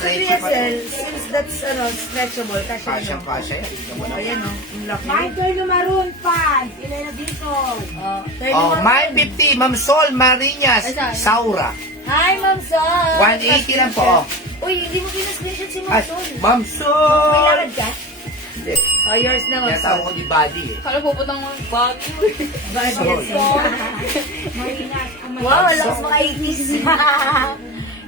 Stretchy pa to. 3XL, since that's stretchable, Kasyang kasya. kasya yan. Tignan mo na. Ayan yung laki. Michael Lumaron, fans. Elena Dicon. Oh, Mine 50. Ma'am Sol Marinas. Saura. Hi, Ma'am Sol! 180 lang po. Uy, hindi mo pinascreenshot si Ma'am Ay, Sol. Ma'am May Sol! lakad ka? Hindi. Oh, yours na, Ma'am Kaya tawag Sol. ko ni Buddy eh. Kala puputang bagyo. Bakit Sol. yan, Sol? Marinas. Wow, lakas mga 80s.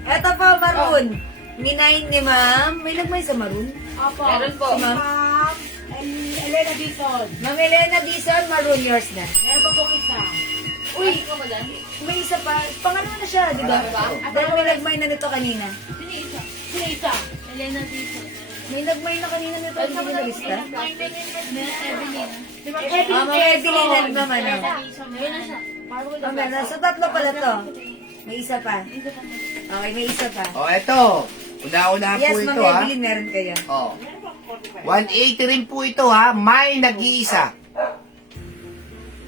Eto po, Maroon. Minayin ni Ma'am. May nagmay sa Maroon? Opo. Meron po. Si Ma'am. Elena Dicon. Ma'am Elena Dizon, Maroon, yours na. Meron pa pong isa. Uy, Ko ba dyan? may isa pa. Pangalawa na siya, di ba? Dahil may nagmay na nito kanina. Sino isa? Sino isa? Elena dito. May nagmay na kanina nito. Hindi mo na-lista? Evelyn. Di ba? Ma'am Evelyn naman. Ayun na siya. Ma'am, nasa tatlo pala to. May isa pa. Okay, may isa pa. Oh, eto. Una-unahan Yes, po Ma'am ito ha. Evelyn, meron kayo. Oh. 180 rin po ito ha. May nag-iisa.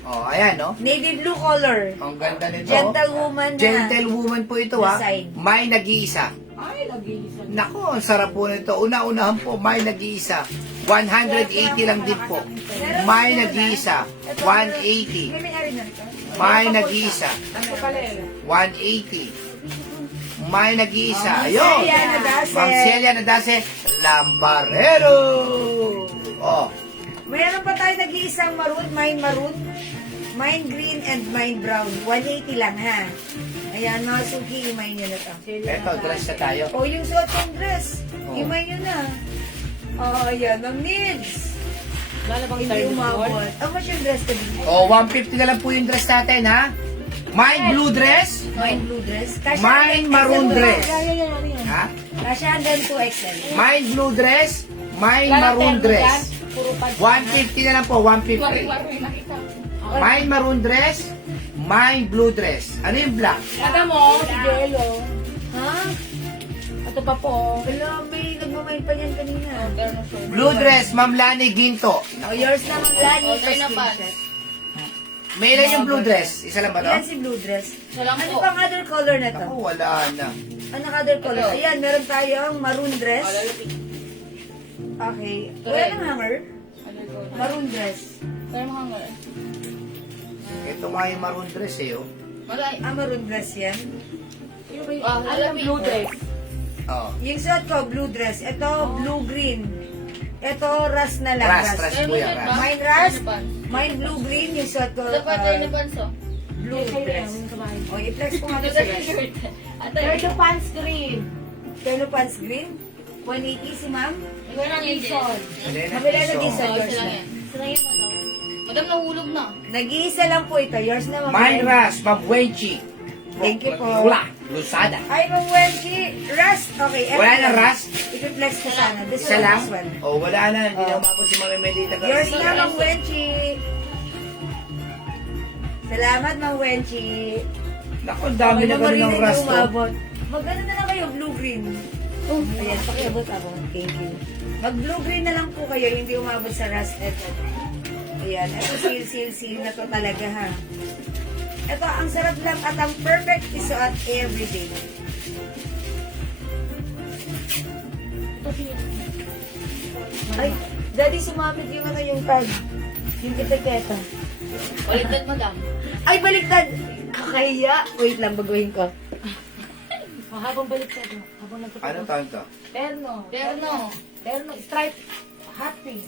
Oh, ayan no. Navy blue color. Ang ganda nito. Gentlewoman na. Gentlewoman po ito ha. Design. May nag-iisa. Ay, nag-iisa. Nako, ang sarap po nito. Una-unahan po, may nag-iisa. 180 lang din po. May nag-iisa. 180. May may-ari na ito. May nag-iisa. Ano pala eh? 180. May nag-iisa. Oh, Ayun. Celia Nadase. Ma'am Celia Nadase. Lambarero. Oh. Mayroon pa tayo nag-iisang maroon, mine green, and mine brown. 180 lang ha. Ayan, mga suki, imay nyo na to. Eto, dress na tayo. O, yung suot kong dress. Oh. Imay nyo na. Oh, ayan, Ma'am Nids. Lalabang Hindi umabot. Ang mas yung dress ka din? Oh, 150 na lang po yung dress natin, ha? Mine blue dress. Mine blue dress. Mine maroon dress. Yan. Ha? Kasya hanggang 2XL. Mine blue dress. Mine maroon dress. Puro pa. 150 na lang po, 150. Mine maroon dress. Mine blue dress. Ano yung black? Kada mo, si Jello. Ha? Ito pa po. Wala, may nagmamahal pa niyan kanina. Blue dress, Ma'am Lani Ginto. O, yours na, Ma'am Lani. Okay na pa. May ilan yung blue dress? Isa lang ba Yan to? si blue dress. Salam Ano po. pang other color na to? Ako, wala na. Ano other color? Ayan, meron tayong maroon dress. Okay. Wala nang hanger. Maroon dress. Kaya mga Ito nga yung maroon dress eh, oh. Malay. Maroon dress yan. Alam, blue dress. Oh. Yung suot ko, blue dress. Ito, blue-green. Ito, ras na lang. Ras, ras po yan, ras. Mine ras. Mine blue-green. Yung suot ko, Dapat tayo na banso. blue dress. O, i-flex ko nga ito Ito sila. sa shirt. Ate. Third pants green. Pelo pants green. 180 si ma'am. Ikaw lang yung Jason. Mabila na din sa Oh, yours isa lang na. yan. Sirayin mo daw. Madam, nahulog na. Nag-iisa lang po ito. Yours na, ma'am. Mine ras, Ma'am Wenchi. Thank you po. Wala, Lusada. Ay, ma'am Wenchi. Ras. Okay. Wala na ras? I-flex ko sana. This Isa one, lang? this one. Oh, wala na. Hindi na Oh. umabot si Mami Melita Yours Garcia. na, ma'am Wenchi. Salamat, ma'am Wenchi. Naku, ang dami na ba ng ras to? Mag-ano na lang kayo, blue-green. Ayan, pakiabot ako. Thank you. Mag-blue-green na lang po kayo, hindi umabot sa rust. Ito. Ayan, ito seal na to talaga ha. Ito, ang sarap lang at ang perfect isuot everyday. Ay, daddy, sumamit yung ano yung tag. Yung kitiketa. Baliktad, madam. Ay, baliktad! Kakaya! Wait lang, baguhin ko. Habang baliktad. Habang Ano nagtutulog. taon to? Terno. Terno. Terno. Stripe. Hot pink.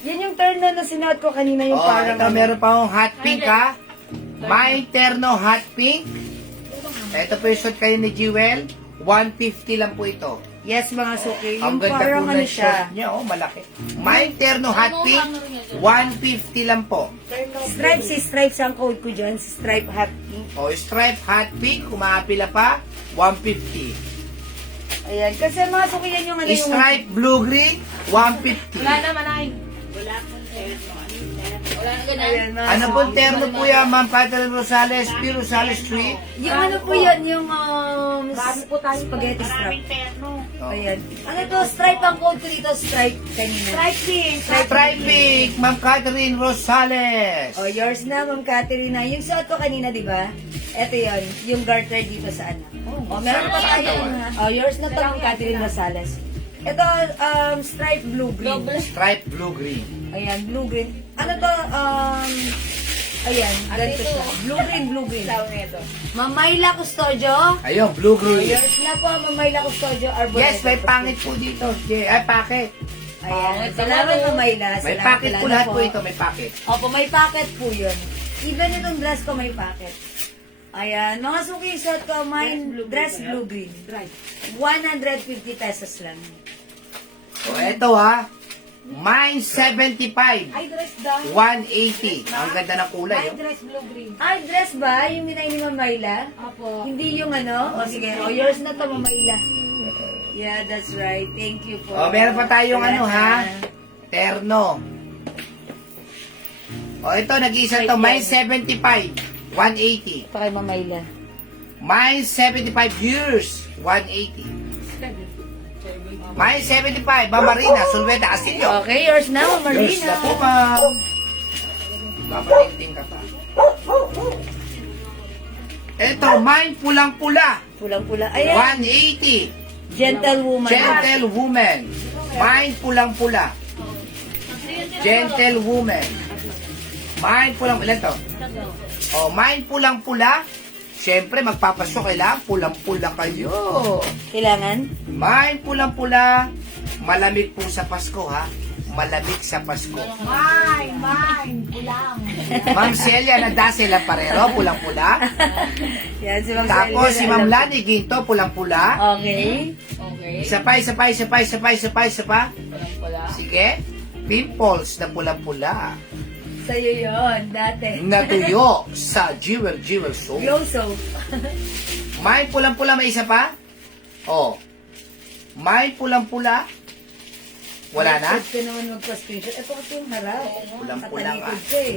Yan yung terno na sinuot ko kanina yung Oh, parang... ito meron pa akong hot pink ha. May terno hot pink. Ito po yung suot kayo ni Jewel. 150 lang po ito. Yes, mga suki. Ang Yung ganda parang po ano ng siya. short niya, oh, malaki. May terno hot pink, 150 lang po. Stripe, si Stripe ang code ko dyan. Si Stripe hot pink. O, stripe hot pink, kung maapila pa, 150. Ayan. Kasi mga suki yan yung ano yung... Stripe blue-green, 150. Wala naman ay. Wala na ganun. Ayan, mga Ano suki. po terno po yan, Ma'am Catherine Rosales, P. Rosales Street? Yung ano po yun, yung Marami po tayo. spaghetti strap. Oh. Ayan. Ano to, Stripe ang code ko dito, Stripe kanina. Stripe pink. Stripe pink, Ma'am Catherine Rosales. Oh, yours na, Ma'am Catherine. Yung suot ko kanina, di ba? Ito yon, yung garter dito sa ano. Oh, meron pa tayo. Oh, yours na to, Ma'am Catherine Rosales. Ito, stripe blue-green. Stripe blue-green. Ayan, blue-green. Ano to, ayan, ganito siya. Blue-green. Mamayla Custodio. Ayun, blue-green. Yours na po, Mamayla Custodio. Yes, may pangit po dito. Ay, packet. Ayan, salamat Mamayla. May Salamat, packet po salamat lahat po ito, may packet. Opo, may packet po yun. Even itong dress ko may packet. Ayan, mga suki, suot ko, mine, dress blue-green. 150 pesos lang. O, eto ha. Mine 75. Ay, dress daw. 180. Ang ganda ng kulay. Ay, Oh. dress blue green. Ay, dress ba? Yung minay ni Mamayla? Apo. Hindi yung ano? O sige, o yours na to, Mamayla. Yeah, that's right. Thank you po. O, meron pa tayong ano ha. Terno. O, ito, nag-iisa to. Mine 75. 180. Ito kay Mamayla. Mine 75 years. 180. Mine 75. Mamarina, Sulweta, Castillo. Okay, yours na, Yours Mamarina. na po, ma'am. Papatingting ka pa. Ito, mine pulang-pula. Pulang-pula. Ayan, 180. gentlewoman. Gentlewoman. Mine pulang-pula. Gentlewoman. Mine pulang... Ilan to? Oh, mine pulang-pula. Siyempre, magpapasok. Kailangan pulang-pula kayo. Kailangan? Mine pulang-pula. Malamig po sa Pasko, ha? Malamig sa Pasko. Mine, pulang. Ma'am Celia na Dasela Parero, pulang-pula. Yan, si Ma'am Tapos Celia, si Ma'am alam. Lani Ginto, pulang-pula. Okay. Isa pa. Sige. Pimples na pulang-pula. Sa'yo yun, dati. Natuyo sa Jewel Soap. Glow soap. May pulang-pula, may isa pa? Oh. May pulang-pula. Wala na? Huwag ka naman magpa-screenshot. Ito kasi yung harap. Pulang-pula ka. Katalikod ka eh.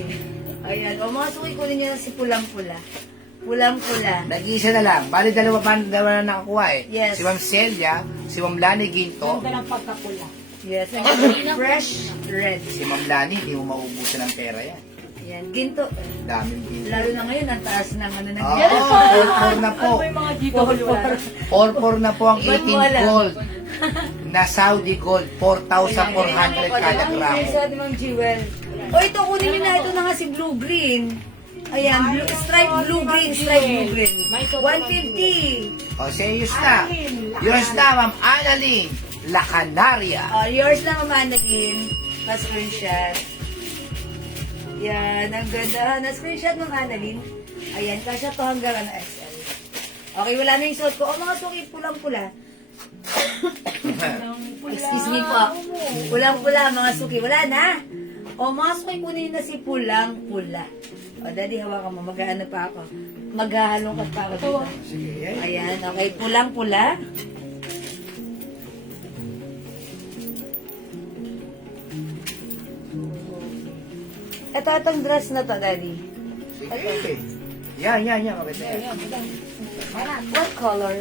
Ayan. O mga suki, kunin niyo na si pulang-pula. Pulang-pula. Nag-iisa na lang. Bali, dalawa na nakakuha eh. Yes. Si Ma'am Celia, si Ma'am Lani Ginto, Ganda ng pagkapula. Yes. Fresh red. si Ma'am Lani, hindi mo maubusan ng pera yan. Ayan. Ginto. Daming ginto. Lalo na ngayon, ang taas ng ano na Oh, 4-4 na po. Ano yung mga GW? 4-4 na po ang Ba't mo 18 alam? gold. Na Saudi gold. 4,400 kada gramo. Sa ating Ma'am Jewel. O ito, kunin niyo na. Ito na nga si blue-green. Ayan, stripe blue-green. 150. O, say yours na. Yours na, Ma'am Annalyn. La Canaria. Oh, yours na mamanagin. Pa-screenshot. Yan, ang ganda. Na-screenshot ng Annalyn. Ayan, kasya to hanggang ano, XL. Okay, wala na yung suot ko. O, mga suki, pulang-pula. Excuse me po. Pulang-pula, mga suki. Wala na. O, mga suki, kunin na si pulang-pula. O, daddy, hawakan mo. Mag-ano pa ako. Maghahalongkat pa ako dito. Sige, Ayan, okay. Pulang-pula. Itong dress na to, daddy. Sige. Yan. Kabit na yan. What color?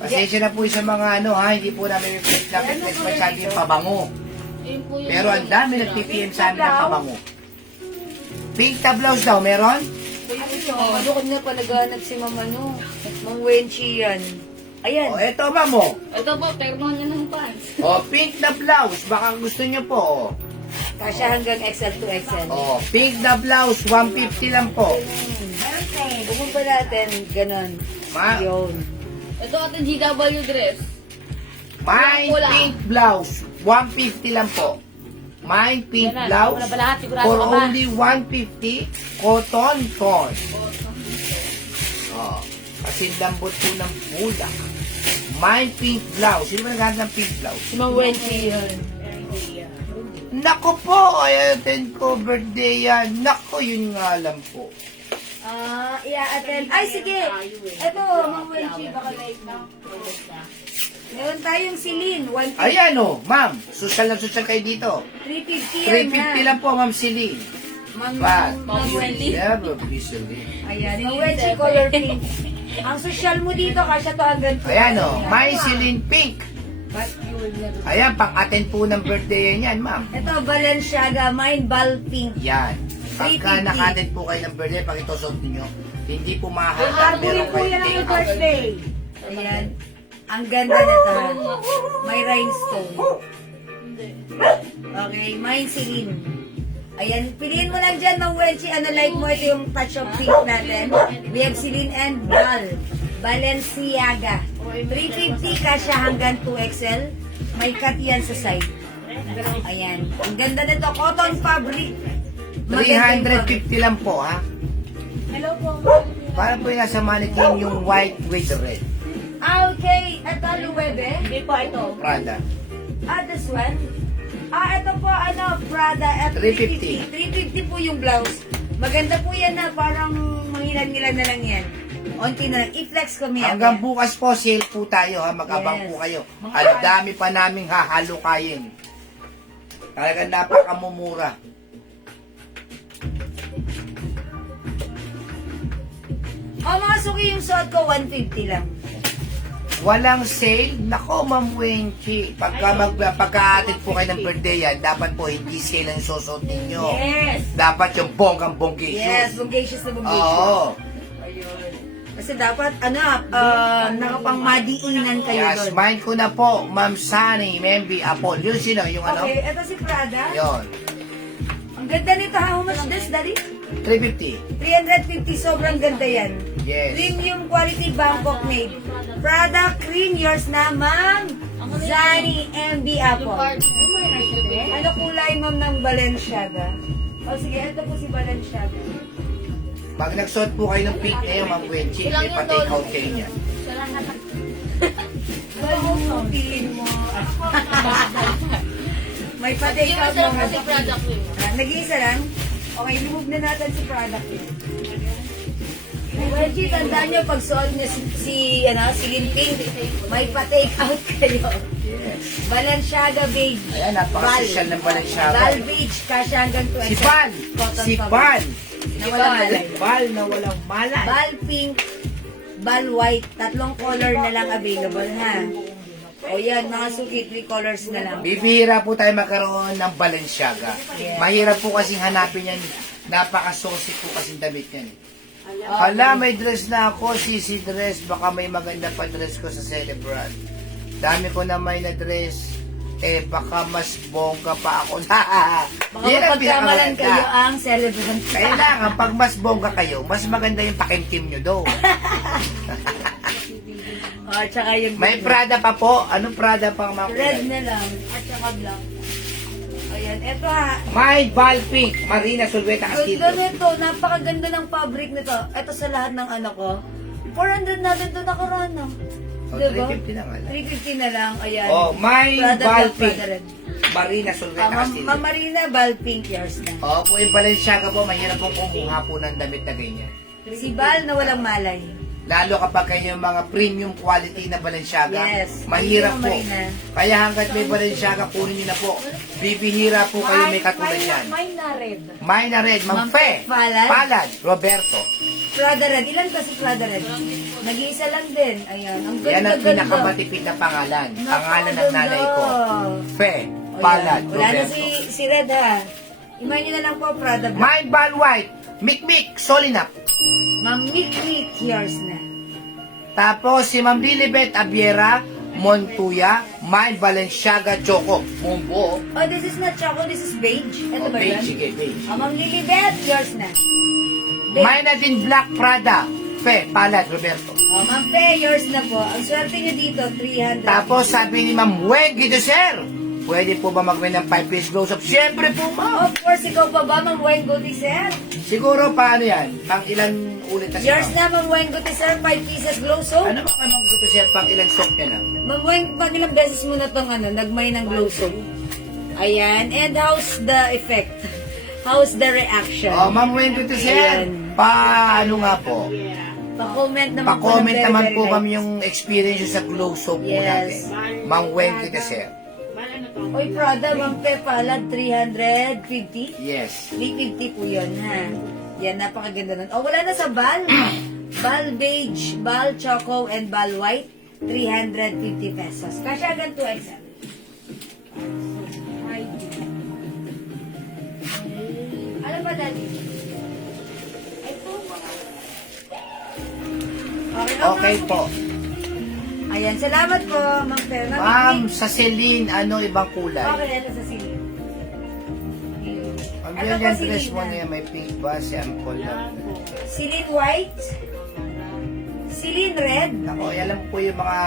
Pasensya na po sa mga ano ha, hindi po namin reflex masyado yung pabango. Yun po yung... Pero ang dami nag-PPM sa amin ng pabango. Pink na blouse daw, meron? Madukod na pa naghanap si Mama no. Mang Wenchi yan. Ayan. O, eto mamo. Ito po, termo niya ng pants. O, pink na blouse, baka gusto nyo po. O, Kasya hanggang XL to XL. o pink na blouse, 150 lang po. Bukod pa natin, ganon. Ma, Yun. Ito ate GW dress. Mine Wala. pink blouse, 150 lang po. Mine pink Yan na, blouse wala ba lahat? Sigurado for ka ba? only 150 cotton ton. Oh, kasi lambot po ng pula. Mine pink blouse. Sino ba naghahanap ng pink blouse? Si Ma'am Wendy yun. Nako po, i-attend ko birthday yan. Nako, yun nga lang po. I-attend. Ay, sige. Ito, Ma'am Wenchi, baka like lang. Meron tayong silin, 150. Ayan o, ma'am. Social na social kayo dito. 350 yan 350 lang po, ma'am Celine. Ma'am Wendy. Never be silly. Ayan, Ma'am Wenchi, color pink. Ang social mo dito, kasya to hanggang Ayan o, my Celine pink. Ayan, pang-attend po ng birthday yan, ma'am. Ito, Balenciaga, mine ball pink. Yan. Pagka 350. naka-attend po kayo ng birthday, pag ito suot ninyo, hindi po mahal. Harburin po yan ang birthday. Ayan. Ang ganda na to. May rhinestone. Okay, mine Celine. Ayan, piliin mo lang dyan, Ma'am Wenchi. Ano like mo? Ito yung touch of pink natin. We have Celine and Balenciaga. 350 kasya hanggang 2XL. May cut yan sa side. Ayan. Ang ganda nito. Cotton fabric. Maganda yung 350 lang po, ha? Hello po. Para po yung nasa mannequin yung white with red. Okay. Ito, Luwebe. Hindi po ito. Prada. This one. Ito po, Prada at 350. 350 po yung blouse. Maganda po yan na parang mangilan-ngilan na lang yan. Unti na lang. I-flex ko may Hanggang bukas po, sale po tayo, ha? Mag-abang Yes. po kayo. Ang dami pa naming hahalukayin. Talagang napakamumura. Mga suki yung suot ko, 150 lang. Walang sale? Nako, Ma'am Wenchi. Pagka-attend po kayo ng birthday yan, dapat po hindi sale ang susot ninyo. Yes. Dapat yung bonggang-bonggisyon. Yes, bungacious na bungacious. Oo. Kasi dapat, nakapang-madiinan kayo Yes, doon. mind ko na po, Ma'am Sunny, Membi, Apol. Yun sino? Yung ano? Okay, ito si Prada. Yun. Ang ganda nito. How much this, Daddy? 350. 350. Sobrang ganda yan. Yes. Premium quality Bangkok made. Prada cream yours na, Ma'am Zani MB Apple. Ano kulay, Ma'am, ng Balenciaga? O sige, ito po si Balenciaga. Pag nagsuot po kayo ng pink ngayon, Ma'am Wenchi, may pa-take out kayo niyan. Piliin mo. May pa-take out Masarap mo. kasi product ko. Nag-iisa lang? Okay, remove na natin si product yun. Wenchi, tandaan nyo, pag suot niya si Linting, may pa-take out kayo. Yes. Balenciaga beige. Ayan, napaka-social ng Balenciaga. Bal beige, kasya hanggang 2 Si Bal! Si Bal! Na walang malay. Bal na walang malay. Bal pink, bal white. Tatlong color na lang available, ha? O yan, mga suki, 3 colors na lang. Bibihira po tayo magkaroon ng Balenciaga. Mahirap po kasing hanapin yan. Napaka-saucy po kasing damit yan. Hala, may dress na ako, sisi dress. Baka may maganda pa dress ko sa celebrant. Dami ko na may na dress. Baka mas bongga pa ako. Baka Yan ang mapagkamalan pinakamaganda. kayo ang celebrant. Kailangan, pag mas bongga kayo, mas maganda yung pakimkim nyo do. Tsaka yung May Prada pa po. Anong Prada pa mga red kulay? na lang. At saka black. Ayan, eto ha. May ball pink. Marina Sulweta Castillo. Ganda nito. Napakaganda ng fabric nito. Ito sa lahat ng ano ko. 400 natin ito nakaraan, no? Oh, Diba? 350 na nga lang. 350 na lang. Ayan. Oh, may Prada ball black, pink. Prada red. Marina Sulweta Castillo. Ma'am Marina, ball pink yours na. Opo, yung Balenciaga po, mahirap pong kumuha po ng damit na ganyan. Si Bal na walang malay. Lalo kapag kayo yung mga premium quality na Balenciaga, Yes. mahirap po. Marina. Kaya hanggat may Balenciaga, kunin nyo na po. Bibihira po kayo may katulad yan. Mine na red. May na red, Ma'am Fe, Palad. Roberto. Prada red. Ilan kasi Prada red? Nag-iisa lang din. Ayan. Ang Yan ang ganda-ganda. pinakamatipid na pangalan. Pangalan ng nanay ko. Fe, Ayan. Palad, Wala na Roberto. si Red ha. Iman nyo na lang po Prada black. My Ball White, Mikmik, Solinap. Ma'am Nick yours na. Tapos si Ma'am Lilibet Abiera, Montuya, My Balenciaga Choco. Mumbo. Oh, this is not choco. This is beige. Ito ba Beige, yan? sige, beige. Ma'am Lilibet, yours na. May na din Black Prada, Fe, Palad, Roberto. Oh, Ma'am Fe, yours na po. Ang swerte nyo dito, 300. Tapos sabi ni Ma'am Wendy de Sir, pwede po ba mag-win ng 5 piece glow up? Siyempre po, ma'am. Of course, ikaw pa ba, Ma'am Wengo Tisser? Siguro paano yan? Pang ilan ulit na Yours siya? na, Ma'am Wengo Tisser, 5 pieces glow soap. Ano ba Ma'am Guto Sir? Pang ilan soap niya na? Ma'am Wengo, pag ilang beses mo na tong nagmay ng glow soap? Ayan. And how's the effect? How's the reaction? Oh, Ma'am Wendy de Sir, Ayan. paano nga po? Pa-comment naman Pa-comment ng naman very, po very kami yung experience sa glow soap po Yes. natin. Ma'am Wendy de Sir. Oy, Prada, Ma'am Pe, palad, 350? Yes. 350 po yun, ha? Yan, napakaganda nun. O, wala na sa bal. Bal beige, bal choco, and bal white, 350 pesos. Kasi agad 2XL. Alam ba, Daddy? Ito, mga... Okay po. Ayan, salamat po, Ma'am Pe. Ma'am, sa Celine, ano ibang kulay? Okay, ito sa sili. Ang Ano yan ba, dress Celine mo na? niya, may pink ba? Sample lang. Silin white. Silin red. Ako, alam po yung mga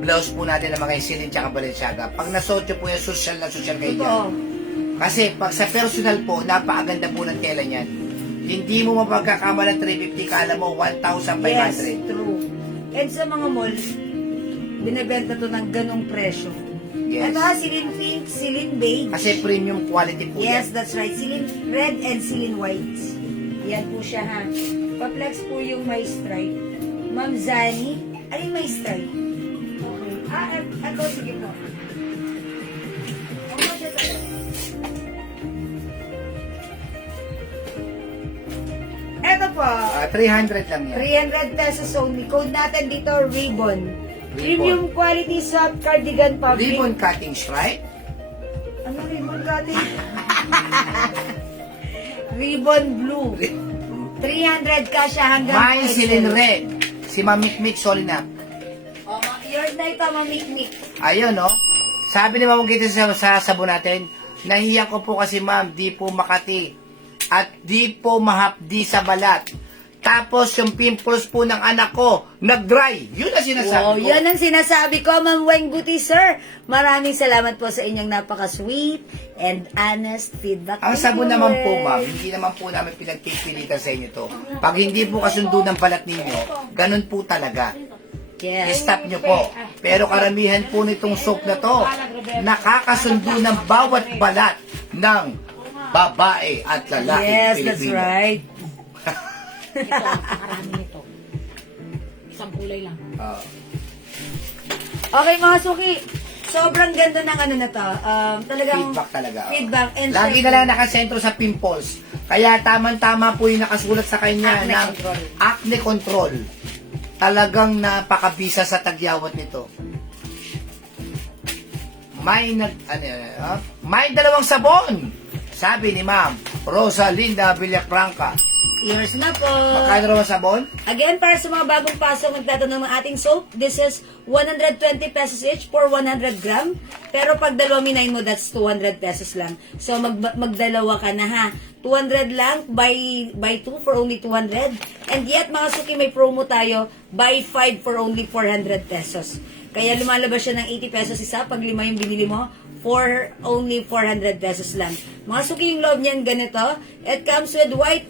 blouse po natin na mga Celine tsaka Balenciaga. Pag nasotyo po yan, social na social kayo Ito. dyan. Kasi pag sa personal po, napakaganda po ng tela niyan. Hindi mo mapagkakamalan 350, kala mo 1,500. Yes, true. And sa mga mall, binibenta to ng ganong presyo. Yes. Ito ha, silin pink, silin beige. Kasi premium quality po Yes, yan. that's right. Silin red and silin white. Yan po siya ha. Pa-flex po yung may stripe. Ma'am Zani, alin may stripe? Okay. Ito, sige po. Ang mga talaga. Ito po. 300 lang yan. 300 pesos only. Code natin dito, ribbon. Ribbon. Premium quality soft cardigan fabric. Ribbon cutting stripe. Ano ribbon cutting? Ribbon blue. 300 ka siya hanggang... May Celine red. Si Mamikmik Solinap. Oh, yours na ito, mamikmik. Ayun, no? Sabi ni Ma'am Kitty sa sabon natin, nahiya ko po kasi ma'am, di po makati. At di po mahapdi sa balat. Tapos yung pimples po ng anak ko, nag-dry. Yun ang sinasabi Wow, ko. yan ang sinasabi ko, Ma'am Weng Guti, sir. Maraming salamat po sa inyong napaka-sweet and honest feedback. Ang Thank sabon you, naman po, Weng. ma'am, hindi naman po namin pinagpipilitan sa inyo to. Pag hindi po kasundo ng balat ninyo, ganun po talaga. Yes. I-stop nyo po. Pero karamihan po nitong soap na to, nakakasundo ng bawat balat ng babae at lalaki Yes, Pilipino. that's right. Ito, nakarami nito. Isang kulay lang. Okay, mga suki. Sobrang ganda ng ano na to. Talagang Feedback talaga. feedback. And Lagi syempre, na lang nakasentro sa pimples. Kaya tamang-tama po yung nakasulat sa kanya Acne ng control. acne control. Talagang napakabisa sa tagyawat nito. May may dalawang sabon. Sabi ni Ma'am Rosalinda Villafranca. yours na po. Magkano raw ang sabon? Again, para sa mga bagong pasok magtatanong ng ating soap, this is 120 pesos each for 100 gram. Pero pag dalawaminayin mo, that's 200 pesos lang. So, magdalawa ka na ha. 200 lang, buy 2 for only 200. And yet, mga suki, may promo tayo, buy 5 for only 400 pesos. Kaya lumalabas siya ng 80 pesos isa pag 5 yung binili mo, for only 400 pesos lang. Mga suki, yung loob niyan ganito. It comes with white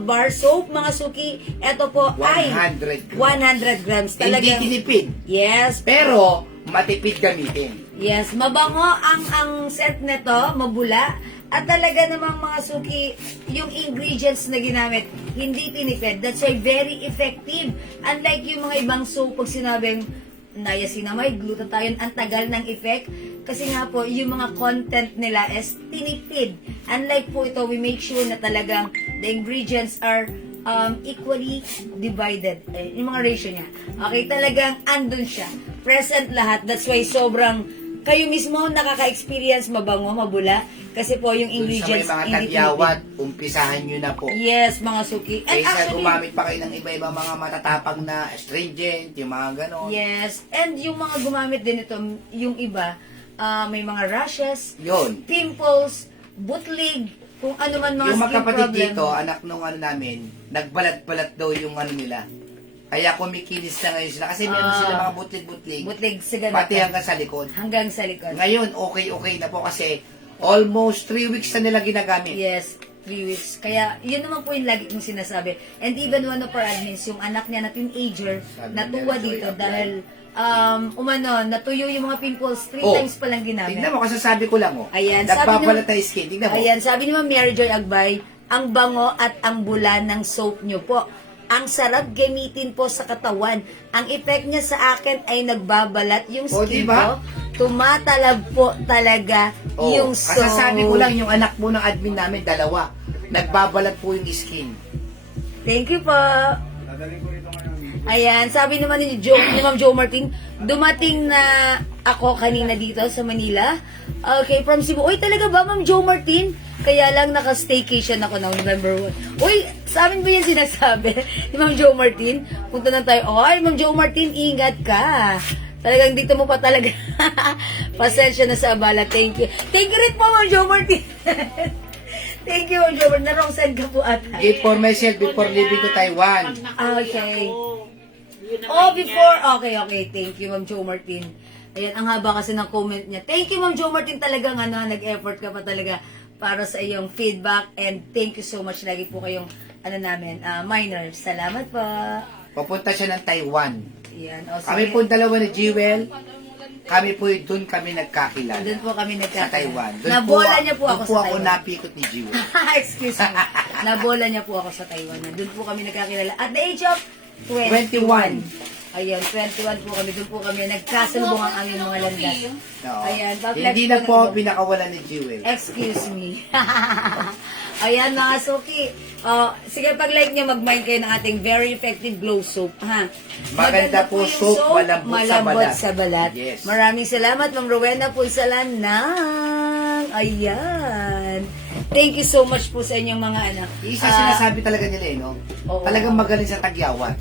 bar soap, mga suki. Ito po ay 100 grams. 100 grams. Hindi Talagang, tinipid. yes. Pero, matipid gamitin. Yes, mabango ang set nito, mabula. At talaga namang mga suki, yung ingredients na ginamit, hindi tinipid. That's why very effective. Unlike yung mga ibang soap, pag sinabing niacinamide, glutathione, ang tagal ng effect. Kasi nga po, yung mga content nila is tinipid. Unlike po ito, we make sure na talagang the ingredients are equally divided. Yung mga ratio niya. Okay, talagang andun siya. Present lahat. That's why sobrang kayo mismo nakaka-experience mabango, mabula. Kasi po yung Dun sa may ingredients mga hindi tagyawat, umpisahan nyo na po. tinipid. Yes, mga suki. And Kaysa actually, gumamit pa kayo ng iba-iba mga matatapang na astringent, yung mga ganon. yes. And yung mga gumamit din ito, yung iba, may mga rashes, Yun. pimples, butlig, Kung ano man mga Yung skin magkapatid problem. dito, anak nung ano namin, nagbalat-balat daw yung ano nila. Kaya kumikinis na ngayon sila. Kasi meron sila mga butlig-butlig. Butlig sa ganito. Pati hanggang sa likod. Hanggang sa likod. Ngayon, okay na po kasi almost 3 weeks na nila ginagamit. Yes, 3 weeks. Kaya, yun naman po yung lagi kong sinasabi. And even one of our admins, yung anak niya na teenager, Sabi natuwa niya, dito Joy, dahil, natuyo yung mga pimples 3 Oh, times pa lang ginamit. Tignan mo, kasasabi ko lang, oh. Ayan, sabi Nagpapalat naman- na skin. Tignan mo. Ayan, sabi ni Ma'am Mary Joy Agbay, ang bango at ang bula ng soap nyo po. Ang sarap gamitin po sa katawan. Ang effect niya sa akin ay nagbabalat yung O, skin diba? ko. Tumatalab po talaga Oh, yung soap. kasasabi ko lang, yung anak mo ng admin namin, dalawa. Nagbabalat po yung skin. Thank you po. Ayan, sabi naman ni Ma'am Jo Martin, dumating na ako kanina dito sa Manila. Okay, from Cebu. Uy, talaga ba, Ma'am Jo Martin? Kaya lang naka-staycation ako ng November 1. Uy, sa amin ba yan sinasabi ni Ma'am Jo Martin? Punta na tayo. Ay, Ma'am Jo Martin, ingat ka. Talagang dito mo pa talaga. Pasensya na sa abala. Thank you. Thank you rin po, Ma'am Jo Martin. Thank you, Ma'am Jo Martin. Narongsan ka po ata. Gift for myself before leaving to Taiwan. Okay. Oh, before. Okay. Thank you, Ma'am Jo Martin. Ayan, ang haba kasi ng comment niya. Thank you, Ma'am Jo Martin. Talagang nag-effort ka pa talaga para sa iyong feedback. And thank you so much. Lagi po kayong, minor. Salamat po. Papunta siya ng Taiwan. Ayan. Kami po dalawa ni Jewel. Kami po doon kami nagkakilala. Doon po kami Sa Taiwan. Doon Nabola niya po ako doon po sa ako Taiwan. napikot ni Jewel. Excuse me. Nabola niya po ako sa Taiwan. Doon po kami nagkakilala. At the age of 21. Ayan, 21 po kami. Doon po kami nagkasalubong ang aming mga landas. No. Ayan, Hindi na po ako pinakawalan ni Jewel. Excuse me. Ayan mga suki. Sige, pag-like nyo, mag-mind kayo ng ating very effective glow soap. Ha? Maganda po yung soap, malambot sa balat. sa balat. Yes. Maraming salamat, Ma'am Rowena po Isalanang. Ayan. Thank you so much po sa inyong mga anak. Isa sinasabi talaga nila, no? Oo. Talagang magaling sa tagyawat.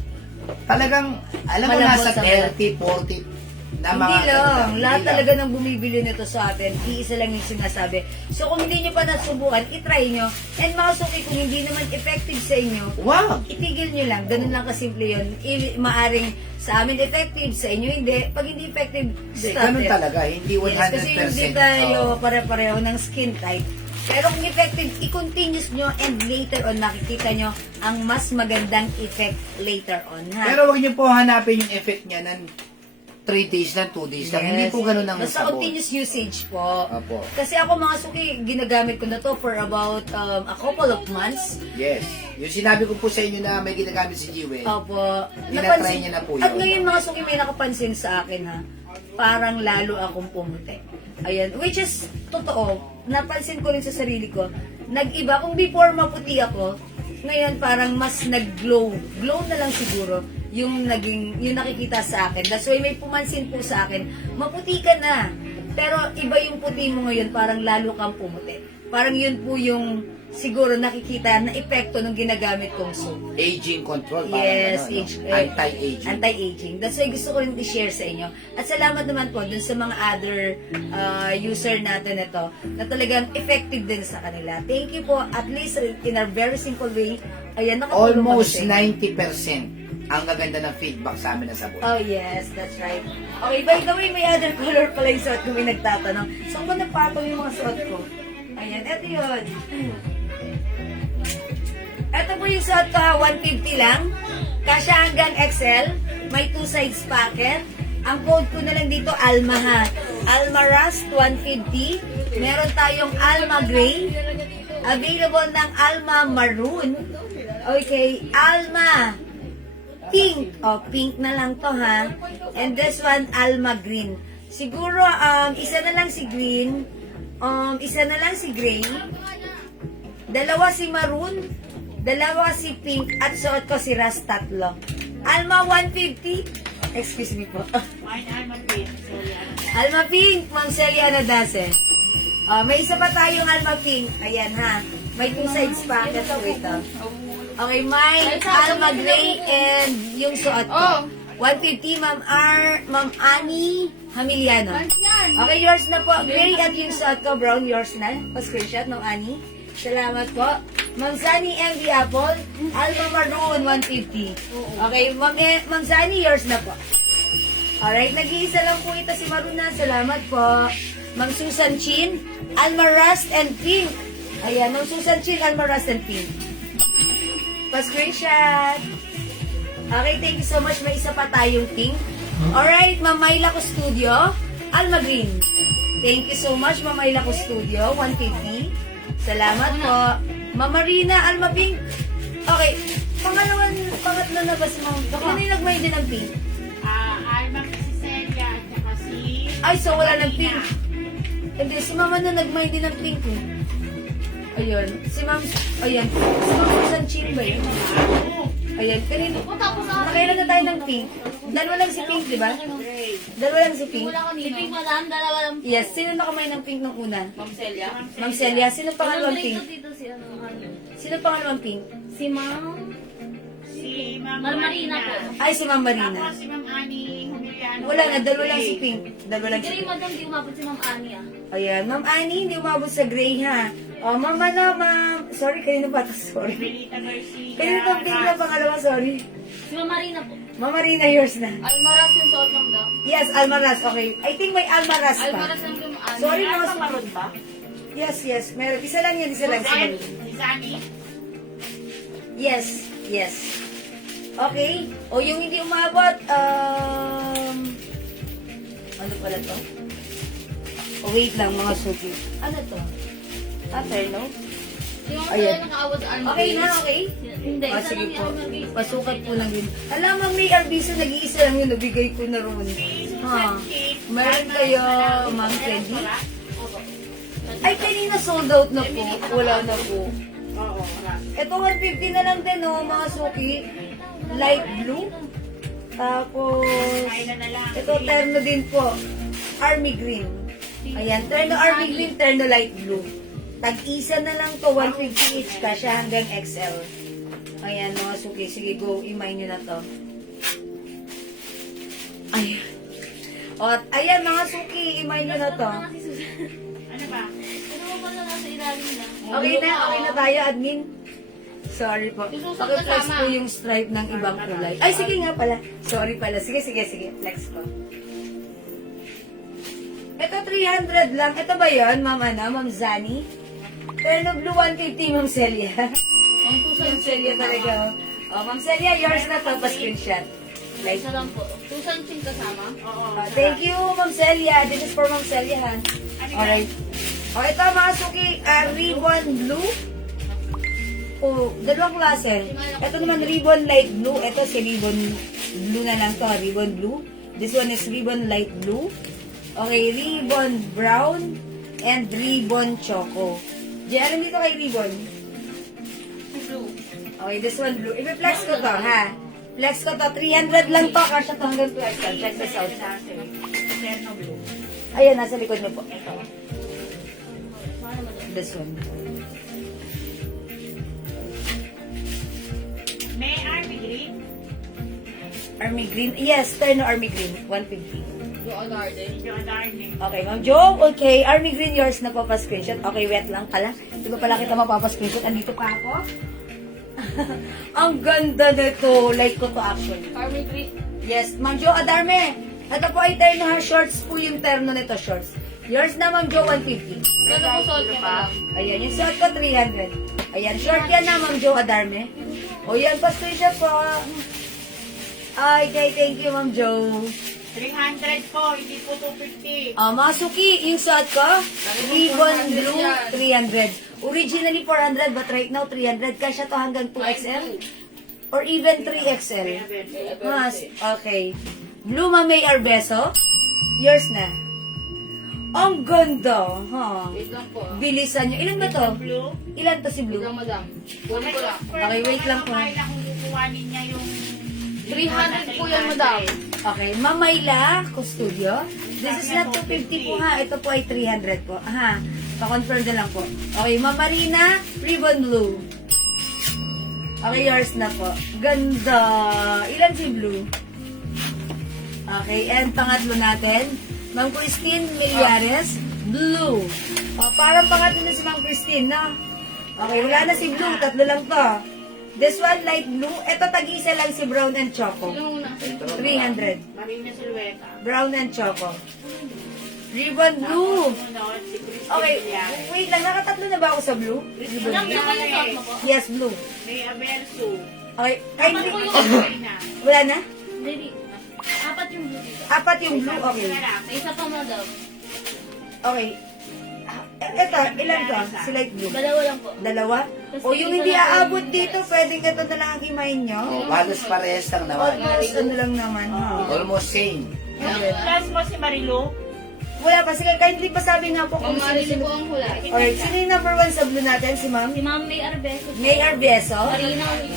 Talagang, alam mo, Malambot nasa sa balat. 30, 40 na mga... Hindi lang. Hindi Lahat lang. talaga ng bumibili nito sa atin, iisa lang yung sinasabi. So, kung hindi nyo pa nasubukan, itry nyo. And mga suki, kung hindi naman effective sa inyo, Wow! itigil nyo lang. Ganun lang kasimple yun. Maaring sa amin effective, sa inyo hindi. Pag hindi effective, Hindi, stop ganun it. talaga. Hindi 100%. Yes, kasi hindi tayo pare-pareho ng skin type. Pero kung effective, i-continuous nyo and later on makikita nyo ang mas magandang effect later on. Ha? Pero wag niyo po hanapin yung effect niya ng 3 days lang, 2 days lang. Hindi po ganun ang Basta sabon. continuous usage po. Opo. Kasi ako mga suki, ginagamit ko na to for about a couple of months. Yes. Yung sinabi ko po sa inyo na may ginagamit si Jewel. Opo. Tinatry niya na po At yun. ngayon mga suki, may nakapansin sa akin ha. Parang lalo akong pumuti. Ayan. Which is, totoo. Napansin ko rin sa sarili ko. Nag-iba. Kung before maputi ako, ngayon parang mas nag-glow. Glow na lang siguro yung nakikita sa akin. That's why may pumansin po sa akin, maputi ka na. Pero iba yung puti mo ngayon, parang lalo kang pumuti. Parang yun po yung siguro nakikita na epekto ng ginagamit kong soap. Aging control. Parang Yes, ano, no? age, Anti-aging. Anti-aging. That's why gusto ko rin i-share sa inyo. At salamat naman po dun sa mga other user natin ito na talagang effective din sa kanila. Thank you po. At least in a very simple way, ayan, nakatulong Almost kami. 90% ang gaganda ng feedback sa amin na sabon. Oh yes, that's right. Okay, by the way, may other color pala yung suot ko, may nagtatanong. Saan ba napatong yung mga suot ko? Ayan, eto yun. Ito po yung suot ko ha, 150 lang. Kasya hanggang XL. May 2 sides packet. Ang code ko na lang dito, Alma ha. Alma Rust 150. Meron tayong Alma Gray. Available ng Alma Maroon. Okay, Alma Pink. Oh, pink na lang to ha. And this one, Alma Green. Siguro, isa na lang si green. Isa na lang si gray. Dalawa si maroon. Dalawa si pink. At suot ko si Rust tatlo. Alma 150. Excuse me po. Alma Pink. Ma'am Celia Anadase. May isa pa tayong Alma Pink. Ayan ha. May 2 sides pa. Ito ito. Okay, mine, Alma Gray, and yung suot ko. 150, Ma'am Annie Hamiliano. Okay, yours na po. Gray at yung suot ko, brown, yours na. Pa-screenshot ng Annie. Salamat po. Ma'am Sunny MV Apple, Alma Maroon 150. Okay, Ma'am Sunny, yours na po. Alright, nag-iisa lang po ito si Maruna. Salamat po. Ma'am Susan Chin, Alma Rust and Pink. Ayan, Ma'am Susan Chin, Alma Rust and Pink. Pa-screenshot. Okay, thank you so much. May isa pa tayong pink. Alright, Ma'am Mayla ko Studio, Alma Green. Thank you so much, Ma'am Mayla ko Studio, 150. Salamat po. Ma'am Marina, Alma Pink. Okay, pangatlo na ba si Ma'am? Ano yung nagmay din ng pink? Alma si Celia at saka si... Ay, so wala ng pink. Hindi, si Mama na nagmay din ng pink eh. Ayun, si Ma'am, ayan, si Ma'am Susan Chin ba yun? Ayan, kanina, nakailan na tayo ng pink. Dalawa lang si pink, di ba? Dalawa lang si pink. Wala kanina. Si Pink Madam, dalawa lang. Yes, sino nakamay ng pink nung una? Ma'am Celia. Ma'am Celia, sino pangalawang Walang pink? dito dito si ano. Sino pangalawang pink? Si Ma'am. Si Ma'am Marmarina po. Ay, si Ma'am Marina. Tapos si Ma'am Ani Humiliano. Wala na, dalawa lang si pink. Dalawa lang si Gray pink. Madam, di umabot si Ma'am Ani ah. Ayan, Ma'am Annie, hindi umabot sa gray ha. O, Ma'am ano, Ma'am. Sorry, kanino ba ito? Sorry. Melita Garcia. Kanino itong pink na pangalawa? Sorry. Si Ma'am Marina po. Ma'am Marina, yours na. Almaras yung suot ng daw. Yes, Almaraz. Okay. I think may Almaraz pa. Almaras lang yung Ani. Sorry, mga Alma sumunod. Maroon ba? Yes, yes. Meron. Isa lang yan, isa lang. Ay, Sunod. si Zani. Yes, yes. Okay. O yung hindi umabot, ano pala to? O wait lang, mga suki. Ano to? Terno? Yung Ayan. nakaawad sa Almaras. Okay na, okay? Hindi, O isa sige lang po. yung Almaras. Pasukat po lang yun. Alam mo, may arbiso, nag-iisa lang yun. Nabigay ko na roon. Ha? Meron kayo, Ma'am Candy? Opo. Ay, kanina sold out na po. Wala na po. Oo, marami. Ito 150 na lang din, oh, mga suki. Light blue. Tapos, Kailan na lang. ito terno din po. Army green. Ayan, terno army green, terno light blue. Tag-isa na lang to, 150 each kasya hanggang XL. Ayan, mga suki. Sige, go. Imay nyo na to. Ayan. O, ayan, mga suki. Imay nyo na to. Si Susan. Ano ba? Ano mo pala nasa ilalim na? Okay na tayo, admin. Sorry po. Paki-flex po yung stripe ng ibang kulay. Ay, sige nga pala. Sorry pala. Sige. Flex ko. Ito, 300 lang. Ito ba yun, Ma'am Ma'am Zani? Pero blue 150, Ma'am Celia. Ang Ma'am Celia talaga. Oh, Ma'am Celia, yours na to. Pa-screenshot. Like, Isa lang po. Susan Chin kasama. Oo. thank you, Ma'am Celia. This is for Ma'am Celia, ha? Alright. O, ito, mga suki, ribbon blue. O, dalawang klase. Ito naman, ribbon light blue. Ito, si ribbon blue na lang to, ribbon blue. This one is ribbon light blue. Okay, ribbon brown and ribbon choco. Diyan, alam dito kay ribbon. Blue. Okay, this one blue. I-flex ko to, ha? Flex ko to. 300 lang to. Kasha to hanggang 12. Check this out. Terno blue. Ayan, nasa likod niyo po. Ito. This one. May army green. Army green. Yes, terno army green. 150. Yung Garden. Medyo darling. Okay, Ma'am Jo. Okay, army green yours na screenshot. Okay, wet lang pala. Di ba pala kita screenshot? Andito pa ako. Ang ganda nito. Like ko to actually. Army Green. Yes, Ma'am Jo Adarme. Ito po ay terno ha. Shorts po yung terno nito, shorts. Yours na, Ma'am Jo, 150. Ano po suot niya pa? Ayan, yung short ko, 300. Ayan, short yan na, Ma'am Jo Adarme. O yan, screenshot po. Ay, okay, thank you, Ma'am Jo. 300 po, hindi po 250. Mga suki, yung suot ko, ribbon blue, 300. Originally 400, but right now 300. Kasya to hanggang 2XL. Or even 3XL. Mas, okay. Blue Mamay Arbeso. Yours na. Ang ganda, ha? Wait lang po. Bilisan nyo. Ilan ba to? Blue. Ilan to si Wait Blue? lang, madam. Kunin ko lang. Okay, wait lang po. Kung kukuhanin niya yung 300 po yan, madam. Okay, Mamayla Custodio. This is not 250 po ha. Ito po ay 300 po. Ha, pa-confirm na lang po. Okay, Mamarina, ribbon blue. Okay, yours na po. Ganda. Ilan si Blue? Okay, and pangatlo natin, Ma'am Christine Millares, blue. Parang pangatlo na si Ma'am Christine, no? Okay, wala na si blue. Tatlo lang to. This one, light blue. Ito, tag-isa lang si brown and choco. Sino muna? 300. Marina Silveta. Brown and choco. Ribbon blue. Sunod, si Christine Okay, Villar. wait lang. Nakatatlo na ba ako sa blue? Ribbon Ilang blue. siya ba yung suot mo po? Yes, blue. May Averso. Okay, Apat kindly. po yung Marina. Wala na? Hindi. Apat yung blue dito. Apat yung blue. Okay. May isa pa mo daw. Okay. Ito, ilan to? Si light blue. Dalawa lang po. Dalawa? Kasi O yung isa hindi lang po aabot yung dito, pwedeng ito na lang ang himayin nyo? Halos parehas lang naman. Almost ano lang naman. ha? Almost same. Okay. Plus mo si Marilu. Wala pa. Sige, kindly pasabi nga po kung Mamali po sino. ang hula. Alright, sino yung number 1 sa blue natin? Si ma'am? Si Ma'am May Arbeso. May Arbieso?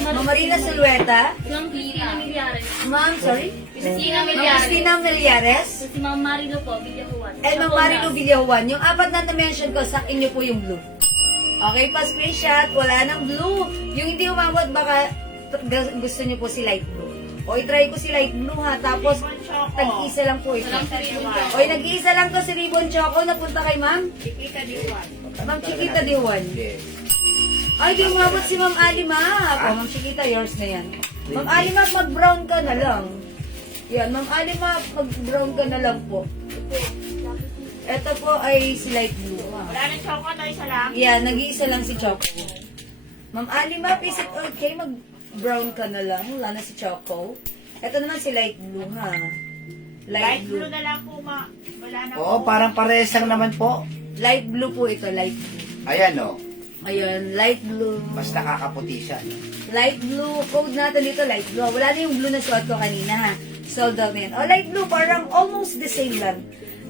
Ma'am Marina Sulueta? Si Ma'am Christina Millares. Ma'am, sorry? Christina Ma'am Millares. Christina Millares? Si Ma'am Marilo po, Villajuan. And Ma'am Marilu Villajuan. Yung apat na na-mention ko, sa inyo po yung blue. Okay, pa-screenshot. Wala nang blue. Yung hindi umabot, baka gusto nyo po si light blue. O, i-try ko si light blue ha. Tapos, Ribbon Choco. tag-isa lang po ito. Walang sariwan. O, nag-iisa lang to si Ribbon Choco. Napunta kay ma'am. Chiquita Diwan. Ma'am Chiquita Diwan. Yes. Ay, di umabot si Ma'am Ali Map. O, Ma'am Chiquita, yours na yan. Ma'am Ali Map, mag-brown ka na lang. Yan, Ma'am Ali Map, mag-brown ka na lang po. Ito po ay si light blue. Wala na Choco, to isa lang. Yan, nag-iisa lang si Choco. Ma'am Ali Map, is it okay? Mag-brown ka na lang. Wala na si Choco. Ito naman si light blue, ha? Light blue na lang po, wala na Oo, po. parang parehas lang naman po. Light blue po ito, light blue. Ayan o. Ayan, light blue. Mas nakakaputi siya. No? Light blue. Code natin dito, light blue. Wala na yung blue na suot ko kanina, ha? Sold out na yan. Oh, light blue, parang almost the same lang.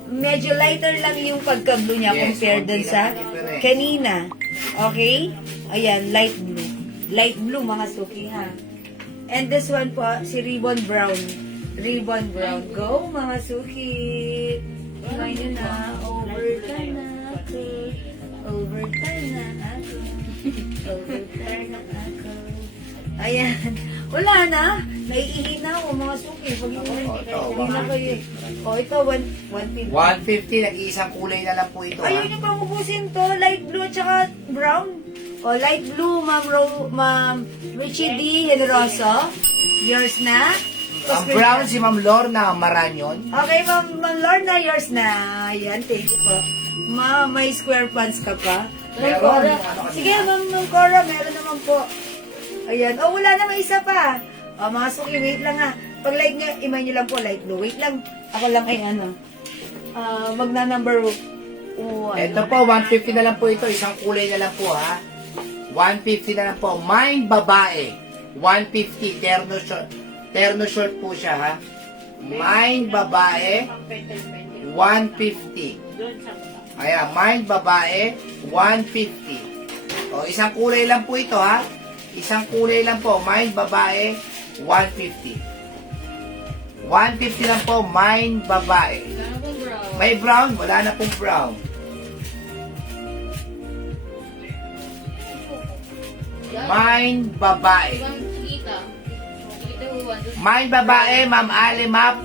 Medyo lighter lang yung pagka-blue niya Yes, compared konti dun lang sa ang difference. kanina. Okay? Ayan, light blue. Light blue, mga suki, ha? And this one po, si Ribbon Brown. Ribbon Brown. Go, mga suki! Try nyo na. Overtime na ako. Overtime na ako. Overtime na ako. Ayan. Wala na. Naiihi na ako, mga suki. Pag hindi na kayo. O, ito, 150. 150, nag-iisang kulay na lang po ito. Ayaw nyo pang ubusin to. Light blue at saka brown. O, light blue, Ma'am Richie D. Generoso. Yours na. Ang brown si Ma'am Lorna Maranyon. Okay, Ma'am Lorna, yours na. Ayan, thank you po. Ma'am, may square pants ka pa. Ma'am Meron. Cora. Ano ka Sige, na? Ma'am Cora, meron naman po. Ayan. Oh, wala na, may isa pa. O, mga suki, wait lang ha. Pag light nyo, imay nyo lang po, light blue. Wait lang. Ako lang ay ano. Magna-number 1. Ito po, 150 na lang po ito. Isang kulay na lang po ha. 150 na lang po. Mine babae. 150. Terno short po siya ha. Mine babae. Pang petal-petal. 150. Doon sa Ayan, mine babae. 150. O, isang kulay lang po ito ha. Isang kulay lang po. Mine babae. 150. 150 lang po. Mine babae. Wala na pong brown. May brown? Wala na pong brown. Yan. Mine babae. Ibang Chiquita. Chiquita Juan. Mine babae, Ma'am Ali Map.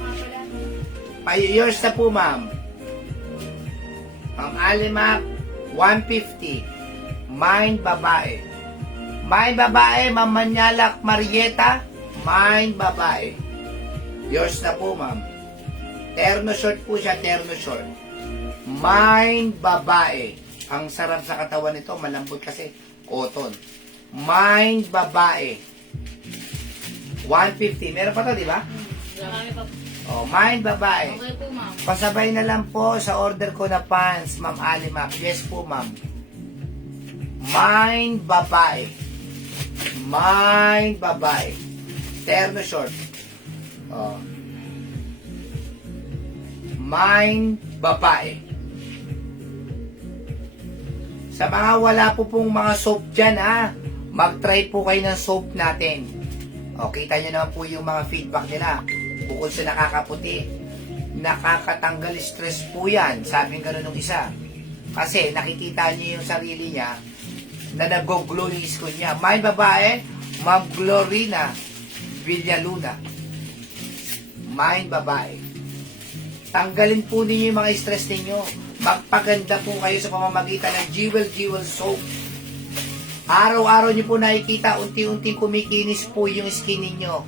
Yours na po, ma'am. Ma'am Ali Map, 150. Mine babae. Mine babae, Ma'am Manyalak Marieta. Mine babae. Yours na po, ma'am. Terno short po siya, terno short. Mine babae. Ang sarap sa katawan nito, malambot kasi cotton. Mine babae. 150. Meron pa to, di ba? Wala kami pa. Oh, mine babae. Okay po, ma'am. Pasabay na lang po sa order ko na pants, Ma'am Ali Ma'am. Yes po, ma'am. Mine babae. Mine babae. Terno short. Oh. Mine babae. Sa mga wala po pong mga soap dyan, ha, mag-try po kayo ng soap natin. O, kita nyo naman po yung mga feedback nila. Bukod sa nakakaputi, nakakatanggal stress po yan. Sabi gano'n nung isa. Kasi nakikita niya yung sarili niya na nag-glow yung skin niya. May babae, Ma'am Glorina Villaluna. May babae. Tanggalin po ninyo yung mga stress ninyo. Magpaganda po kayo sa pamamagitan ng Jewel Soap. Araw-araw nyo po nakikita, unti-unting kumikinis po yung skin ninyo.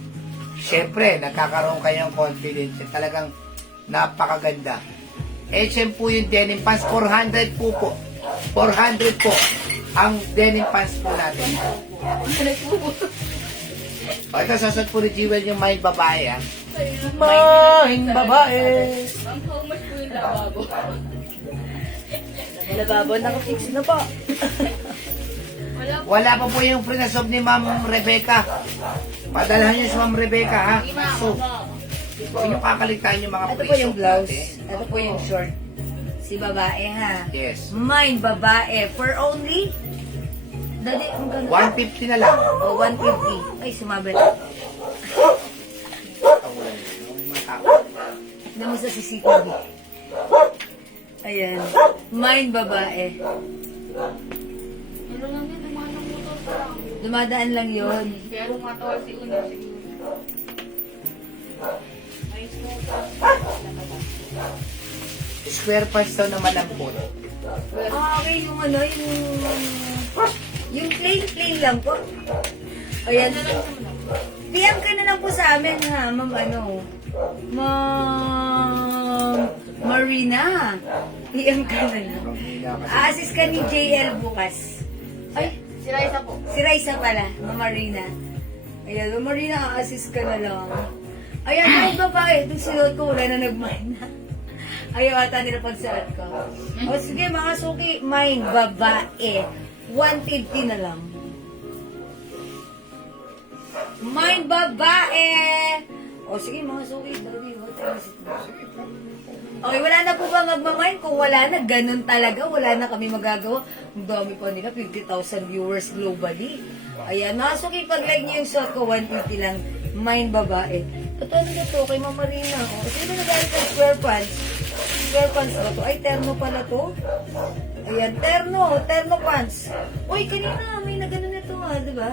Siyempre, nagkakaroon kayo ng confidence. Talagang napakaganda. HM po yung denim pants. 400 po. 400 po ang denim pants po natin. O, ito sasad po ni Jewel yung mind babae, ha? Mind babae. Ang thomas po yung lababo. Lababo, nakafix na po. Wala po. Wala pa po yung frinasob ni Ma'am Rebecca. Padalhan nyo si Ma'am Rebecca, ha? So, huwag nyo kakaligtaan yung mga Ito po pre-soap yung blouse. natin. Ito po yung short. Si babae, ha? Yes. Mine, babae. For only... Dali, ang ganda. 150 na lang. O, 150. Ay, sumabit. Tignan mo sa CCTV. Ayan. Mine, babae. Ano lang din, dumanang motor pa lang. Dumadaan lang yun. Kaya rumatawa si Una siguro. Ay, Square parts daw na malambot. Ah, okay, yung ano, yung plain lang po. Ayan. PM ka na lang po sa amin, ha, ma'am, ano, Ma'am Marina. PM ka na lang. A-assist ka ni JL bukas. Ay, Si Raisa po. si Raisa pala, Ma'am Marina. Ayan, Ma'am Marina, a-assist ka na lang. Ayan, ay babae, itong sinod ko, wala na nag-mine na. Ayaw ata nila pagsalat ko. O sige, mga suki, mine, babae. 150 na lang. Mine, babae. O sige, mga suki, dali, okay, wala na po ba magmamine? Kung wala na, ganun talaga. Wala na kami magagawa. Ang dami pa nila, 50,000 viewers globally. Ayan, mga suki, pag-like niyo yung shot ko, 150 lang. Mine, babae. Totoo na to, kay Mama Marina. O, sino nagalit ng square pants? Square pants ba to? Ay, terno pala to. Ayan, terno pants. Uy, kanina, may nagano na to, ha, di ba?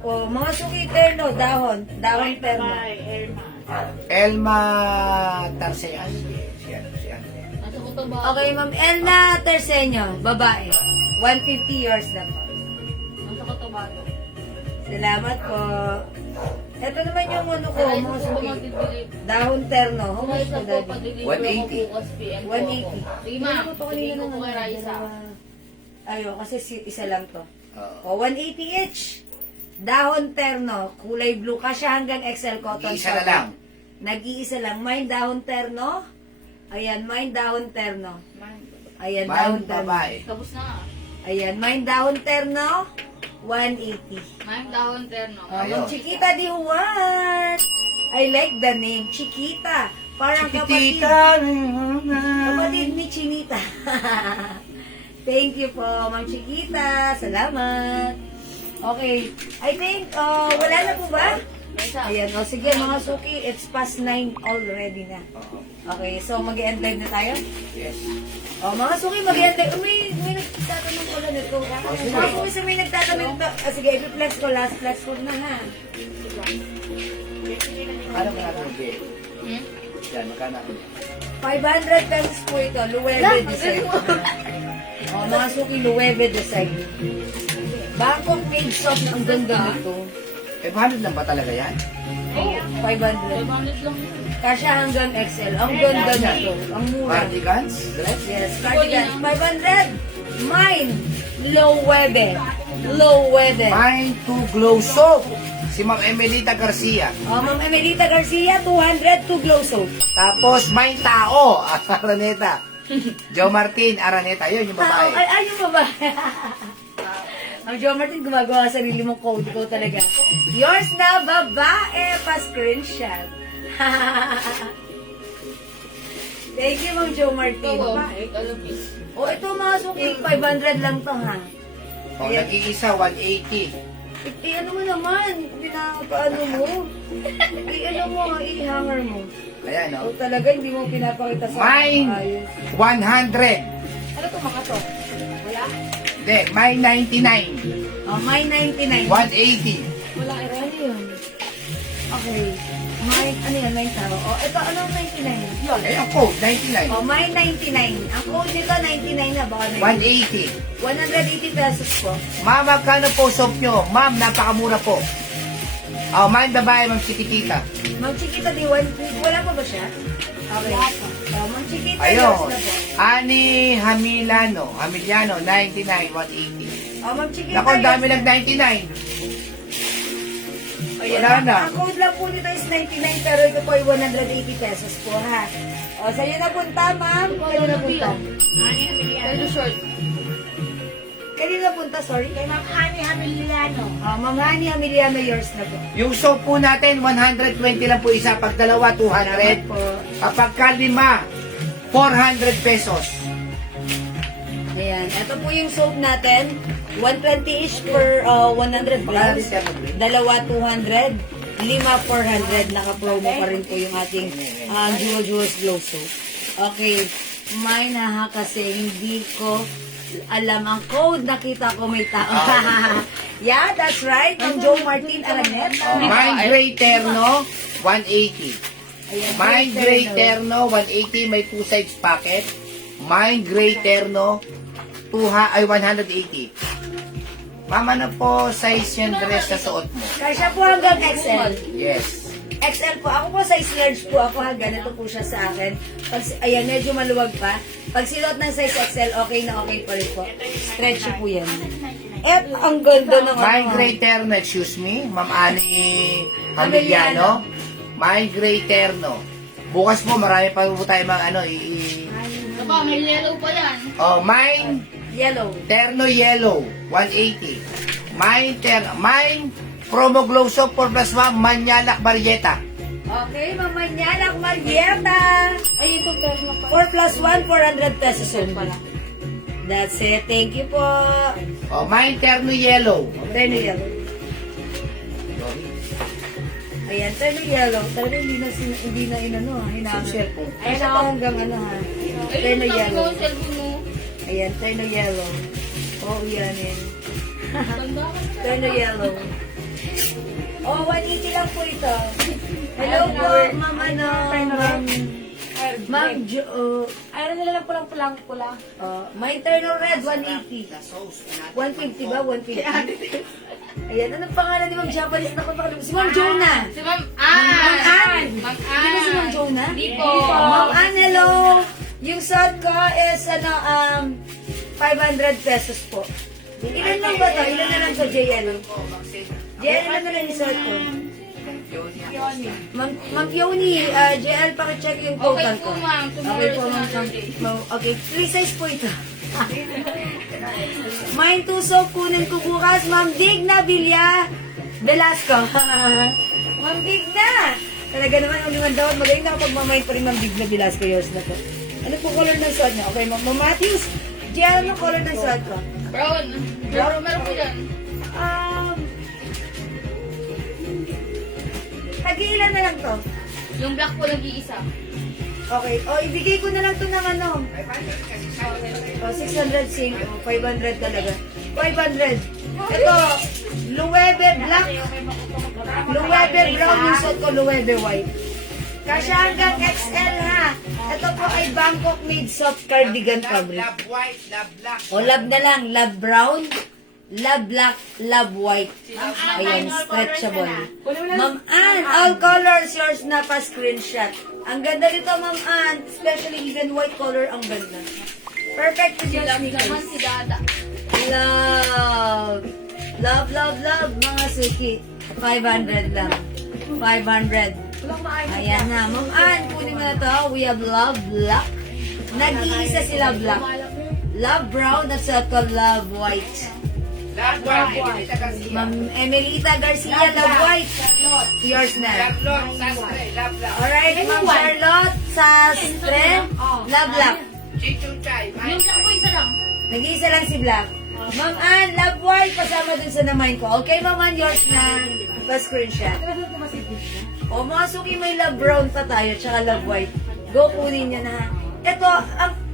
O, mga suki, terno, dahon terno. By Elma. Elma Tarsean. Siyan. Nasa ko to ba? Okay, Ma'am Elna Terceño, babae. 150 years na po. Nasa ko to ba? Salamat po. Ito naman yung ano ko, Si Raisa mga po ba suki. magdidelete? Dahon terno. How Si much Raisa po, po, Daddy? pag-deliver 180. ako bukas PM po 180. ako. Sige ma, Ano po kanina sabihin ko naman, po kay Raisa. Ayo, kasi isa lang to. Oo. O, 180 each. Dahon terno, kulay blue. Kasya hanggang XL cotton. Isa na lang. Nag-iisa lang. Mine dahon terno. Ayan, mine dahon terno. Ayan, dahon Mind terno. babae. Tapos na nga. Ayan, mine dahon terno. 180. Mayang dahon terno. Ayun. Chiquita di what? I like the name, Chiquita. Parang kapatid. Chiquitita. Kapatid ni Chinita. Thank you po, Ma'am Chiquita. Salamat. Okay. I think, wala na po ba? Raisa. Ayan, o sige mga suki, it's past 9 already na. Oo. Okay, so mag-end live na tayo? Yes. O mga suki, mag-end live. May nagtatanong pala nito. Mga suki, sa may nagtatanong ito. Sige, i-flex ko, last flex ko na ha. Ano ka natin, Jay? Hmm? Yan, magkano ako. 500 pesos po ito, Luwebe design. O mga suki, Luwebe design. Bangkok made soft, ang ganda nito. 500 lang ba talaga yan? 500. 500 lang yun. Kasya hanggang XL. Ang ganda nito. Ang mura. Cardigans? Dress? Yes, cardigan. 500. Mine. Luwebe. Luwebe. Mind to Glow Soap. Si Ma'am Emelita Garcia. O, Ma'am Emelita Garcia, 200 to glow soap. Tapos, Mind Tao. Araneta. Joe Martin, Araneta. Yun yung babae. Ay, yung babae. Ang Joe Martin, gumagawa ka sarili mong code ko talaga. Yours na, babae. Pa-screenshot. Thank you, Ma'am Joe Martin. Ito, alam niyo. O, ito mga suki, 500 lang to, ha? O, nag-iisa, 180. Ano mo naman, pinapaano mo. Ano mo, i-hanger mo. Ayan, O no? talaga, hindi mo pinapakita sa Mine, ayos. 100. Ano to mga to? Wala? Hindi, Mine 99. Oh, my 99. 180. Wala, ano yun? Okay. Ano yan, Mine Taro? O, ito, anong 99? Yun, ayun po, 99. O, Mine 99. Ang code nito, 99 na. Baka 180. 180 pesos po. Ma'am, magkano po soap nyo? Ma'am, napakamura po. Oh, ma'am, babae, ma'am, Chiquitita. Ma'am Chiquita, wala pa ba siya? Okay. Ma'am Chiquita, yours Ayun. na po. Ani Hamiliano, 99, 180. Ma'am Chiquita, Naku, ang dami yours lang 99. Ayan. Wala na. Ang code lang po nito is 99 pero ito po ay 180 pesos po ha. O, sa'yo na punta, ma'am. Sa'yo na punta. Ani Hamiliano. Pero short. Kanino na punta, sorry? Kay Ma'am Ani Hamiliano. Ma'am Hani Emiliano, yours na po. Yung soap po natin, 120 lang po isa. Pag dalawa, 200. Po. Kapag kalima, 400 pesos. Ayan. Ito po yung soap natin. 120-ish per 100 grams. Dalawa, 200. Lima, 400. Naka-promo pa rin po yung ating Jewel's Glow soap. Okay. May naha kasi hindi ko alam ang code. Nakita ko may tao. Yeah, that's right. Ang Joe Martin Araneta. Mind Gray Terno, 180. Ayan, Mind Gray Terno, 180. May 2 sides packet. Mind Gray Terno, 180. Mama na po size yung dress na suot mo. Kasya po hanggang XL. Yes. XL po. Ako po size large po ako ha. Ganito po siya sa akin. Ayan, medyo maluwag pa. Pag sinuot ng size XL, okay na okay pa rin po. Stretchy po yan. At ang ganda ng Mind Gray Terno, excuse me. Ma'am Ani Hamiliano. Mind Gray Terno. Bukas po, marami pa po tayo mga Aba, may yellow pa yan. Oh, Mind Yellow. Terno Yellow, 180. Mind Promo Glow Soap 4+1, Manyalak Marieta. Okay, Mamanyalak Marieta. Ay, ito pero pa. 4+1, 400 pesos only. That's it. Thank you po. Oh, Mind Terno Yellow. Terno yellow. Ayan, terno yellow. Talaga hindi na inano ha. Hinangan. Cellphone. Ay, hanggang ano ha. Terno Ayun, yellow. yung cellphone mo. Ayan, terno yellow. Oh, yan eh. Tanda ka. Terno yellow. Oh, 180 lang po ito. Hello po, ma'am ano, ma'am Ay, nila lang pulang pula. may terno red, 180. 150 ba? 150. Ayan, anong pangalan ni Ma'am Japanese? Naku, si Ma'am Jonah. Si Ma'am Ma'am Ann. Ma'am Di ba si Ma'am Jonah? Di po. Ma'am Ann, hello. Yung suot ko is 500 pesos po. Ilan lang ba to? Ilan na lang to, JL? JL, ilan na lang yung suot ko? Ma'am Yoni, JL, pakicheck yung total Okay ko. po, ma'am. Tomorrow Okay po, is ma'am. another day. Okay, 3 size po ito. Mine to soap, kunin ko bukas. Ma'am Digna Villa Velasco. Ma'am Digna! Talaga naman, ang liman daw. Magaling na kapag mamayin pa rin Ma'am Digna Velasco. Yours na po. Ano po color ng suot niya? Okay, Ma'am Matthews. Gian, ano color ng suot ko? Brown. Brown, meron po yan. Tag-iilan na lang to. Yung black po nag-iisa. Okay. O, ibigay ko na lang to ng ano. O, 605. O, 500 talaga. 500. Ito, Luwebe Black. Luwebe Brown yung suot ko, Luwebe White. Kasya hanggang XL ha. Ito po ay Bangkok made soft cardigan fabric. Love white, love black. O, love na lang. Love brown, love black, love white. Ayan, stretchable. Ma'am Ann, all colors yours na pa screenshot. Ang ganda nito, Ma'am Ann. Especially even white color, ang ganda. Perfect to Si your Love naman sneakers. si Dada. Love. Love, love, love, mga suki. 500 lang. 500. Ayan na. Ma'am Ann, kunin mo na to. We have Love Black. Nag-iisa sila Black. Love Brown at saka Love White. Love white. Ma'am Emelita Garcia, Love White. Yours na. Love long, sastre, love black. Alright, Ma'am Charlotte, Sastre, Love Black. Chichuchay, Yung black po isa lang. Nag-iisa lang si Black. Ma'am Ann, Love White, kasama dun sa namain ko. Okay, Ma'am Ann, yours na. Pa-screenshot. O, mga suki, may Love Brown pa tayo, tsaka Love White. Go, kunin niya na. Ito,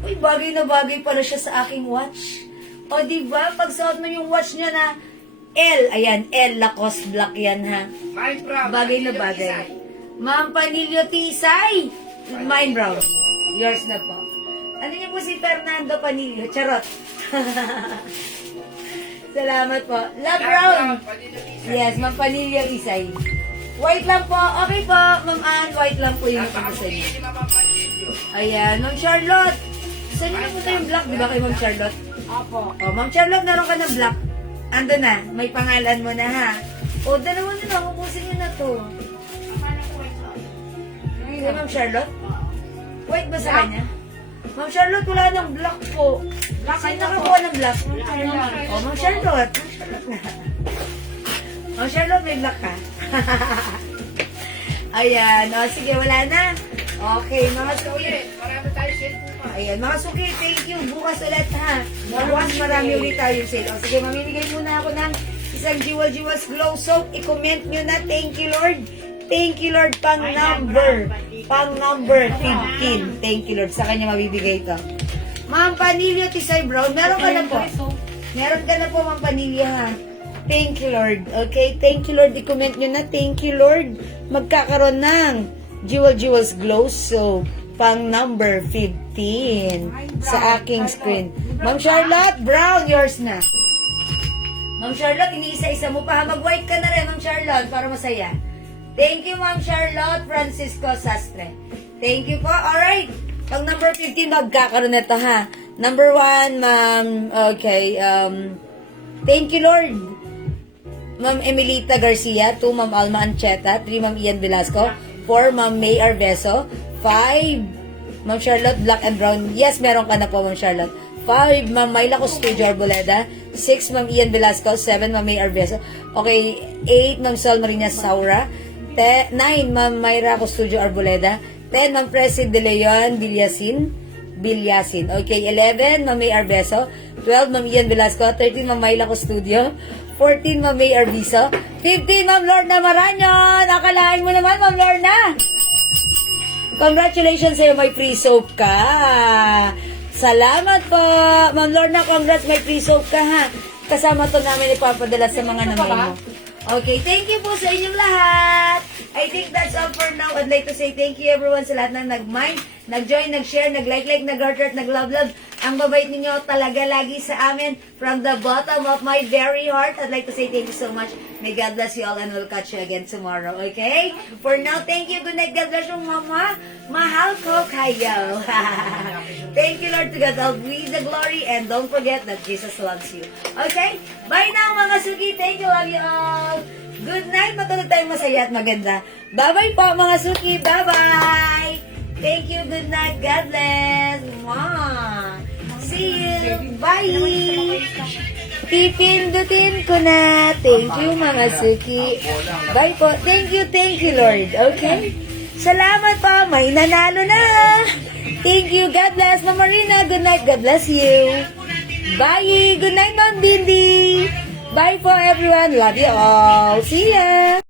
uy, bagay na bagay pala siya sa aking watch. O, diba, pag suot mo yung watch niya na L, ayan, L, Lacoste Black yan, ha. My proud. Bagay na bagay. Ma'am Panilio Tisay. Mine brown. Yours na po. Ano niyo po si Fernando Panilio? Charot. Salamat po. Love brown. Yes, Ma'am Panilio Tisay. White lang po. Okay po, Ma'am Ann. White lang po yung ito sa inyo. Ayan, Ma'am Charlotte. Saan niyo po yung black? Di ba kay Ma'am Charlotte? Opo. Oh, Ma'am Charlotte, naroon ka ng black. Ando na. May pangalan mo na ha. O, dalawa na lang. Ubusin niyo na to. Akala ko ito. Kay Ma'am Charlotte? White ba sa kanya? Ma'am Charlotte, wala nang black po. Sino nakakuha ng black? Oh, Ma'am Charlotte. Ma'am Charlotte na. Ma'am Charlotte, may black ka. Ayan. O, sige, wala na. Okay, mga suki. Marami tayo cellphone pa. Ayan, mga suki, thank you. Bukas ulit ha. Bukas marami ulit tayo sale. O, sige, mamimigay muna ako ng isang Jewels Glow Soap. I-comment nyo na. Thank you, Lord. Thank you, Lord. Pang number 15. Thank you, Lord. Sa kanya mabibigay ito. Ma'am Panilio Tisay Brown, meron ka na po. Meron ka na po, Ma'am Panilio, ha. Thank you, Lord. Okay? Thank you, Lord. I-comment nyo na. Thank you, Lord. Magkakaroon ng Jewels Glow Soap. Pang number 15 sa aking screen. Ma'am Charlotte Brown, yours na. Ma'am Charlotte, iniisa-isa mo pa. Mag-white ka na rin, Ma'am Charlotte, para masaya. Thank you, Ma'am Charlotte Francisco Sastre. Thank you po. Alright. Pag number 15, magkakaroon na ito, ha. Number 1, Ma'am, okay, thank you, Lord. Ma'am Emilita Garcia. 2, Ma'am Alma Ancheta. 3, Ma'am Ian Velasco. 4, Ma'am May Arveso. 5, Ma'am Charlotte Black and Brown. Yes, meron ka na po, Ma'am Charlotte. 5, Ma'am Myla Custodio Arboleda. 6, Ma'am Ian Velasco. 7, Ma'am May Arveso. Okay, 8, Ma'am Sol Marina Saura. 9, Ma'am Myra Custodio Arboleda. 10, Ma'am Presid De Leon Bilyasin. Okay, 11, Ma'am May Arveso. 12, Ma'am Ian Velasco. 13, Ma'am Myla Custodio. 14, Ma'am May Arviso. 15, Ma'am Lorna Maranyon. Akalain mo naman, Ma'am Lorna. Congratulations sa'yo, may free soap ka. Salamat po. Ma'am Lorna, congrats, may free soap ka ha. Kasama to namin ipapadala sa mga namay mo. Okay, thank you po sa inyong lahat. I think that's all for now. I'd like to say thank you everyone sa lahat na nag-mind, nag-join, nag-share, nag-like, nag-heart, nag-love. Ang babait ninyo talaga lagi sa amin. From the bottom of my very heart, I'd like to say thank you so much. May God bless you all and we'll catch you again tomorrow, okay? For now, thank you. Good night. God bless you, Mama. Mahal ko kayo. Thank you, Lord, to God. I'll be the glory and don't forget that Jesus loves you. Okay? Bye now, mga suki. Thank you. Love you all. Good night. Matulog tayong masaya at maganda. Bye-bye po, mga suki. Bye-bye. Thank you. Good night. God bless. Mwah. See you. Bye. Pipindutin ko na. Thank you, mga suki. Bye po. Thank you, Lord. Okay? Salamat po. May nanalo na. Thank you. God bless. Ma'am Marina, good night. God bless you. Bye. Good night, Ma'am Bindi. Bye po, everyone. Love you all. See ya.